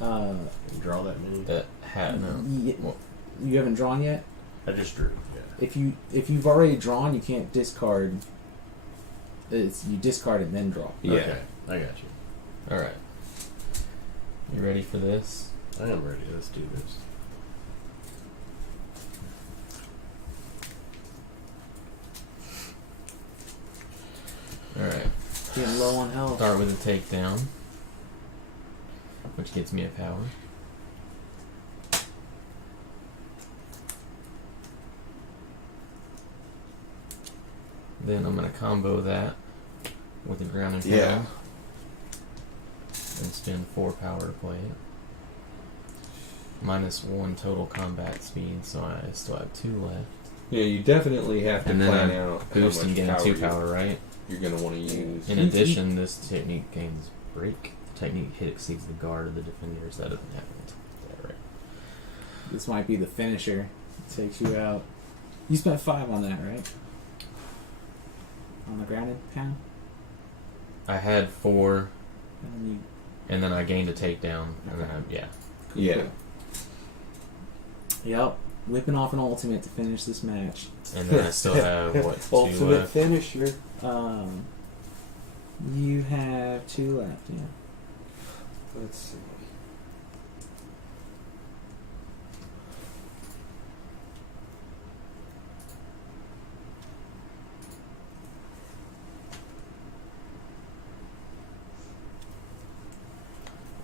Uh, Draw that many. That had no. Well, you haven't drawn yet? I just drew. Yeah. If you've already drawn, you can't discard. You discard and then draw. Yeah. Okay, I got you. all right. You ready for this? I am ready. Let's do this. All right. Getting low on health. Start with a takedown, which gets me a power. Then I'm gonna combo that with a ground and pound. Yeah. And spend 4 power to play it. -1 total combat speed, so I still have 2 left. Yeah, you definitely have to And then plan I'm out how Boost much and getting 2 you- power, right? you're going to want to use. In addition, this technique gains break. The technique hit exceeds the guard of the defenders. That doesn't happen. Yeah, right. This might be the finisher. Takes you out. You spent 5 on that, right? On the grounded pound? I had 4, And then and then I gained a takedown, and then Yeah. Yep. Whipping off an ultimate to finish this match. and then I still have what 2 Ultimate left. finisher. You have 2 left, yeah. Let's see.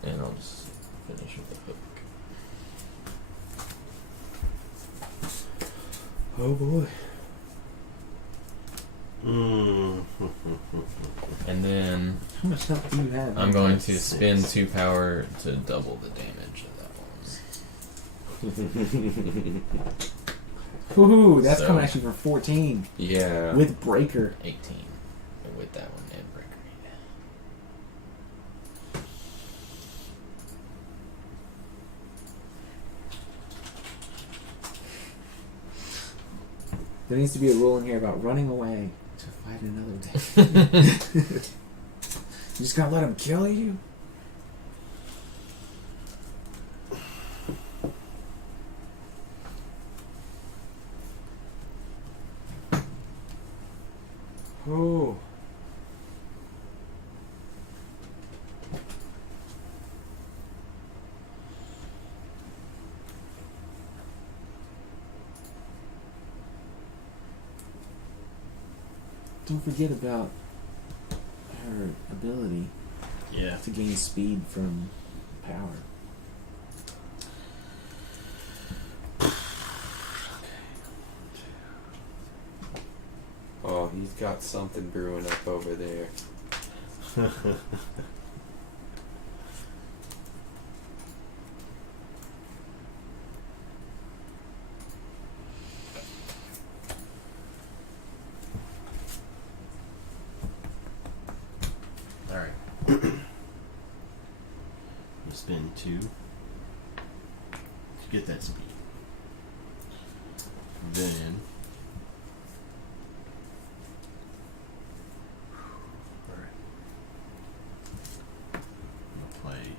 And I'll just finish with the hook. Oh boy. And then How much health do you have? I'm going to spend 2 power to double the damage of that one. Woohoo! That's So- coming at you for 14 Yeah. with breaker. 18. And with that one and breaker. There needs to be a rule in here about running away to fight another day. You just gotta let him kill you? Oh. don't forget about her ability Yeah. to gain speed from power. Oh, he's got something brewing up over there. All right. You spend 2 to get that speed. Then, all right. I'm gonna play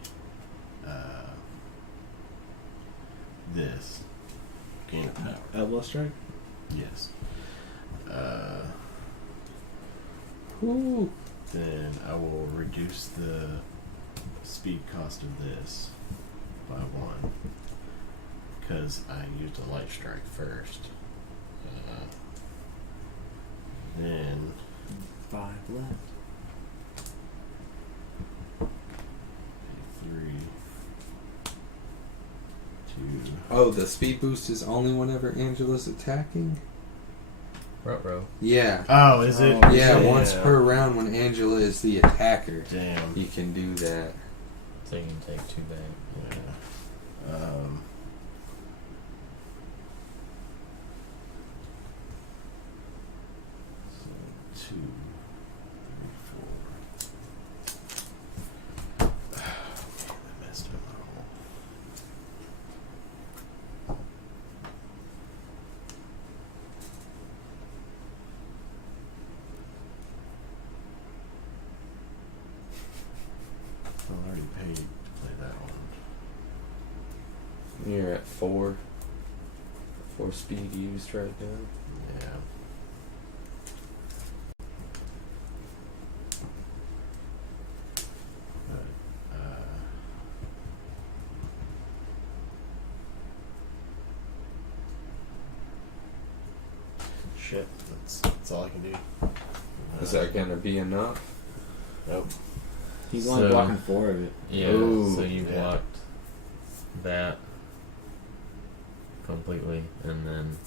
this. Gain of power. Elbow strike? Yes. Ooh. Then I will reduce the speed cost of this by 1 because I used a light strike first. Then 5 left. 3, 2. Oh, the speed boost is only whenever Angela's attacking? Ruh-roh. Yeah. Oh, is it? Oh, Yeah, yeah. once per round when Angela is the attacker, Damn. you can do that. So you can take 2 back. Yeah. So 2, 3, 4. Okay, that messed up my roll. I already paid to play that one. You're at 4. 4 speed used right now. Yeah. But, shit, that's all I can do. Is that gonna be enough? Nope. He's only So- blocking 4 of it. Yeah, Ooh, so you yeah. blocked that completely, and then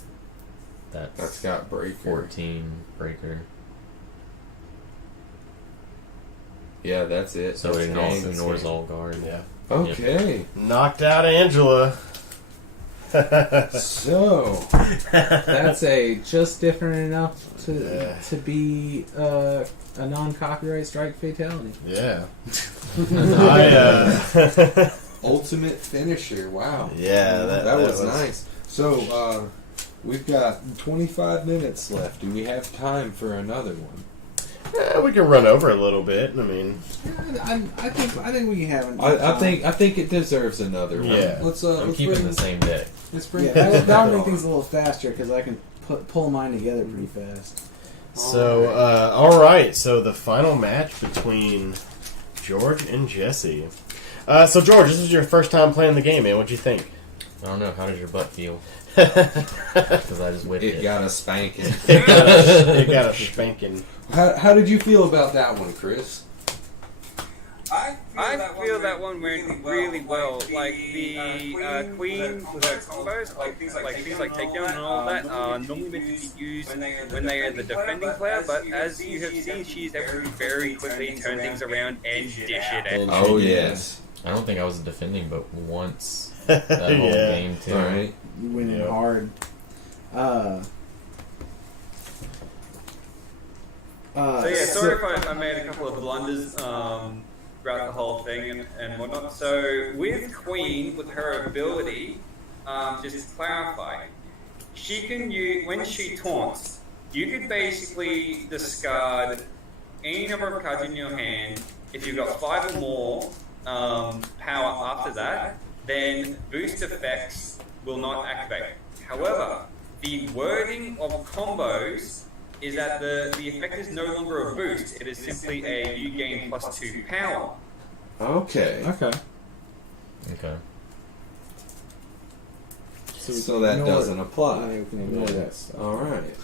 That's got breaker. 14 breaker. Yeah, that's it. So That's it it. ignores all guard. Yeah. Okay. Knocked out Angela. So that's a just different enough Yeah. to be a non-copyright strike fatality. Yeah. I, Ultimate finisher. Wow. yeah, That was nice. So, we've got 25 minutes left. Do we have time for another one? Yeah, we can run over a little bit. I mean, I think we have. I think it deserves another one. Yeah. Let's I'm keeping the same deck. Let's bring. Yeah, that'll make things a little faster because I can pull mine together pretty fast. so all right. So the final match between George and Jesse. So George, this is your first time playing the game, man. What'd you think? I don't know. How does your butt feel? Because I just whipped it. It got a spanking. It got a spanking. How did you feel about that one, Chris? I feel that one went really well. Like the queen with her combos, like things like takedown and all that, normally meant to be used when they are the defending player. But as you have seen, she's able to very quickly turn things around and dish it out. Oh yes. I don't think I was defending, but once that whole Yeah. game too. All right. You went in Yeah. hard. So yeah, sorry if I made a couple of blunders throughout the whole thing and whatnot. So with Queen, with her ability, just to clarify, she can use, when she taunts, you could basically discard any number of cards in your hand. If you've got 5 or more power after that, then boost effects will not activate. However, the wording of combos is that the effect is no longer a boost, it is simply a you gain +2 power. Okay. Okay. Okay. So that ignore doesn't apply. Yeah, we can ignore that stuff. All right.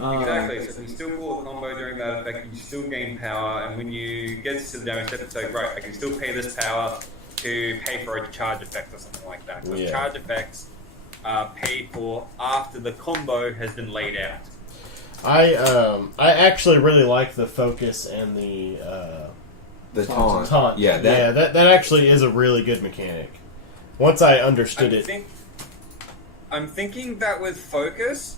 Exactly, so if you still pull a combo during that effect, you still gain power, and when you get to the damage step, it's like, right, I can still pay this power to pay for a charge effect or something like that. Because charge effects are paid for after the combo has been laid out. I actually really like the focus and the taunt. Yeah, that actually is a really good mechanic. Once I understood it. I'm thinking that with focus,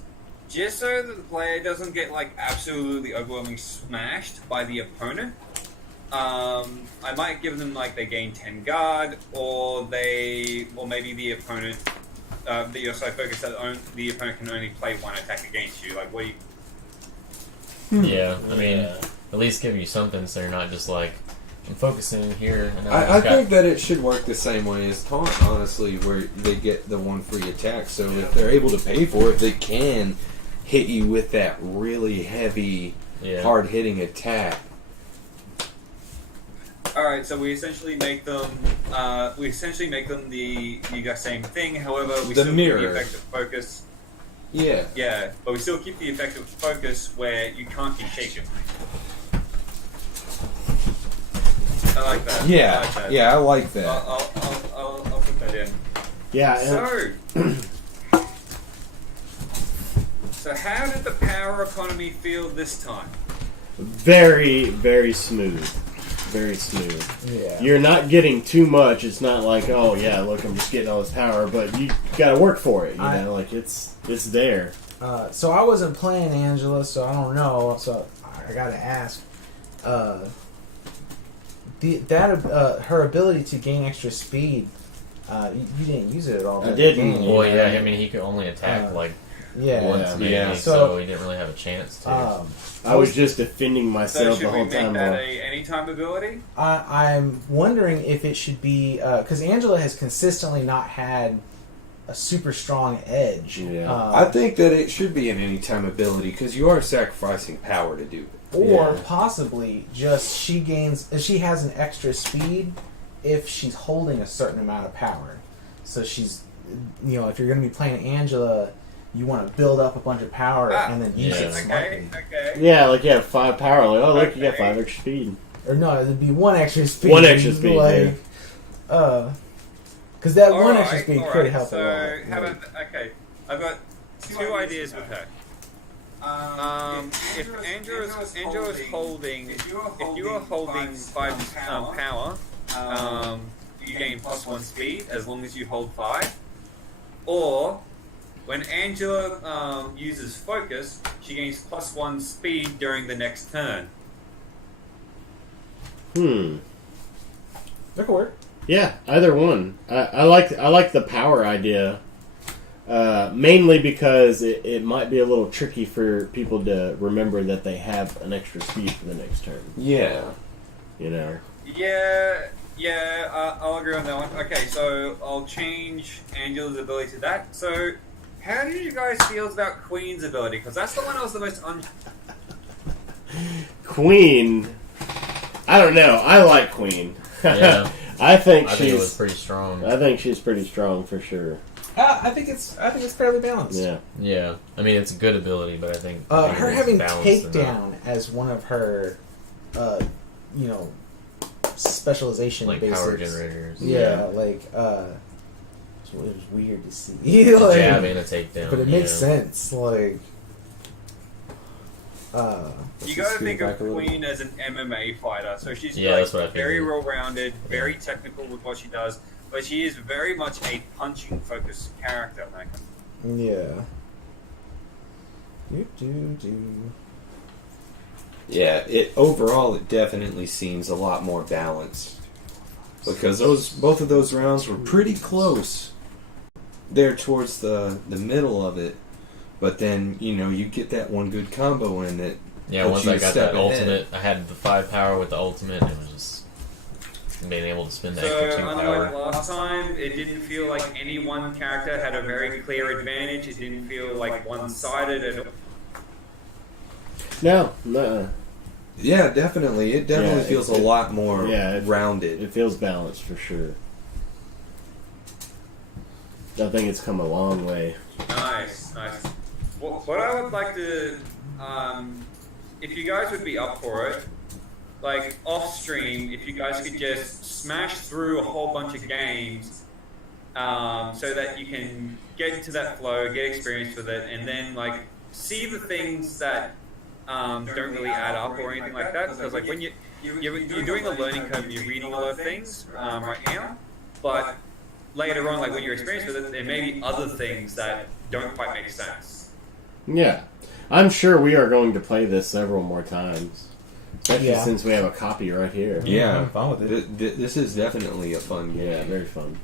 just so that the player doesn't get like absolutely overwhelmingly smashed by the opponent, I might give them like they gain 10 guard, or maybe the opponent you're so focused that the opponent can only play one attack against you. Like, what do you? Yeah, I mean, at least give you something so you're not just like, I'm focusing here. And I think that it should work the same way as taunt, honestly, where they get the one free attack. So if they're able to pay for it, they can hit you with that really heavy, hard-hitting attack. All right, so we essentially make them the exact same thing. However, we still keep the effect of focus. Yeah. Yeah, but we still keep the effect of focus where you can't be shaken. I like that. Yeah, I like that. I'll put that in. Yeah. So how did the power economy feel this time? Very, very smooth. Very smooth. Yeah. You're not getting too much. It's not like, oh yeah, look, I'm just getting all this power, but you got to work for it. You know, like it's there. So I wasn't playing Angela, so I don't know. So I gotta ask. Her ability to gain extra speed. You didn't use it at all. I didn't. Well, yeah. I mean, he could only attack once, maybe, so he didn't really have a chance to. I was just defending myself the whole time. So should we make that a anytime ability? I'm wondering if it should be because Angela has consistently not had a super strong edge. Yeah. I think that it should be an anytime ability because you are sacrificing power to do it. Or possibly just she has an extra speed if she's holding a certain amount of power. So she's, if you're going to be playing Angela, you want to build up a bunch of power and then use it smartly. Okay. Yeah, like you have 5 power. Like, oh look, you got 5 extra speed. Or no, it'd be 1 extra speed. 1 extra speed. Like, because that one extra speed could help a lot. So how about I've got 2 ideas with her. If Angela is holding, if you are holding 5 power, you gain +1 speed as long as you hold 5. Or when Angela uses focus, she gains +1 speed during the next turn. That could work. Yeah, either one. I like the power idea. Mainly because it might be a little tricky for people to remember that they have an extra speed for the next turn. Yeah. Yeah, I'll agree on that one. Okay, so I'll change Angela's ability to that. So, how did you guys feel about Queen's ability? Because that's the one I was the most Queen, I don't know. I like Queen. Yeah. I think it was pretty strong. I think she's pretty strong for sure. I think it's fairly balanced. Yeah. I mean, it's a good ability, but I think her having takedown takedown as one of her, specialization like basics. power generators. Yeah, like it was weird to see. A jab and a takedown. But it makes sense. Like, You gotta think of Queen as an MMA fighter, so she's that's what I very figured. well-rounded, very technical with what she does, but she is very much a punching-focused character. yeah. Yeah, overall it definitely seems a lot more balanced because both of those rounds were pretty close there towards the middle of it, but then you get that one good combo in it. Yeah, once I got that ultimate, I had the 5 power with the ultimate, and it was just being able to spend the extra 2 unlike power. last time, it didn't feel like any one character had a very clear advantage. It didn't feel like one-sided at all. No. Yeah, definitely. It definitely feels a lot more rounded. It feels balanced for sure. I think it's come a long way. Nice. What I would like to if you guys would be up for it, like off stream, if you guys could just smash through a whole bunch of games, so that you can get into that flow, get experience with it, and then like see the things that don't really add up or anything like that. Because like when you're doing a learning curve, and you're reading a lot of things right now, but later on, like when you're experienced with it, there may be other things that don't quite make sense. Yeah. I'm sure we are going to play this several more times. Especially since we have a copy right here. Yeah, I'm fun with it. This is definitely a fun game. Yeah, very fun.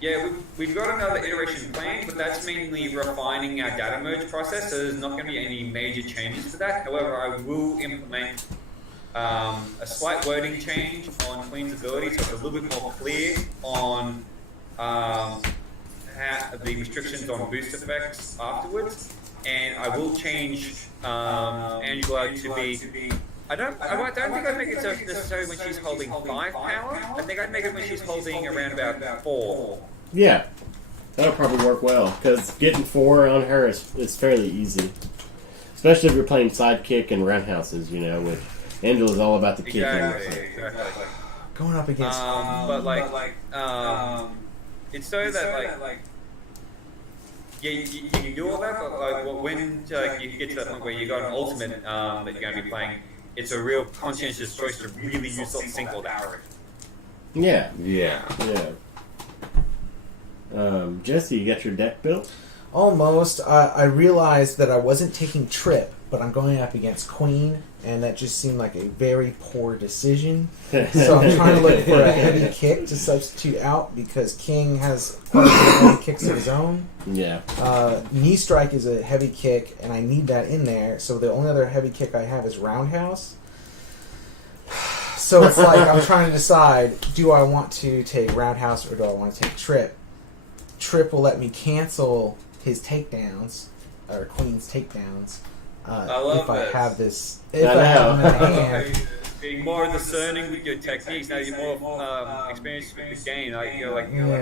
Yeah, we've got another iteration planned, but that's mainly refining our data merge process, so there's not going to be any major changes to that. However, I will implement a slight wording change on Queen's ability, so it's a little bit more clear on the restrictions on boost effects afterwards. And I will change Angela to be... I don't think I'd make it so necessarily when she's holding 5 power. I think I'd make it when she's holding around about 4. Yeah, that'll probably work well, because getting 4 on her is fairly easy. Especially if you're playing sidekick and roundhouses, you know, which Angela's all about the kicking. Exactly. Going up against... it's so that, like... Yeah, you can do all that, but like, when you get to that point where you got an ultimate that you're going to be playing, it's a real conscientious choice to really use single arrow. Yeah. Yeah. Jesse, you got your deck built? Almost. I realized that I wasn't taking Trip, but I'm going up against Queen, and that just seemed like a very poor decision. So I'm trying to look for a heavy kick to substitute out, because King has quite a few heavy kicks of his own. Yeah. Knee strike is a heavy kick, and I need that in there. So the only other heavy kick I have is roundhouse. So it's like I'm trying to decide: do I want to take roundhouse or do I want to take Trip? Trip will let me cancel his takedowns or Queen's takedowns if I have this. If I have them in hand. Being more discerning with your techniques, now you're more experienced with the game. You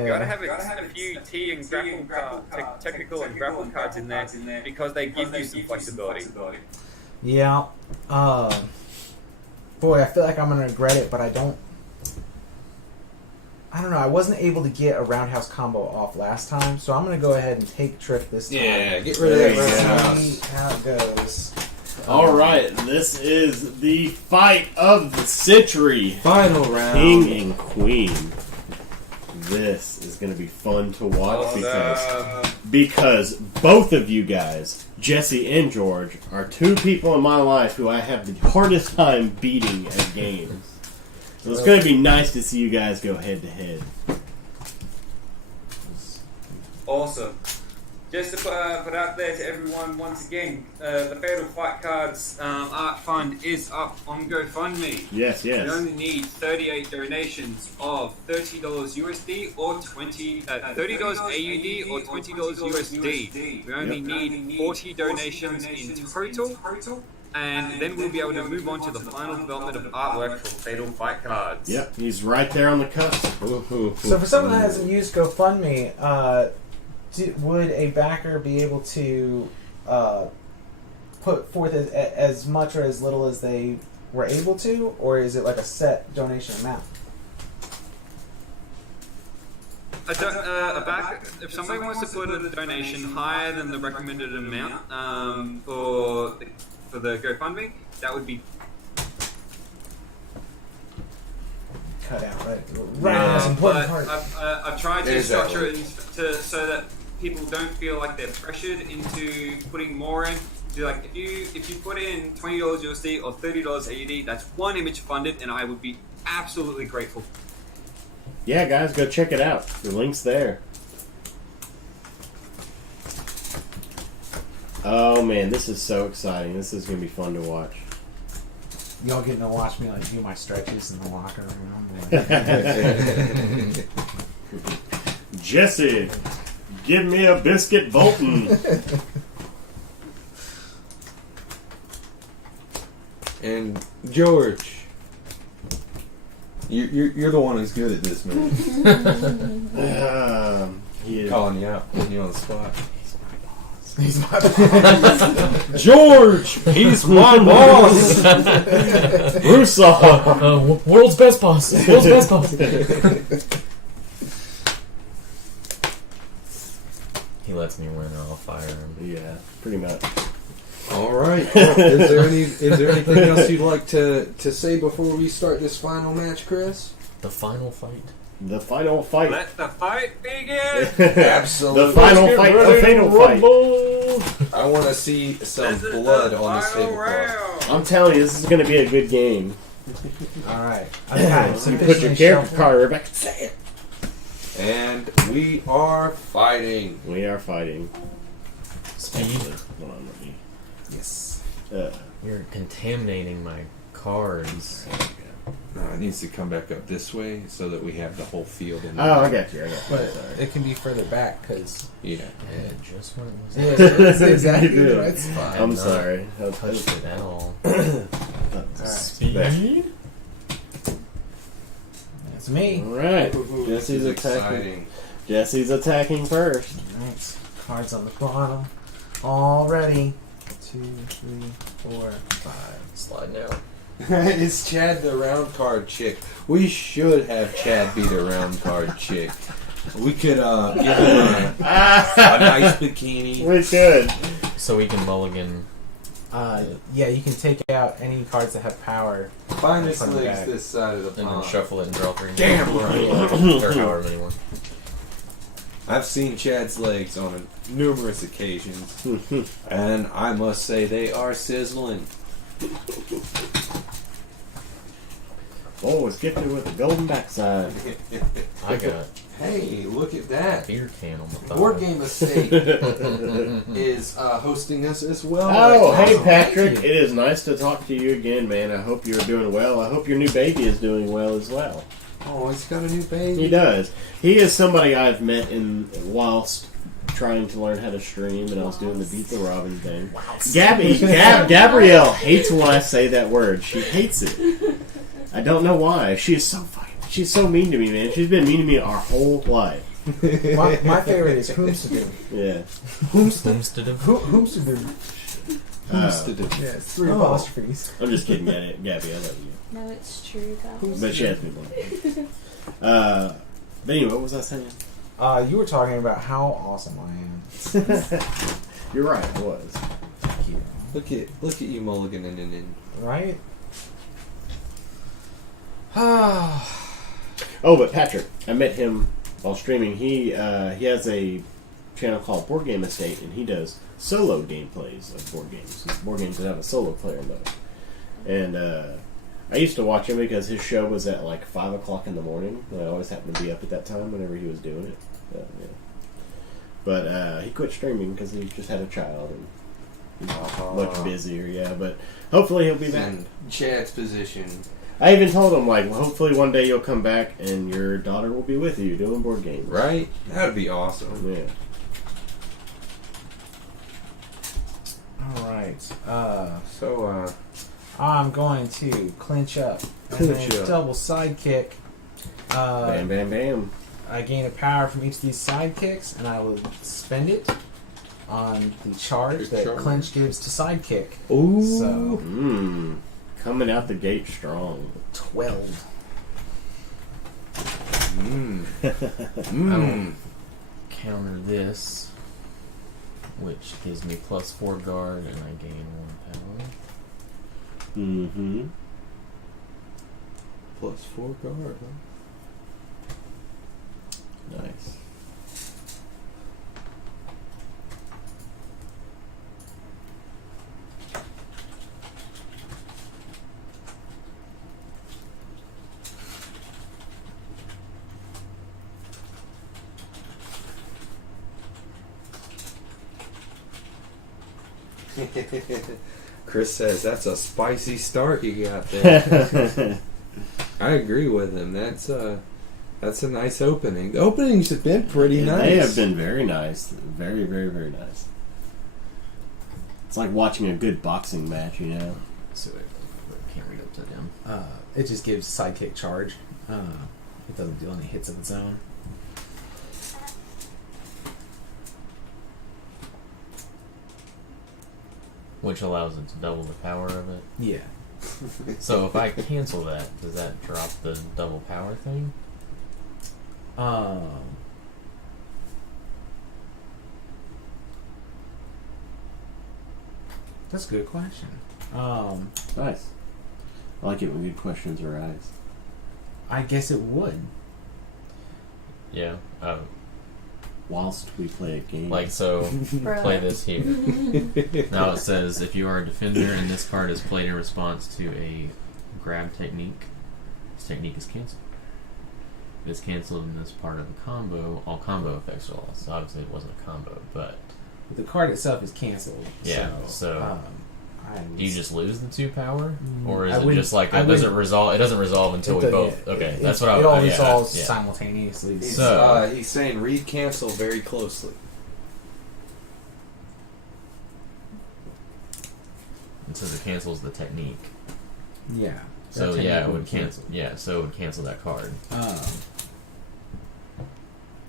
gotta have a few T and grapple technical and grapple cards in there because they give you some flexibility. Yeah. Boy, I feel like I'm gonna regret it, but I don't know. I wasn't able to get a roundhouse combo off last time, so I'm gonna go ahead and take Trip this time. Yeah, get rid of that roundhouse. See how it goes. Alright, this is the fight of the century. Final round. King and Queen. This is going to be fun to watch because both of you guys, Jesse and George, are 2 people in my life who I have the hardest time beating at games. So it's going to be nice to see you guys go head to head. Awesome. Just to put out there to everyone once again, the Fatal Fight Cards Art Fund is up on GoFundMe. Yes. We only need 38 donations of $30 USD or $30 AUD or $20 USD. We only need 40 donations in total. And then we'll be able to move on to the final development of artwork for Fatal Fight Cards. Yep, he's right there on the cusp. So for someone that hasn't used GoFundMe, would a backer be able to put forth as much or as little as they were able to, or is it like a set donation amount? A backer, if somebody wants to put a donation higher than the recommended amount for the GoFundMe, that would be cut out, right? But I've tried to structure it so that people don't feel like they're pressured into putting more in. So like if you put in $20 USD or $30 AUD, that's one image funded, and I would be absolutely grateful. Yeah, guys, go check it out. The link's there. Oh man, this is so exciting. This is gonna be fun to watch. Y'all getting to watch me like do my stretches in the locker room. Jesse, give me a biscuit Bolton. And George, you're the one who's good at this, man. He is. Calling you out, putting you on the spot. He's my boss. He's my boss. George, he's my boss. Russo. World's best boss. World's best boss. He lets me win, or I'll fire him. Yeah, pretty much. All right. Well, is there anything else you'd like to say before we start this final match, Chris? The final fight. The final fight. Let the fight begin. Absolutely. The final fight. The fatal fight. I want to see some This is blood the on this final tablecloth. round. I'm telling you, this is going to be a good game. All right. Okay, so You put your character card back. Say it. And we are fighting. We are fighting. Speed. Hold on, let me. Yes. You're contaminating my cards. No, it needs to come back up this way so that we have the whole field in Oh, I got you. But Sorry. it can be further back because. Yeah. Yeah, just when it was. Yeah, it's exactly. You do. It's fine. I'm not sorry. touched it at all. Speed. That's me. All right. Ooh, Jesse's this is attacking. exciting. Jesse's attacking first. Right. Cards on the bottom. All ready. 2, 3, 4, 5. Slide now. Is Chad the round card chick? We should have Chad be the round card chick. We could give him a nice bikini. We should. So we can mulligan. Yeah, you can take out any cards that have power. Find his From the legs back. this side of the And then pond. shuffle it and draw 3. Damn right. Or however many more. I've seen Chad's legs on numerous occasions, and I must say they are sizzling. Oh, it's gifted with a golden backside. I got Hey, look at a that. beer can on the thigh. Board Game Estate is hosting us as well. Oh, right hey now. Patrick. Thank you. It is nice to talk to you again, man. I hope you're doing well. I hope your new baby is doing well as well. Oh, he's got a new baby. He does. He is somebody I've met in whilst trying to learn how to stream, and I was doing the Beat the Robin thing. Gabrielle hates when I say that word. She hates it. I don't know why. She is so funny. She's so mean to me, man. She's been mean to me our whole life. My favorite is Whomstedoo. Yeah. Homestead. Whomstedoo. Yeah, it's 3 apostrophes. I'm just kidding, Gabby. I love you. No, it's true, guys. But she has me one. But anyway, what was I saying? You were talking about how awesome I am. You're right, I was. Thank you. Look at you, Mulligan, and Right? Oh, but Patrick, I met him while streaming. He has a channel called Board Game Estate, and he does solo gameplays of board games. Board games that have a solo player mode. And I used to watch him because his show was at like 5 o'clock in the morning. And I always happened to be up at that time whenever he was doing it. Yeah. But he quit streaming because he just had a child and he's much busier. Yeah, but hopefully he'll be back. in Chad's position. I even told him, like, well, hopefully one day you'll come back and your daughter will be with you doing board games. Right? That'd be awesome. Yeah. Alright. So, I'm going to clinch up. And Clinch then up. double sidekick. Bam, bam, bam. I gain a power from each of these sidekicks, and I will spend it on the charge Good that charge. clinch gives to sidekick. ooh. So, Coming out the gate strong. 12. Counter this, which gives me +4 guard, and I gain 1 power. Mm-hmm. +4 guard, huh? Nice. Chris says that's a spicy start you got there. I agree with him. That's a nice opening. The openings have been pretty nice. They have been very nice. Very, very, very nice. It's like watching a good boxing match, you know? So I can't read upside down. It just gives sidekick charge. It doesn't do any hits of its own. which allows it to double the power of it. Yeah. So if I cancel that, does that drop the double power thing? That's a good question. Nice. I like it when good questions arise. I guess it would. Yeah. Whilst we play a game. Like, so, Bruh. play this here. Now it says, if you are a defender and this card is played in response to a grab technique, this technique is cancelled. If it's cancelled in this part of the combo, all combo effects are lost. So obviously it wasn't a combo, but... The card itself is canceled. Yeah, so do you just lose the 2 power? Or is I it wouldn't- just like, I it doesn't wouldn't- resolve, it doesn't resolve until we both... Okay, that's what I It all yeah, resolves yeah. simultaneously. He's, So- he's saying read cancel very closely. It says it cancels the technique. Yeah. So That yeah, it technique would cancel. Yeah, so it would cancel that card.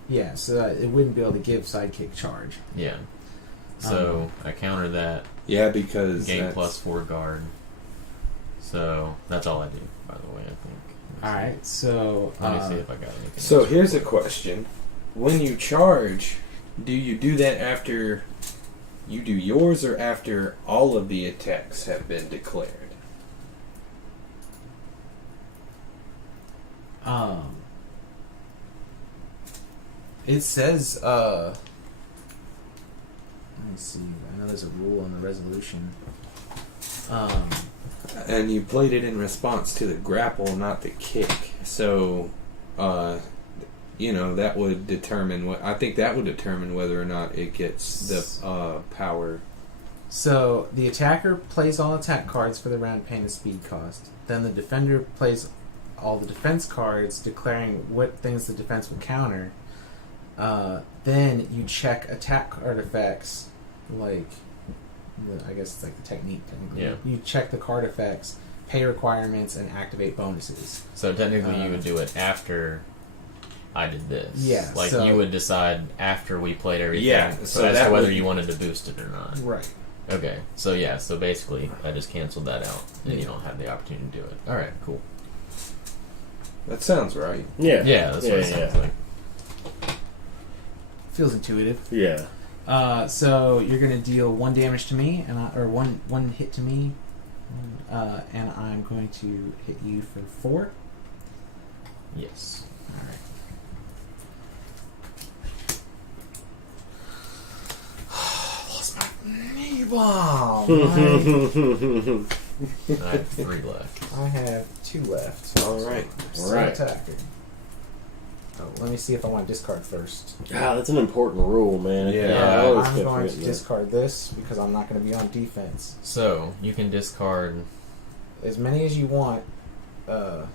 Yeah, so that it wouldn't be able to give sidekick charge. Yeah. So I counter that. Yeah, because Game that's- plus 4 guard. So that's all I do, by the way, I think. Alright, so Let me see if I got anything. So else. here's a question: when you charge, do you do that after you do yours or after all of the attacks have been declared? It says let me see. I know there's a rule on the resolution. And you played it in response to the grapple, not the kick. So, that would determine what I think that would determine whether or not it gets the power. So the attacker plays all attack cards for the round paying the speed cost. Then the defender plays all the defense cards, declaring what things the defense will counter. Then you check attack card effects, like I guess it's like the technique. Technically. Yeah. You check the card effects, pay requirements, and activate bonuses. So technically, you would do it after I did this. Yeah, Like so- you would decide after we played everything. Yeah, So so as that to whether would- you wanted to boost it or not. Right. Okay. So yeah. So basically, I just canceled that out, and Yeah. you don't have the opportunity to do it. All right. Cool. That sounds right. Yeah. Yeah, that's what it sounds like. Feels intuitive. Yeah. So you're gonna deal 1 damage to me, or one hit to me, and I'm going to hit you for 4. Yes. All right. Lost my knee bomb. I have 3 left. I have 2 left. All right. So Right. attacker. Oh, let me see if I want to discard first. Ah, that's an important rule, man. Yeah. I always I'm kept going to forgetting that. discard this because I'm not going to be on defense. So you can discard. As many as you want, for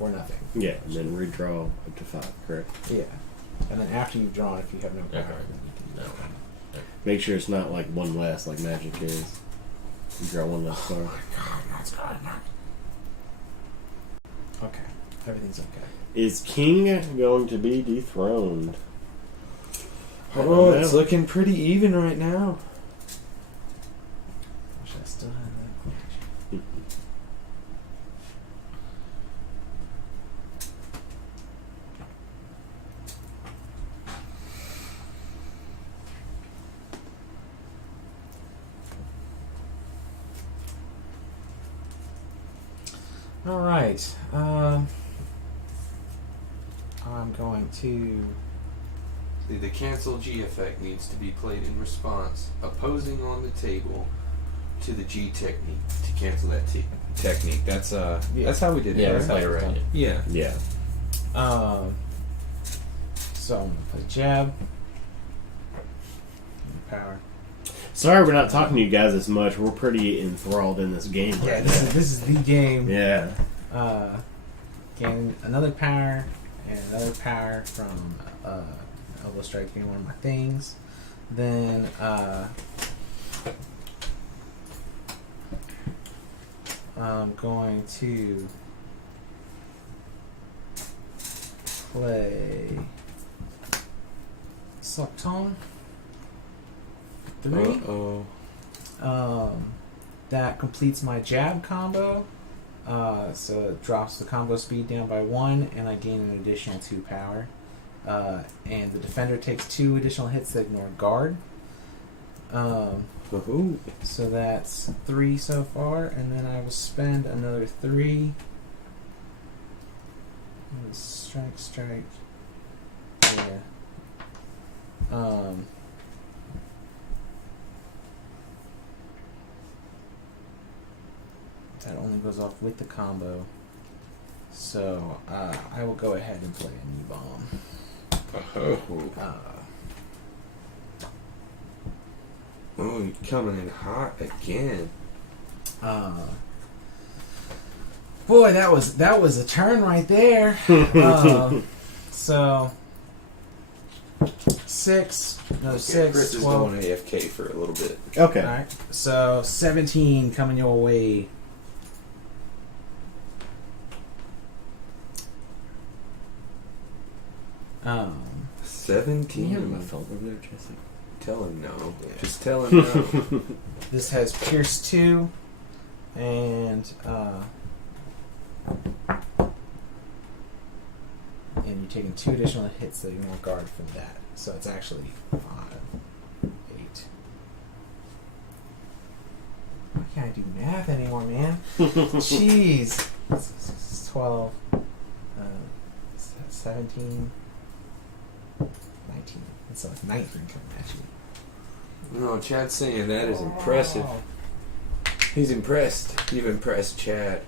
nothing. Yeah, and then redraw up to 5, correct? Yeah. And then after you've drawn, if you have no power, Okay. then you can No. Make sure it's not like one less like Magic is. You draw one less card. God, that's good. Okay. Everything's okay. Is King going to be dethroned? Oh, it's looking pretty even right now. Wish I still had that clutch. All right. I'm going to. The cancel G effect needs to be played in response, opposing on the table to the G technique to cancel that technique. That's that's how we did it. Yeah, right? that's how you write it. Yeah. Yeah. So I'm gonna play jab. Power. Sorry we're not talking to you guys as much. We're pretty enthralled in this game Yeah, right this now. is the game. Yeah. Gain another power and another power from elbow strike being one of my things. Then I'm going to play Suck Tone. 3. Uh-oh. That completes my jab combo. So it drops the combo speed down by 1, and I gain an additional 2 power. And the defender takes 2 additional hits that ignore guard. So that's 3 so far, and then I will spend another 3. And strike. Yeah. That only goes off with the combo. So I will go ahead and play a knee bomb. Oh, you're coming in hot again. Boy, that was a turn right there. So 6, no 6, Chris is 12. going AFK for a little bit. Okay. All right, so 17 coming your way. Can you 17. hand him my phone over there, Jesse? Tell him no. Yeah. Just tell him no. This has Pierce 2, and you're taking 2 additional hits that ignore guard from that. So it's actually 5, 8. Why can't I do math anymore, man? Jeez. 12, 17, 19. It's like 19 coming at you. No, Chad's saying that is impressive. He's impressed. You've impressed Chad.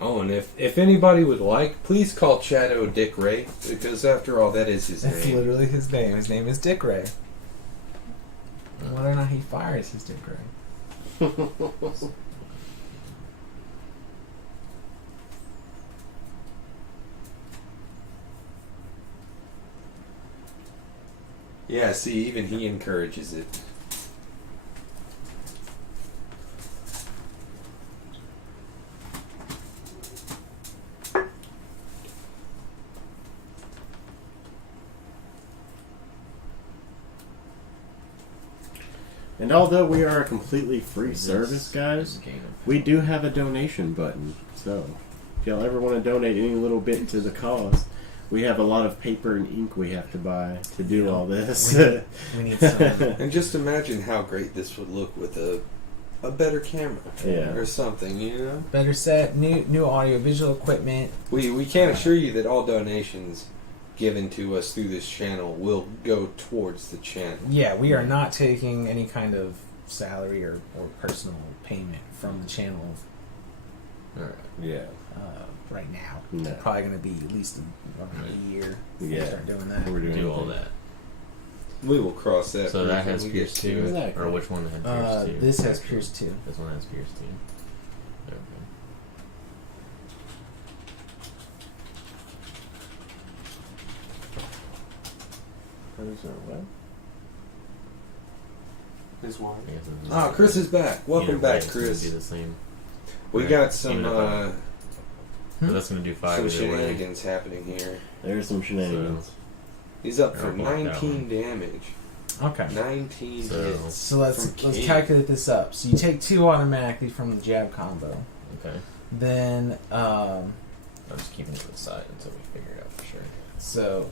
Oh, and if anybody would like, please call Chad Dick Ray, because after all, that is his That's name. literally his name. His name is Dick Ray. Whether or not he fires his Dick Ray. Yeah, see, even he encourages it. And although we are a completely free service, guys, we do have a donation button. So, if y'all ever want to donate any little bit to the cause, we have a lot of paper and ink we have to buy to do all this. We need some. And just imagine how great this would look with a better camera Yeah. or something, you know? Better set, new audio visual equipment. We can't assure you that all donations given to us through this channel will go towards the channel. Yeah, we are not taking any kind of salary or personal payment from the channel Yeah. right now. No. Probably going to be at least a year before we Yeah. start doing that. We're doing Do all anything. that. We will cross that So bridge that when has we Pierce get to 2, it. Exactly. or which one had Pierce 2? This has Pierce 2. This one has Pierce 2. Okay. His wife. I guess it's Ah, Chris is back. Welcome either way, back, it's gonna Chris. be the same. We Right. got some Even if But that's going to do 5 some either way. shenanigans happening here. There's some shenanigans. He's up for I'll block that 19 damage. Okay. 19 So- hits. So let's From King. calculate this up. So you take 2 automatically from the jab combo. Okay. Then I'm just keeping it to the side until we figure it out for sure. so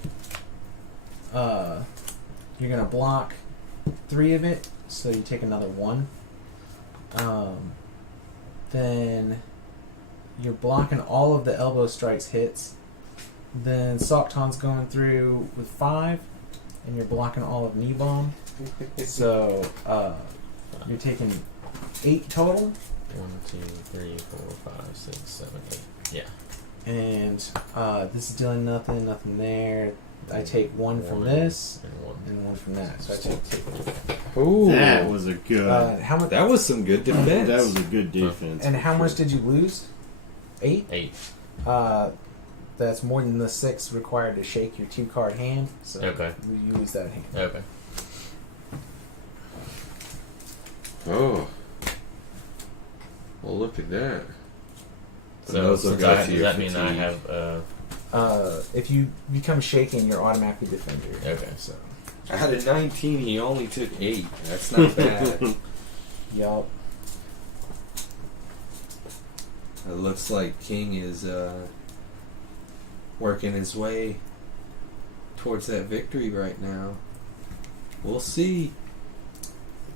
you're gonna block 3 of it, so you take another 1. Then you're blocking all of the elbow strikes hits. Then Sokton's going through with 5, and you're blocking all of knee bomb. So you're taking 8 total. 1, 2, 3, 4, 5, 6, 7, 8. Yeah. And this is dealing nothing there. I take 1 from this And 1. and 1 from that. So I take 2. Ooh, That was a good. How much? that was some good defense. That was a good defense. And for how much sure. did you lose? 8. 8. That's more than the 6 required to shake your 2-card hand. So Okay. you lose that hand. Okay. Oh. Well, look at that. So those will since go I to have, does your that mean I fatigue. have... If you become shaken, you're automatically defender. Okay. So Out of 19, he only took 8. That's not bad. Yup. It looks like King is working his way towards that victory right now. We'll see.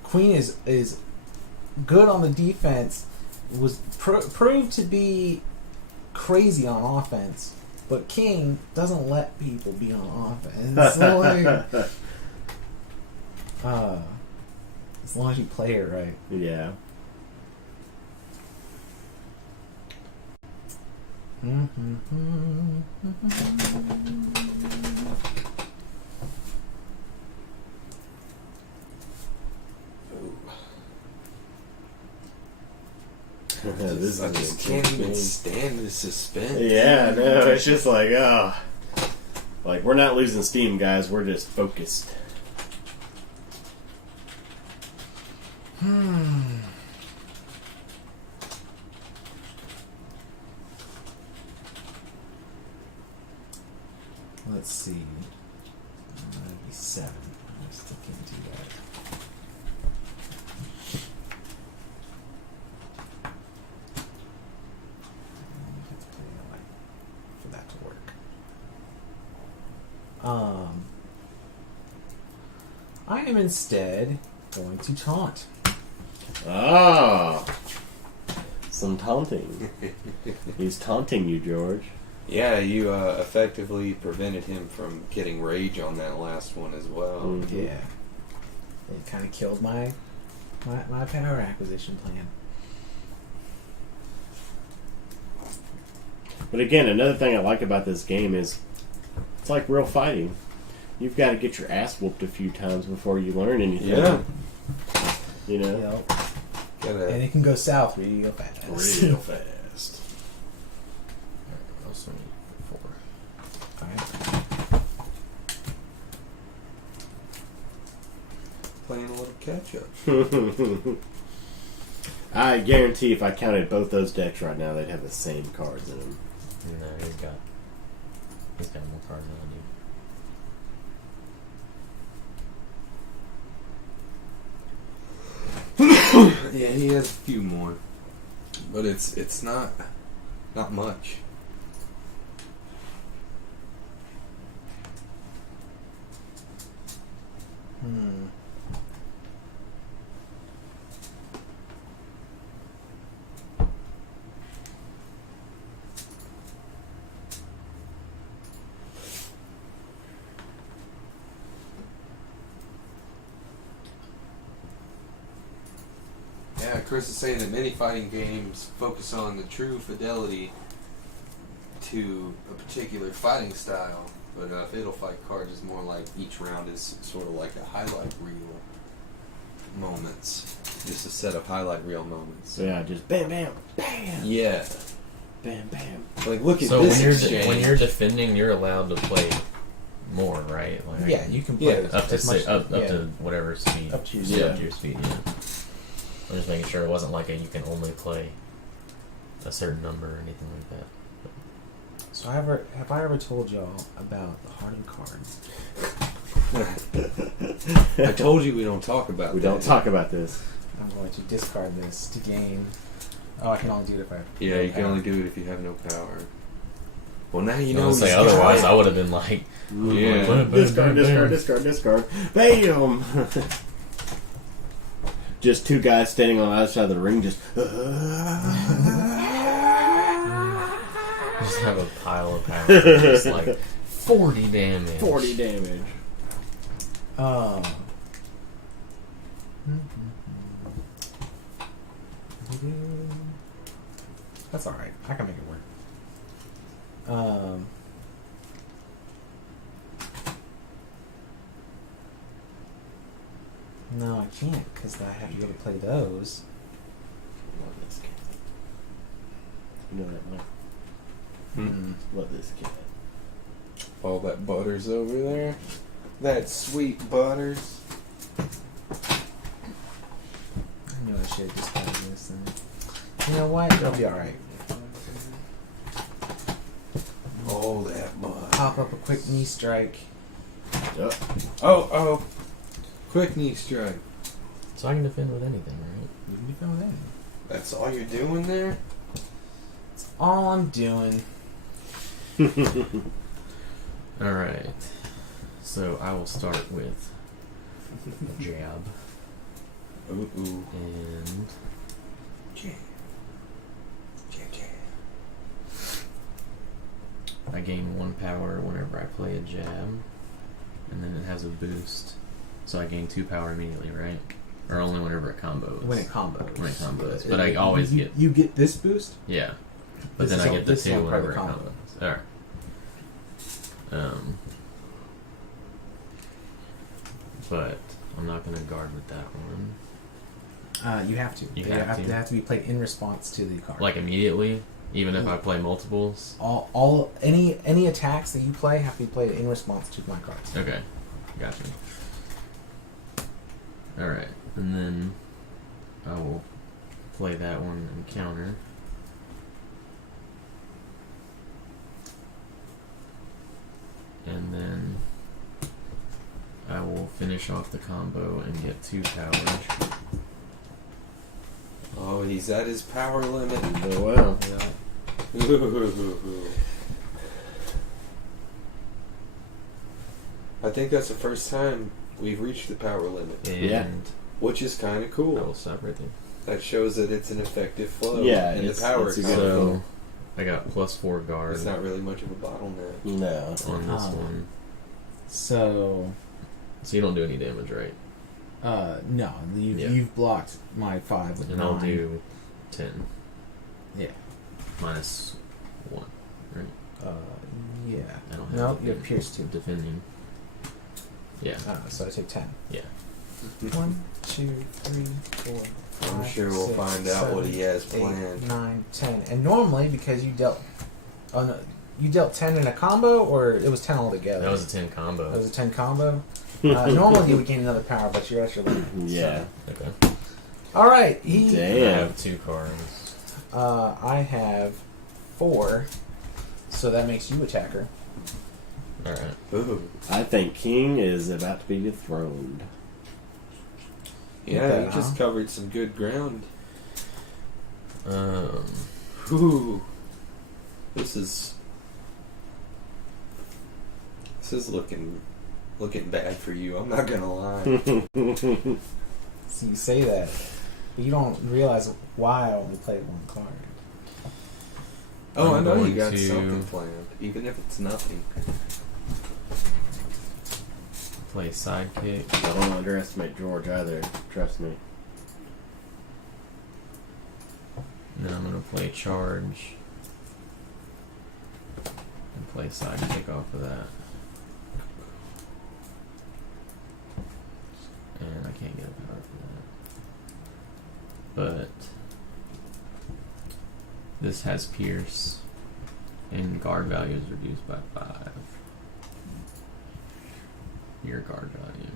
Queen is good on the defense. Was proved to be crazy on offense, but King doesn't let people be on offense. So like, as long as you play it right. Yeah. This I is just an can't even intense stand the suspense. game. Yeah, no, it's just like, like we're not losing steam, guys. We're just focused. Let's see. That'd be 7. I still can't do that. Let's play it like for that to work. I am instead going to taunt. Ah, some taunting. He's taunting you, George. Yeah, you effectively prevented him from getting rage on that last one as well. Mhm. Yeah. It kind of killed my power acquisition plan. But again, another thing I like about this game is it's like real fighting. You've got to get your ass whooped a few times before you learn anything. Yeah. You know? Yep. And Gotta it can go south real fast. Real fast. I'll swing 4. Alright. playing a little catch up. I guarantee if I counted both those decks right now, they'd have the same cards in them. No, he's got more cards than I do. Yeah, he has a few more, but it's not much. Yeah, Chris is saying that many fighting games focus on the true fidelity to a particular fighting style, but Fatal Fight Cards is more like each round is sort of like a highlight reel moments, just a set of highlight reel moments. So yeah, just bam, bam, bam, Yeah, bam, bam. like look at So this when you're exchange. when you're defending, you're allowed to play more, right? Like, Yeah, you can play Yeah, up to as much, up yeah, to whatever speed. up to your Yeah, speed. up to your speed. Yeah. I'm just making sure it wasn't like you can only play a certain number or anything like that. So have I ever told y'all about the hardened cards? I told you we don't talk about We that. don't talk about this. I'm going to discard this to gain. Oh, I can only do it if I. Yeah, you can only do it if you have no power. Well, now you You know. know, say he's otherwise, got I would have been like, Yeah. boom, boom, Discard, boom, discard, boom. discard, discard. Bam! Just two guys standing on the other side of the ring, just. Just have a pile of power, just like 40 damage. 40 damage. That's alright. I can make it work. No, I can't because I have to go to play those. Love this cat. You know that, Mike? Hmm. Love this cat. all that Butters over there. That sweet Butters. I knew I should have discarded this thing. You know what? It'll be alright. Oh, that Butters. Pop up a quick knee strike. Yep. Oh. Quick knee strike. So I can defend with anything, right? You can defend with anything. That's all you're doing there? That's all I'm doing. Alright. So I will start with a jab. Ooh. And Jab. I gain 1 power whenever I play a jab. And then it has a boost. So I gain 2 power immediately, right? Or only whenever it combos. When it combos. When it combos. But I always get... You get this boost? Yeah. But This then is I all- get the this is 2 all part of whenever it the combos. combo. Alright. But I'm not going to guard with that one. You have to. You They have to? They have to be played in response to the card. Like immediately? Even if I play multiples? Any attacks that you play have to be played in response to my cards. Okay. Gotcha. Alright. And then I will play that one and counter. And then I will finish off the combo and get 2 powers. Oh, he's at his power limit. Oh, wow. I think that's the first time we've reached the power limit, And Yeah. which is kind of I cool. will stop right there. That shows that it's an effective flow. Yeah, in the it's- power. it's a good combo. So I got +4 guard It's not really much of a bottleneck. No. on this Oh. one. So, So you don't do any damage, right? no, Yeah. you've blocked my 5 with And 9. I'll do 10. Yeah. Minus 1. Right? Yeah. I don't have No, anything you have Pierce 2. defending. Yeah. So I take 10. Yeah. 1, 2, 3, 4, 5, I'm sure we'll 6, find out what 7, he has 8, planned. 9, 10. And normally, because you dealt... Oh, no. You dealt 10 in a combo, or it was 10 altogether? That was a 10 combo. That was a 10 combo? Normally you would gain another power, but you're at your limit. Yeah. Okay. Alright, I Damn. have 2 cards. I have 4, so that makes you attacker. Alright. Ooh. I think King is about to be dethroned. Yeah, that, you just huh? covered some good ground. Um, Ooh. This is looking bad for you. I'm not gonna lie. So you say that, but you don't realize why I only played 1 card. Oh, I'm I know you going got to- something planned, even if it's nothing. play sidekick. Don't underestimate George either. Trust me. And then I'm going to play charge. And play sidekick off of that. And I can't get a power for that. But this has Pierce. And guard value is reduced by 5. Your guard value.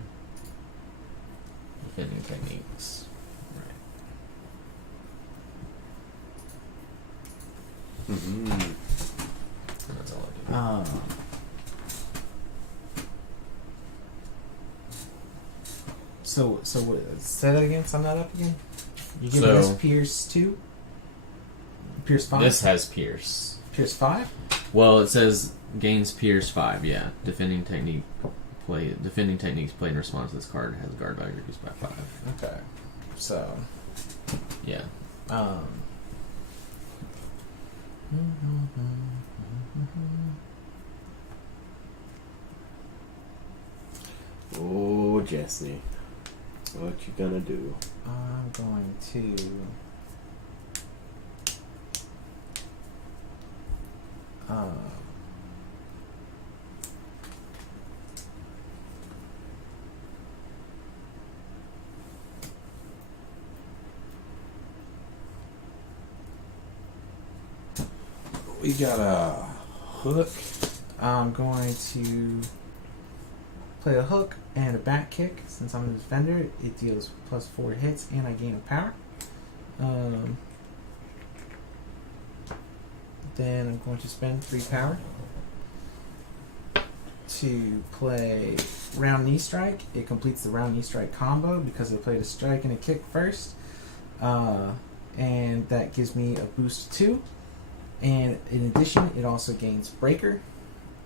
Defending techniques. Right. Mm-hmm. And that's all I do. So what, say that again, sum that up again? You give So- this Pierce 2? Pierce 5? This has Pierce. Pierce 5? Well, it says gains Pierce 5. Yeah, defending techniques played in response to this card has guard value reduced by 5. Okay. So, Yeah. Oh, Jesse. What you gonna do? I'm going to... We got a hook. I'm going to play a hook and a back kick. Since I'm a defender, it deals +4 hits and I gain a power. Then I'm going to spend 3 power to play round knee strike. It completes the round knee strike combo because they played a strike and a kick first. And that gives me a boost 2. And in addition, it also gains breaker.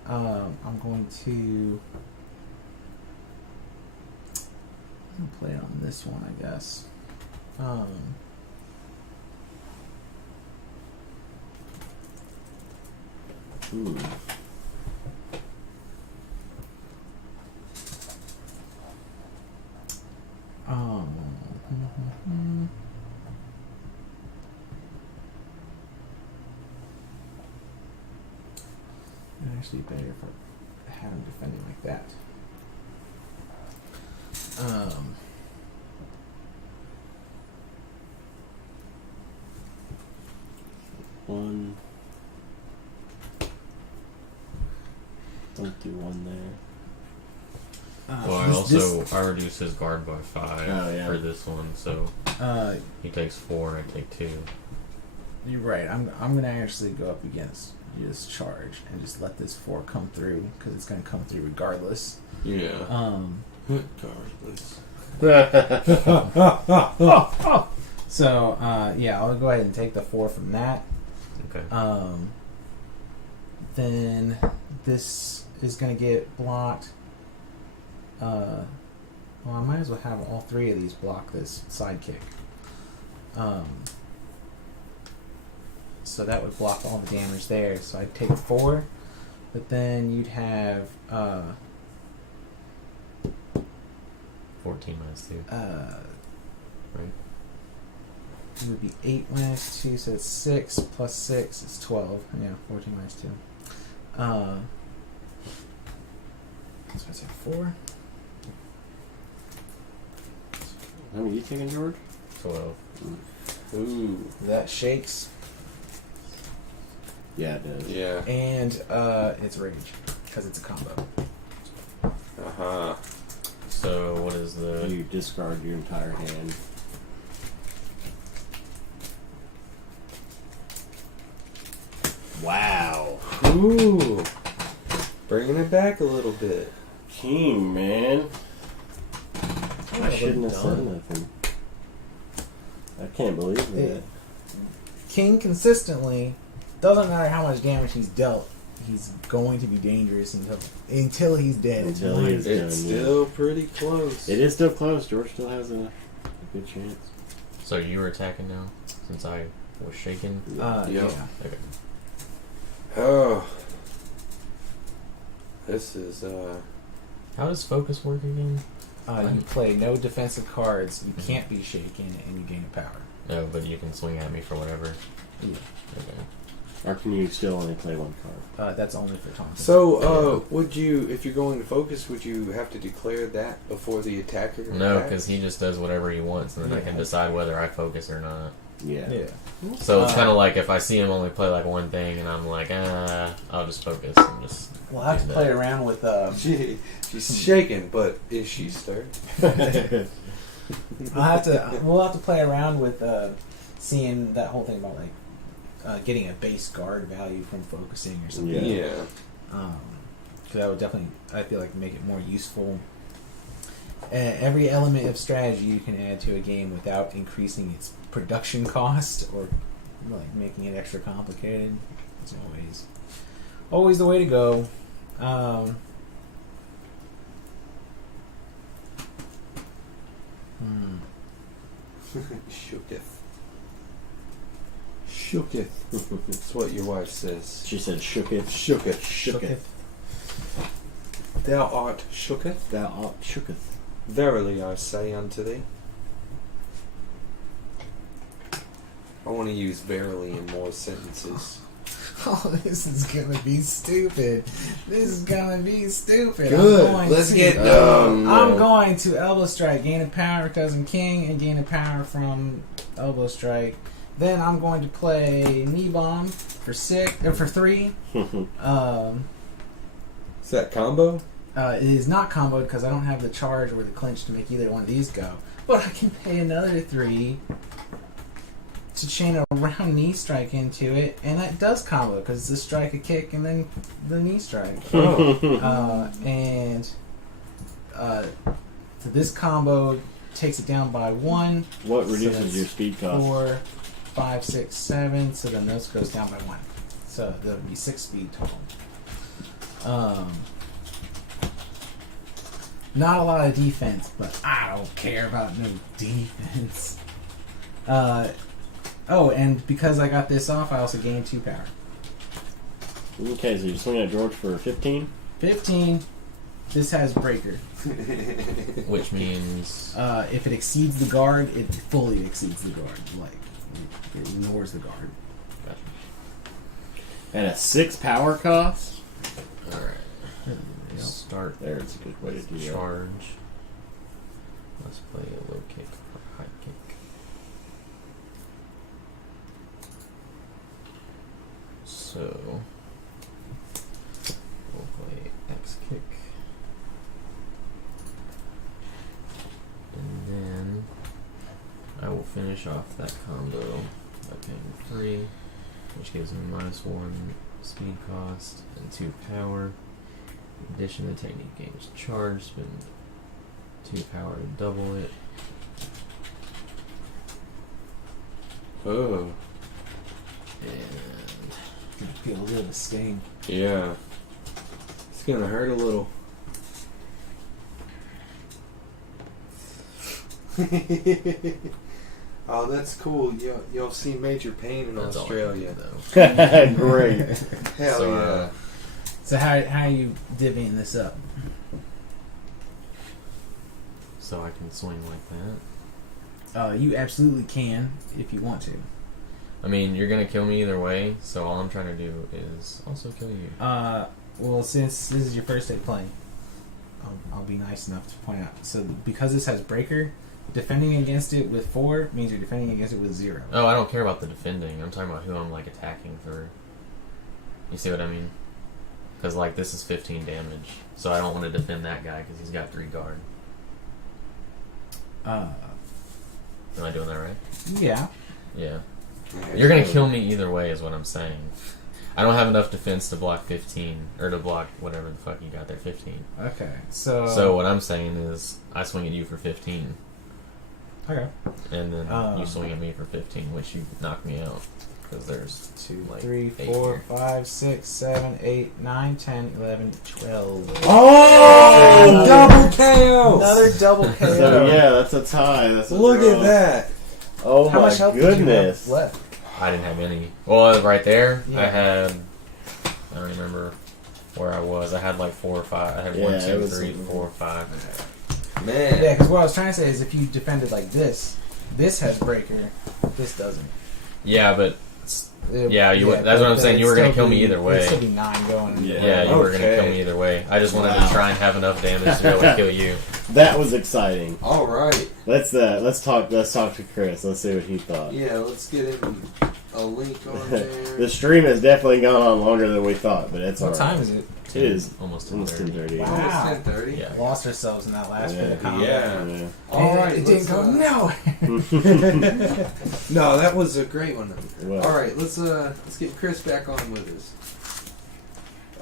I'm going to play it on this one, I guess. Actually better if I had him defending like that. One. Don't do one there. Well, I reduced his guard by 5 Oh, yeah. for this one, so he takes 4, I take 2. You're right. I'm gonna actually go up against this charge and just let this 4 come through because it's gonna come through regardless. Yeah. Regardless. So yeah, I'll go ahead and take the 4 from that. Okay. Then this is gonna get blocked. Well, I might as well have all 3 of these block this sidekick. So that would block all the damage there. So I'd take 4, but then you'd have 14 minus 2. Right. It would be 8 minus 2, so it's 6 plus 6 is 12. Yeah, 14 minus 2. So I said 4. How many are you taking, George? 12. Ooh. That shakes. Yeah, it does. Yeah. And it's rage because it's a combo. Uh-huh. So what is the... You discard your entire hand. Wow. Ooh. Bringing it back a little bit. King, man. I shouldn't have said done. nothing. I can't believe that. King consistently, doesn't matter how much damage he's dealt, he's going to be dangerous until he's dead. Until he is done. It's still pretty close. It is still close. George still has a good chance. So you were attacking now, since I was shaking? Yeah. Okay. Oh. This is, How does focus work again? You play no defensive cards, you can't be shaken, and you gain a power. No, but you can swing at me for whatever. Yeah. Okay. Or can you still only play one card? That's only for taunting. So, would you, if you're going to focus, would you have to declare that before the attacker? No, attacks? because he just does whatever he wants, and then I can decide whether I focus or not. Yeah. Yeah. So it's kind of like if I see him only play like one thing, and I'm like, I'll just focus and just. We'll have to play around with. She's shaking, but is she stirred? We'll have to play around with seeing that whole thing about like getting a base guard value from focusing or something. Yeah. So that would definitely, I feel like, make it more useful. Every element of strategy you can add to a game without increasing its production cost or like making it extra complicated. It's always the way to go. Shooketh. That's what your wife says. She said shooketh. Shooketh. Shooketh. Thou art shooketh? Thou art shooketh. Verily I say unto thee. I want to use verily in more sentences. Oh, this is gonna be stupid. Good. Let's get done. I'm going to elbow strike, gain a power because I'm king, and gain a power from elbow strike. Then I'm going to play knee bomb for 3. Is that combo? It is not comboed because I don't have the charge or the clinch to make either one of these go. But I can pay another 3 to chain a round knee strike into it, and that does combo because it's a strike, a kick, and then the knee strike. So this combo takes it down by 1. What So reduces that's your speed cost? 4, 5, 6, 7. So then this goes down by 1. So there'll be 6 speed total. Not a lot of defense, but I don't care about no defense. And because I got this off, I also gained 2 power. Okay, so you're swinging at George for 15? 15. This has breaker. Which means If it exceeds the guard, it fully exceeds the guard. Like, it ignores the guard. And a 6 power cost? alright. Start There's a good way to do that. charge. Let's play a low kick or high kick. So we'll play X kick. And then I will finish off that combo by paying 3, which gives me -1 speed cost and 2 power. In addition, the technique gains charge, spend 2 power to double it. Oh, And Feel a little sting. yeah. It's gonna hurt a little. Oh, that's cool. You'll see major pain in that's Australia. all I can do, though. Great. Hell So, yeah. So how are you divvying this up? So I can swing like that. You absolutely can if you want to. I mean, you're gonna kill me either way, so all I'm trying to do is also kill you. Well, since this is your first day playing, I'll be nice enough to point out. So because this has breaker, defending against it with 4 means you're defending against it with 0. Oh, I don't care about the defending. I'm talking about who I'm like attacking through. You see what I mean? Because like this is 15 damage, so I don't want to defend that guy because he's got 3 guard. Am I doing that right? Yeah. Yeah. You're gonna kill me either way, is what I'm saying. I don't have enough defense to block 15 or to block whatever the fuck you got there, 15. Okay. So. So what I'm saying is, I swing at you for 15, Okay. and then you swing at me for 15, which you knock me out because there's 2, like 3, 8 4, here. 5, 6, 7, 8, 9, 10, 11, 12. Oh, double KO! Another double KO. So yeah, that's a tie. That's a Look draw. at that. Oh How my much health did you have goodness. left? I didn't have any. Well, right there, Yeah. I had. I don't remember where I was. I had like 4 or 5. I had Yeah, 1, it 2, was 3, something. 4, 5. Man. Yeah, because what I was trying to say is if you defended like this has breaker, this doesn't. Yeah, but Yeah, you would- that's but what I'm saying, it'd you were gonna still kill me be- either way. It'd still be 9 going. Yeah. yeah, you were gonna Okay. kill me either way. I just wanted Wow. to try and have enough damage to be able to kill you. That was exciting. All right. Let's talk to Chris. Let's see what he thought. Yeah, let's get him a link on The there. stream has definitely gone on longer than we thought, but it's What alright. time is it? It is almost almost 10:30. 10:30. Wow. Almost 10:30. Yeah. Lost ourselves in that last bit of combo. Yeah. All right. It didn't go nowhere. No, that was a great one. Well, All right, let's get Chris back on with us.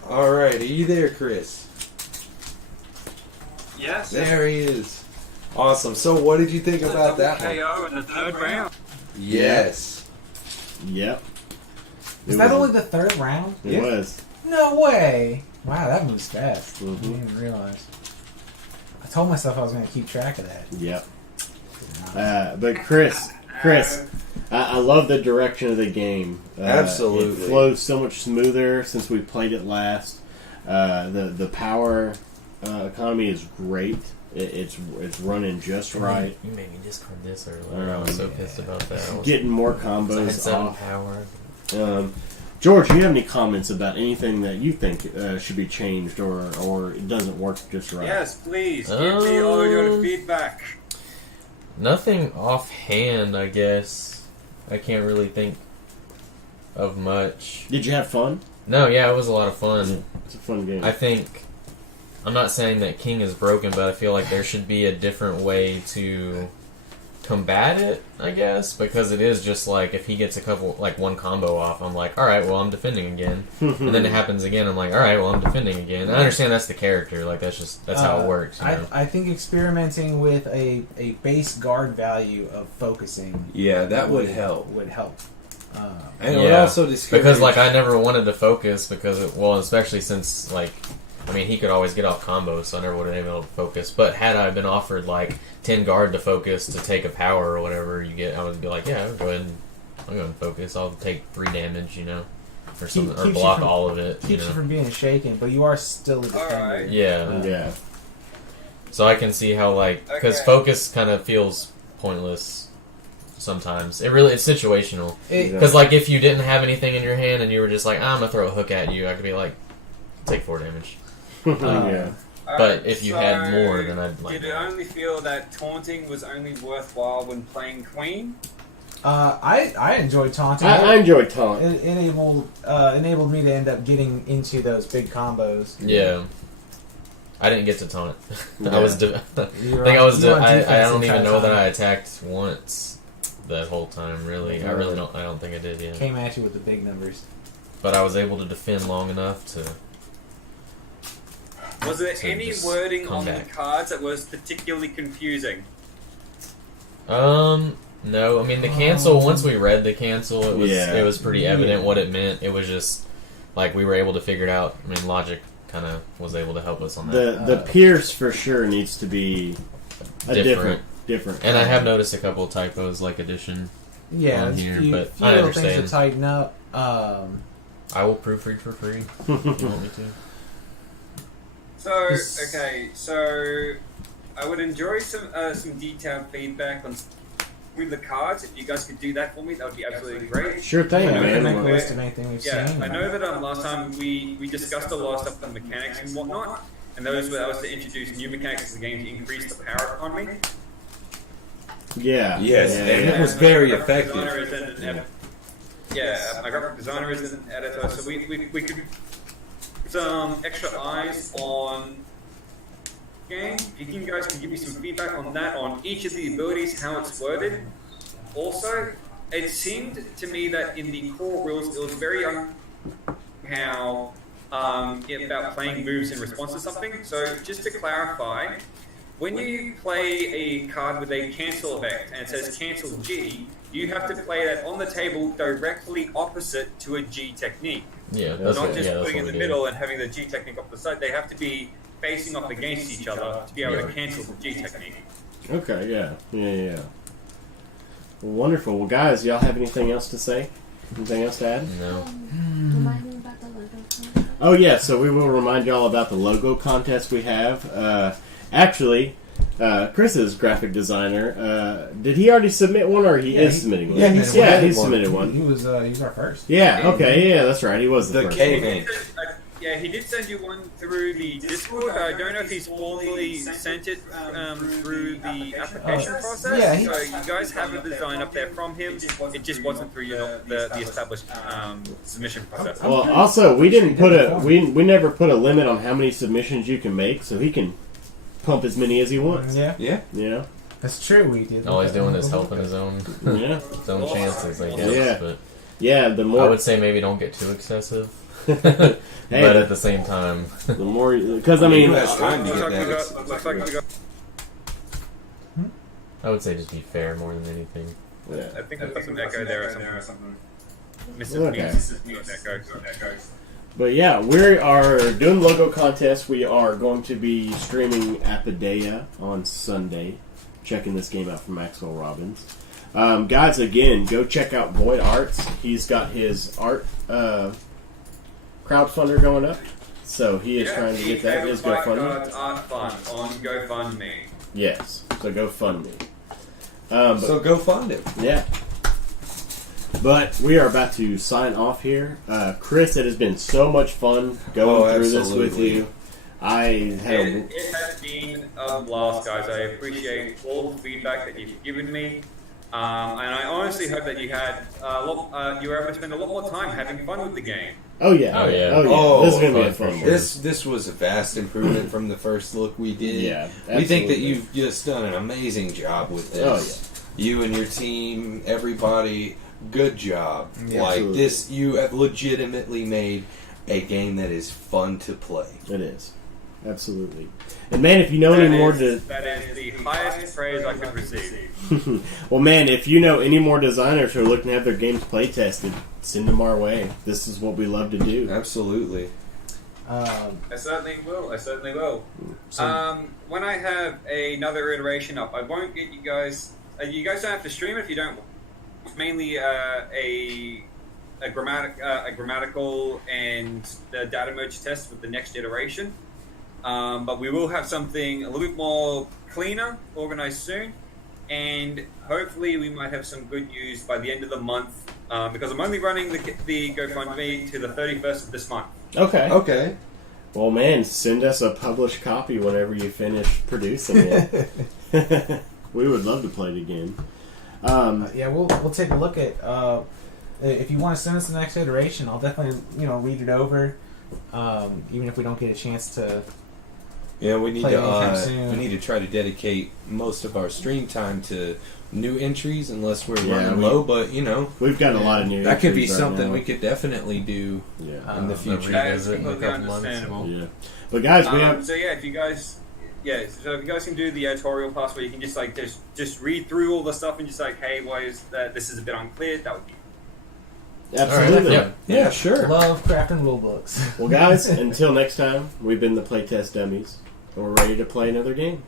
All right, are you there, Chris? Yes. There he is. Awesome. So, what did you think about that one? KO in the 3rd round. Yes. Yep. Is It that was- only the 3rd round? It was. No way! Wow, that moves fast. Mhm. I didn't even realize. I told myself I was going to keep track of that. Yep. But Chris, I love the direction of the game. Absolutely. It flows so much smoother since we played it last. The power economy is great. It's running just right. You made me discard this earlier. I was so pissed about that. I was, Getting more I had combos 7 off. power. George, do you have any comments about anything that you think should be changed or it doesn't work just right? Yes, please give me all your feedback. Nothing offhand, I guess. I can't really think of much. Did you have fun? No, yeah, it was a lot of fun. It's a fun game. I think, I'm not saying that King is broken, but I feel like there should be a different way to combat it, I guess, because it is just like if he gets a couple, like one combo off, I'm like, all right, well, I'm defending again, and then it happens again, I'm like, all right, well, I'm defending again. I understand that's the character, like that's how it works. You know? I think experimenting with a base guard value of focusing, that would help. Would help. And it would also discourage... Because like I never wanted to focus because especially since like. I mean, he could always get off combos, so I never would have been able to focus. But had I been offered, like, 10 guard to focus to take a power or whatever you get, I would be like, yeah, I'll go ahead and focus. I'll take 3 damage, or something, or block all of it. Keeps you from being shaken, but you are still a defender. Alright. Yeah. Yeah. So I can see how, like, because focus kind of feels pointless sometimes. It's situational. Because, like, if you didn't have anything in your hand and you were just like, I'm going to throw a hook at you, I could be like, take 4 damage. Yeah. But if you had more, then I'd like. Did it only feel that taunting was only worthwhile when playing Queen? I enjoyed taunting. I enjoyed taunt. It enabled me to end up getting into those big combos. Yeah. I didn't get to taunt. Yeah. I was. I don't even know that I attacked once that whole time. Really, I don't think I did. Yeah. Came at you with the big numbers. But I was able to defend long enough to. Was there any wording on the back. cards that was particularly confusing? No. I mean, the cancel. Once we read the cancel, it was pretty evident what it meant. It was just like we were able to figure it out. I mean, logic kind of was able to help us on that. The Pierce for sure needs to be a different. And I have noticed a couple of typos, like addition. Yeah, on here, few but few I little understand. things to tighten up. I will proofread for free if you want me to. So I would enjoy some detailed feedback on with the cards. If you guys could do that for me, that would be absolutely great. Sure thing, man. Make a list of anything we've seen. I know that last time we discussed a lot of stuff on mechanics and whatnot, and that was to introduce new mechanics to the game to increase the power economy. Yeah. Yes, yeah, and yeah. it was very My graphic effective. designer is my graphic designer is an editor, so we could put some extra eyes on game. If you guys can give me some feedback on that, on each of the abilities, how it's worded. Also, it seemed to me that in the core rules, it was very how about playing moves in response to something. So just to clarify, when you play a card with a cancel effect and it says cancel G, you have to play that on the table directly opposite to a G technique. Yeah, Not that's just what putting in we the did. middle and having the G technique off the side. They have to be facing off against each other to be able to cancel the G technique. Okay, yeah. Wonderful. Well, guys, y'all have anything else to say? Anything else to add? No. Remind me about the logo contest. Oh, yeah, so we will remind y'all about the logo contest we have. Actually, Chris's graphic designer, did he already submit one, or he is submitting one? Yeah, he submitted one. He was our first. Yeah, okay, yeah, that's right. He was the first cave one. ink. He did send you one through the Discord. I don't know if he's formally sent it through the application process. Yeah, so you guys have a design up there from him. It just wasn't through the established submission process. Well, also, we didn't put we never put a limit on how many submissions you can make, so he can pump as many as he wants. Yeah, Yeah. that's true. We did. All he's doing is helping his own Yeah. his own chances, I guess. Yeah. But Yeah, the I more... would say maybe don't get too excessive. Hey, But at the same time, the more... Because, I mean... Who has time to Looks get like that? looks like we got. I would say just be fair more than anything. Yeah. I think we've got some echo there or something. Okay. Mute echo. But yeah, we are doing the logo contest. We are going to be streaming Apidea on Sunday. Checking this game out from Maxwell Robbins. Guys, again, go check out Void Arts. He's got his art crowdfunder going up. So he is trying to get that. His GoFundMe. Art Fund on GoFundMe. Yes. So go fund me. So go fund him. Yeah. But we are about to sign off here. Chris, it has been so much fun going through this with absolutely. you. I had a... It has been a blast, guys. I appreciate all the feedback that you've given me. And I honestly hope that you had you were able to spend a lot more time having fun with the game. Oh yeah. Oh, yeah. Oh, this is going to be a fun fun for one. This was a vast improvement from the first look we did. Yeah, We think that absolutely. you've just done an amazing job with this. Oh, You and your team, everybody, good job. Yeah, like absolutely. this, you have legitimately made a game that is fun to play. It is. Absolutely. And man, if you know any more That is the highest praise I could receive. well, man, if you know any more designers who are looking to have their games play tested, send them our way. This is what we love to do. Absolutely. I certainly will. So- When I have another iteration up, I won't get you guys. You guys don't have to stream it if you don't. It's mainly a grammatical and the data merge test with the next iteration. But we will have something a little bit more cleaner, organized soon, and hopefully we might have some good news by the end of the month. Because I'm only running the GoFundMe to the 31st of this month. Okay. Okay. Well, man, send us a published copy whenever you finish producing it. We would love to play it again. Yeah, we'll take a look at. If you want to send us the next iteration, I'll definitely read it over. Even if we don't get a chance to. Yeah, we need Play anytime to soon. we need to try to dedicate most of our stream time to new entries, unless we're Yeah, running we- low. But We've got a lot of new that could be entries right something now. we could definitely do Yeah. in the future. That is Revisit in a completely couple months. understandable. Yeah. But guys, we have... So yeah, if you guys can do the editorial pass where you can just like just read through all the stuff and just like, hey, why is that? This is a bit unclear. That would be. Absolutely. All right, Yeah, sure. Love crafting rule books. Well, guys, until next time, we've been the Playtest Dummies, and we're ready to play another game.